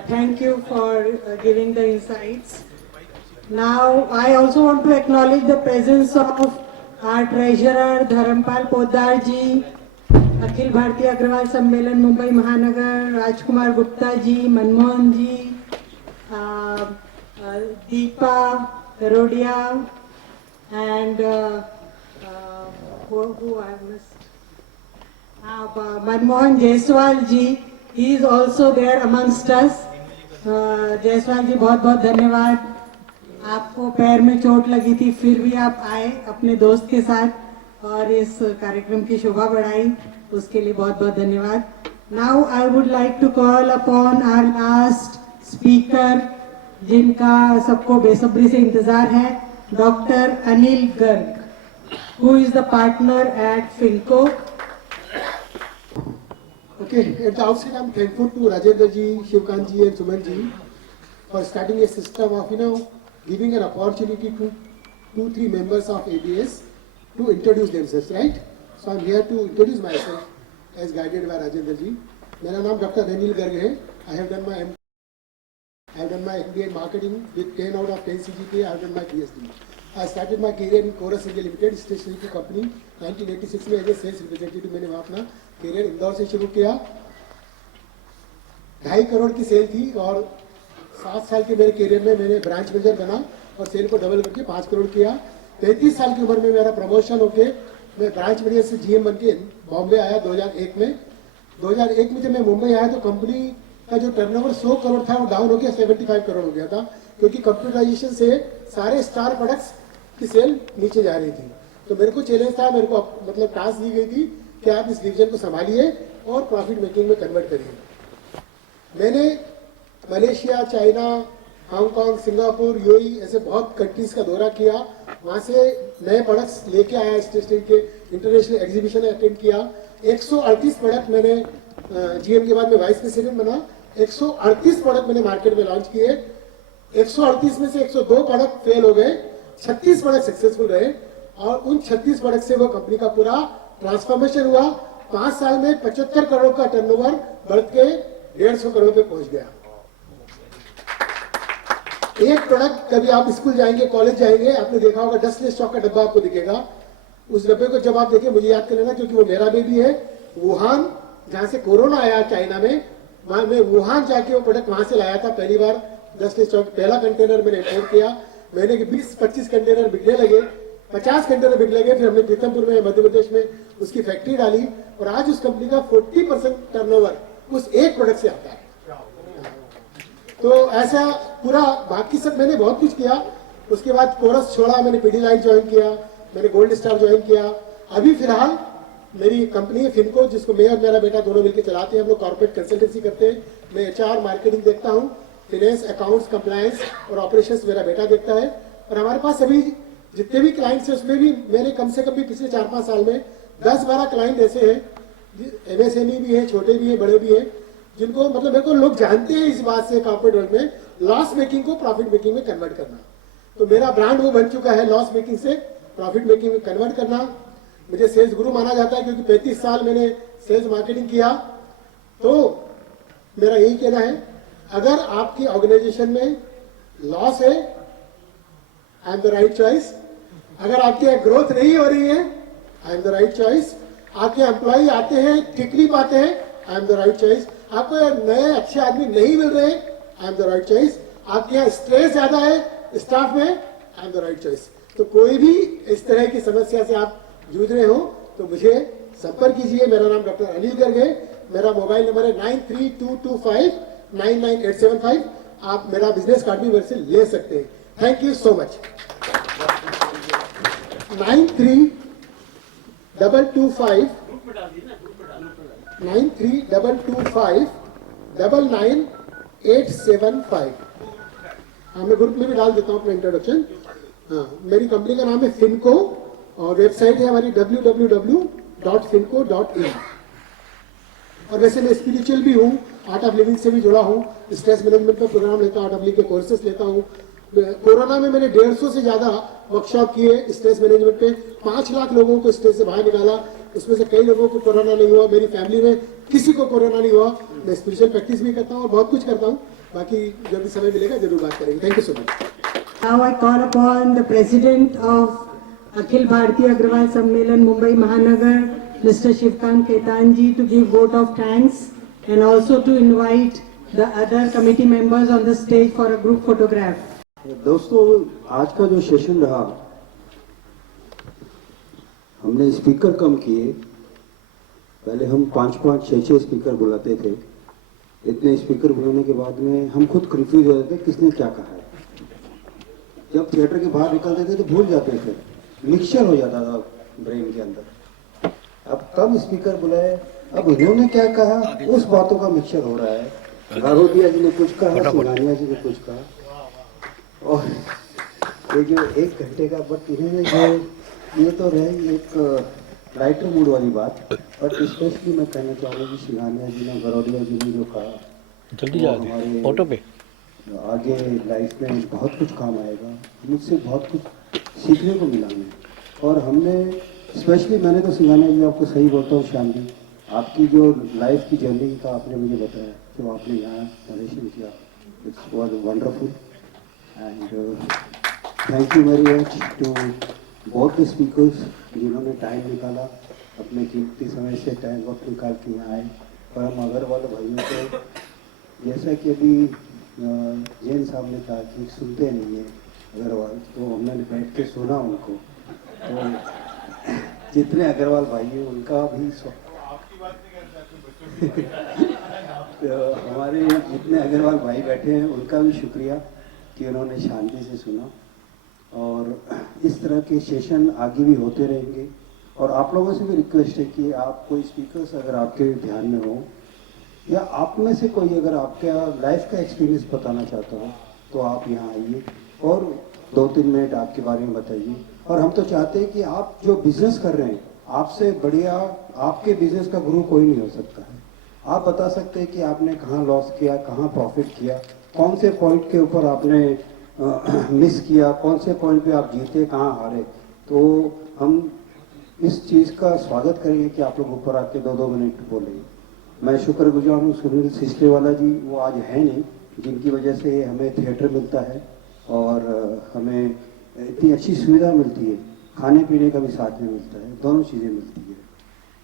thank you for giving the insights. Now I also want to acknowledge the presence of our treasurer Dharampal Poddar ji, Akhil Bharatiya Agrawal Sammelan Mumbai Mahanagar, Rajkumar Gupta ji, Manmohan ji, Deepa Garodia, and who I missed? Manmohan Jaiswal ji, he is also there amongst us. Jaiswal ji बहुत बहुत धन्यवाद। आपको पैर में चोट लगी थी, फिर भी आप आए अपने दोस्त के साथ और इस कार्यक्रम की शोभा बढ़ाई, उसके लिए बहुत बहुत धन्यवाद। Now I would like to call upon our last speaker, जिनका सबको बेसब्री से इंतजार है, doctor Anil Garg, who is the partner at Finco. Okay, at the outset, I'm thankful to Rajendra ji, Shivkant ji, and Suman ji for starting a system of, giving an opportunity to 2-3 members of ABS to introduce themselves, right? So I'm here to introduce myself as guided by Rajendra ji. मेरा नाम डॉक्टर अनिल गर्ग है। I have done my MBA in marketing with 10 out of 10 CGPA. I have done my PhD. I started my career in Chorus India Limited, stationery की कंपनी। 1986 में as a sales representative मैंने वहाँ अपना करियर इंदौर से शुरू किया। 2.5 करोड़ की सेल थी और 7 साल के मेरे करियर में मैंने ब्रांच मैनेजर बना और सेल को डबल करके 5 करोड़ किया। 33 साल की उम्र में मेरा प्रमोशन होके मैं ब्रांच मैनेजर से GM बन के बॉम्बे आया 2001 में। 2001 में जब मैं मुंबई आया तो कंपनी का जो टर्नओवर 100 करोड़ था वो डाउन हो गया, 75 करोड़ हो गया था, क्योंकि कंप्यूटराइजेशन से सारे स्टार प्रोडक्ट्स की सेल नीचे जा रही थी। तो मेरे को चैलेंज था, मेरे को मतलब टास्क दी गई थी कि आप इस डिवीजन को संभालिए और प्रॉफिट मेकिंग में कन्वर्ट करिए। मैंने Malaysia, China, Hong Kong, Singapore, UAE ऐसे बहुत कंट्रीज का दौरा किया। वहाँ से नए प्रोडक्ट्स लेके आया, स्टेशनरी के इंटरनेशनल एग्जीबिशन अटेंड किया। 138 प्रोडक्ट मैंने GM के बाद में वाइस प्रेसिडेंट बना। 138 प्रोडक्ट मैंने मार्केट में लॉन्च किए। 138 में से 102 प्रोडक्ट फेल हो गए, 36 प्रोडक्ट सक्सेसफुल रहे और उन 36 प्रोडक्ट से वो कंपनी का पूरा ट्रांसफॉर्मेशन हुआ। 5 साल में 75 करोड़ का टर्नओवर बढ़ के 150 करोड़ पे पहुंच गया। एक प्रोडक्ट, कभी आप स्कूल जाएंगे, कॉलेज जाएंगे, आपने देखा होगा डस्टलेस चॉक का डब्बा आपको दिखेगा। उस डब्बे को जब आप देखें, मुझे याद कर लेना क्योंकि वो मेरा बेबी है। वुहान, जहां से कोरोना आया चाइना में, वहां मैं वुहान जाके वो प्रोडक्ट वहां से लाया था पहली बार। डस्टलेस चॉक पहला कंटेनर मैंने इंपोर्ट किया। मैंने 20-25 कंटेनर बिकने लगे, 50 कंटेनर बिकने लगे। फिर हमने प्रीतमपुर में मध्य प्रदेश में उसकी फैक्ट्री डाली और आज उस कंपनी का 40% टर्नओवर उस एक प्रोडक्ट से आता है। तो ऐसा पूरा बाकी सब मैंने बहुत कुछ किया। उसके बाद कोरस छोड़ा, मैंने पीडीलाइट ज्वाइन किया, मैंने गोल्ड स्टार ज्वाइन किया। अभी फिलहाल मेरी कंपनी है फिनको, जिसको मैं और मेरा बेटा दोनों मिलकर चलाते हैं। हम लोग कॉर्पोरेट कंसल्टेंसी करते हैं। मैं HR मार्केटिंग देखता हूँ, फाइनेंस, अकाउंट्स, कंप्लायंस और ऑपरेशंस मेरा बेटा देखता है। और हमारे पास अभी जितने भी क्लाइंट्स हैं उसमें भी मैंने कम से कम भी पिछले 4-5 साल में 10-12 क्लाइंट ऐसे हैं, MSME भी है, छोटे भी है, बड़े भी है, जिनको मतलब मेरे को लोग जानते हैं इस बात से कॉर्पोरेट वर्ल्ड में लॉस मेकिंग को प्रॉफिट मेकिंग में कन्वर्ट करना। तो मेरा ब्रांड वो बन चुका है, लॉस मेकिंग से प्रॉफिट मेकिंग में कन्वर्ट करना। मुझे सेल्स गुरु माना जाता है क्योंकि 35 साल मैंने सेल्स मार्केटिंग किया। तो मेरा यही कहना है, अगर आपकी ऑर्गेनाइजेशन में लॉस है, I am the right choice. अगर आपकी ग्रोथ नहीं हो रही है, I am the right choice. आपके एम्प्लॉय आते हैं, ठीक नहीं पाते हैं, I am the right choice. आपको नए अच्छे आदमी नहीं मिल रहे, I am the right choice. आपके यहाँ स्ट्रेस ज्यादा है स्टाफ में, I am the right choice. तो कोई भी इस तरह की समस्या से आप जूझ रहे हो तो मुझे संपर्क कीजिए। मेरा नाम डॉक्टर अनिल गर्ग है। मेरा मोबाइल नंबर है 9322599875। आप मेरा बिजनेस कार्ड भी मेरे से ले सकते हैं। Thank you so much. 9322599875। 9322599875। हाँ, मैं ग्रुप में भी डाल देता हूँ अपना इंट्रोडक्शन। हाँ, मेरी कंपनी का नाम है फिनको और वेबसाइट है हमारी www.finco.in। और वैसे मैं स्पिरिचुअल भी हूँ, आर्ट ऑफ लिविंग से भी जुड़ा हूँ, स्ट्रेस मैनेजमेंट का प्रोग्राम लेता हूँ, आर्ट ऑफ लिविंग के कोर्सेस लेता हूँ। कोरोना में मैंने 150 से ज्यादा वर्कशॉप किए स्ट्रेस मैनेजमेंट पे, 5 लाख लोगों को स्ट्रेस से बाहर निकाला। उसमें से कई लोगों को कोरोना नहीं हुआ, मेरी फैमिली में किसी को कोरोना नहीं हुआ। मैं स्पिरिचुअल प्रैक्टिस भी करता हूँ और बहुत कुछ करता हूँ। बाकी जब भी समय मिलेगा जरूर बात करेंगे। Thank you so much. Now I call upon the President of Akhil Bharatiya Agrawal Sammelan Mumbai Mahanagar, Mr. Shivkant Ketan ji, to give vote of thanks and also to invite the other committee members on the stage for a group photograph. दोस्तों, आज का जो सेशन रहा, हमने स्पीकर कम किए। पहले हम 5-5, 6-6 स्पीकर बुलाते थे। इतने स्पीकर बुलाने के बाद में हम खुद कंफ्यूज हो जाते थे किसने क्या कहा है। जब थिएटर के बाहर निकलते थे तो भूल जाते थे, मिक्सचर हो जाता था ब्रेन के अंदर। अब कम स्पीकर बुलाए, अब इन्होंने क्या कहा, उस बातों का मिक्सचर हो रहा है। गारोदिया जी ने कुछ कहा, सिंघानिया जी ने कुछ कहा, और ये जो 1 घंटे का, बट इन्होंने जो ये तो रही एक लाइटर मूड वाली बात, बट स्पेशली मैं कहना चाहूँगा कि सिंघानिया जी ने, गरोदिया जी ने जो कहा, जल्दी जा हमारे ऑटो पे आगे लाइफ में बहुत कुछ काम आएगा। मुझसे बहुत कुछ सीखने को मिला हमें। और हमने स्पेशली, मैंने तो सिंघानिया जी आपको सही बोलता हूँ, श्याम जी, आपकी जो लाइफ की जर्नी का आपने मुझे बताया, जो आपने यहाँ नरेशन किया, it's was wonderful. And thank you very much to both the speakers, जिन्होंने टाइम निकाला, अपने कीमती समय से टाइम वक्त निकाल के यहाँ आए। और हम अग्रवाल भाइयों को, जैसा कि अभी जैन साहब ने कहा कि सुनते नहीं है अग्रवाल, तो हमने बैठ के सुना उनको। तो जितने अग्रवाल भाई हैं उनका भी तो हमारे जितने अग्रवाल भाई बैठे हैं उनका भी शुक्रिया कि उन्होंने शांति से सुना। और इस तरह के सेशन आगे भी होते रहेंगे। और आप लोगों से भी रिक्वेस्ट है कि आप कोई स्पीकर्स अगर आपके ध्यान में हो, या आप में से कोई अगर आपका लाइफ का एक्सपीरियंस बताना चाहता हो, तो आप यहाँ आइए और 2-3 मिनट आपके बारे में बताइए। और हम तो चाहते हैं कि आप जो बिजनेस कर रहे हैं, आपसे बढ़िया आपके बिजनेस का गुरु कोई नहीं हो सकता है। आप बता सकते हैं कि आपने कहाँ लॉस किया, कहाँ प्रॉफिट किया, कौन से पॉइंट के ऊपर आपने मिस किया, कौन से पॉइंट पे आप जीते, कहाँ हारे। तो हम इस चीज़ का स्वागत करेंगे कि आप लोग ऊपर आके 2-2 मिनट बोलेंगे। मैं शुक्रगुजार हूँ सुनील सिसलेवाला जी, वो आज है नहीं, जिनकी वजह से हमें थिएटर मिलता है और हमें इतनी अच्छी सुविधा मिलती है, खाने पीने का भी साथ में मिलता है, दोनों चीज़ें मिलती है।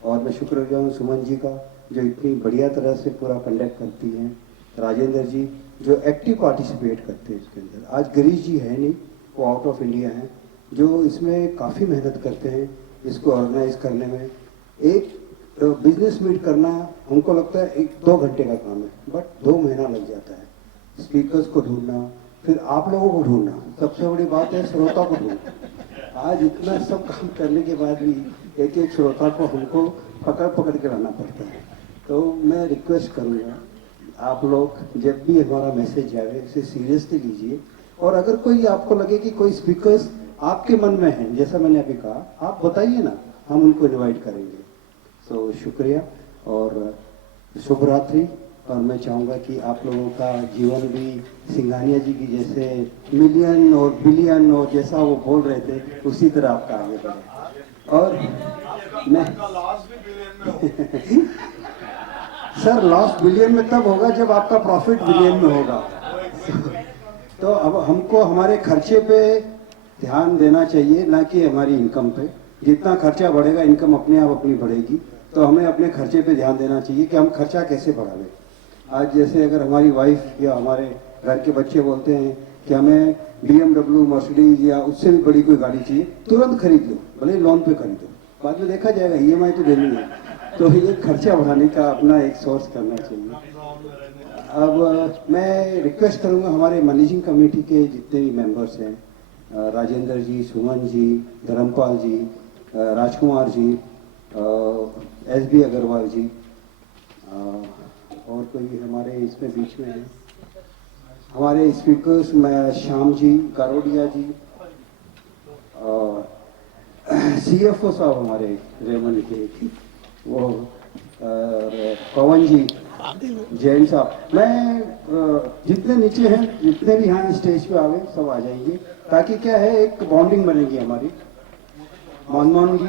और मैं शुक्रगुजार हूँ सुमन जी का, जो इतनी बढ़िया तरह से पूरा कंडक्ट करती हैं, राजेंद्र जी जो एक्टिव पार्टिसिपेट करते हैं इसके अंदर। आज गिरीश जी है नहीं, वो आउट ऑफ इंडिया हैं, जो इसमें काफ़ी मेहनत करते हैं इसको ऑर्गेनाइज करने में। एक बिजनेस मीट करना हमको लगता है 1-2 घंटे का काम है, बट 2 महीना लग जाता है। स्पीकर्स को ढूंढना, फिर आप लोगों को ढूंढना, सबसे बड़ी बात है श्रोता को ढूंढना। आज इतना सब काम करने के बाद भी एक श्रोता को हमको पकड़ के लाना पड़ता है। तो मैं रिक्वेस्ट करूँगा, आप लोग जब भी हमारा मैसेज जाए उसे सीरियसली लीजिए। और अगर कोई आपको लगे कि कोई स्पीकर्स आपके मन में है, जैसा मैंने अभी कहा, आप बताइए ना, हम उनको इनवाइट करेंगे। तो शुक्रिया और शुभ रात्रि। और मैं चाहूँगा कि आप लोगों का जीवन भी सिंघानिया जी की जैसे मिलियन और बिलियन और जैसा वो बोल रहे थे, उसी तरह आपका आगे बढ़े। और मैं सर, लॉस बिलियन में तब होगा जब आपका प्रॉफिट बिलियन में होगा। तो अब हमको हमारे खर्चे पे ध्यान देना चाहिए, ना कि हमारी इनकम पे। जितना खर्चा बढ़ेगा, इनकम अपने आप अपनी बढ़ेगी। तो हमें अपने खर्चे पे ध्यान देना चाहिए कि हम खर्चा कैसे बढ़ावें। आज जैसे अगर हमारी वाइफ या हमारे घर के बच्चे बोलते हैं कि हमें BMW, मर्सिडीज या उससे भी बड़ी कोई गाड़ी चाहिए, तुरंत खरीद लो, भले लोन पे खरीदो, बाद में देखा जाएगा, EMI तो देनी है। तो ये खर्चा बढ़ाने का अपना एक सोर्स करना चाहिए। अब मैं रिक्वेस्ट करूंगा हमारे मैनेजिंग कमेटी के जितने भी मेंबर्स हैं, राजेंद्र जी, सुमन जी, धर्मपाल जी, राजकुमार जी, एस बी अग्रवाल जी, और कोई हमारे इसमें बीच में है, हमारे स्पीकर्स में श्याम जी कारोडिया जी, CFO साहब हमारे रेमंड के, वो पवन जी, जैन साहब। मैं जितने नीचे हैं, जितने भी यहाँ स्टेज पे आवे सब आ जाइए, ताकि क्या है एक बॉन्डिंग बनेगी हमारी। मनमोहन जी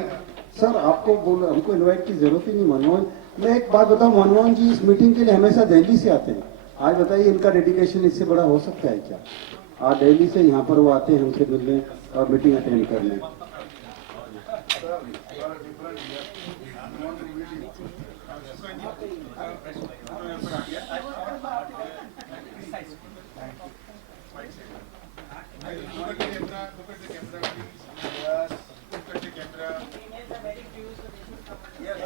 सर, आपको बोलो, हमको इनवाइट की जरूरत ही नहीं। मनमोहन, मैं एक बात बताऊं, मनमोहन जी इस मीटिंग के लिए हमेशा दिल्ली से आते हैं। आज बताइए इनका डेडिकेशन इससे बड़ा हो सकता है क्या? आज दिल्ली से यहाँ पर वो आते हैं हमसे मिलने और मीटिंग अटेंड करने। Look at the camera, look at the camera.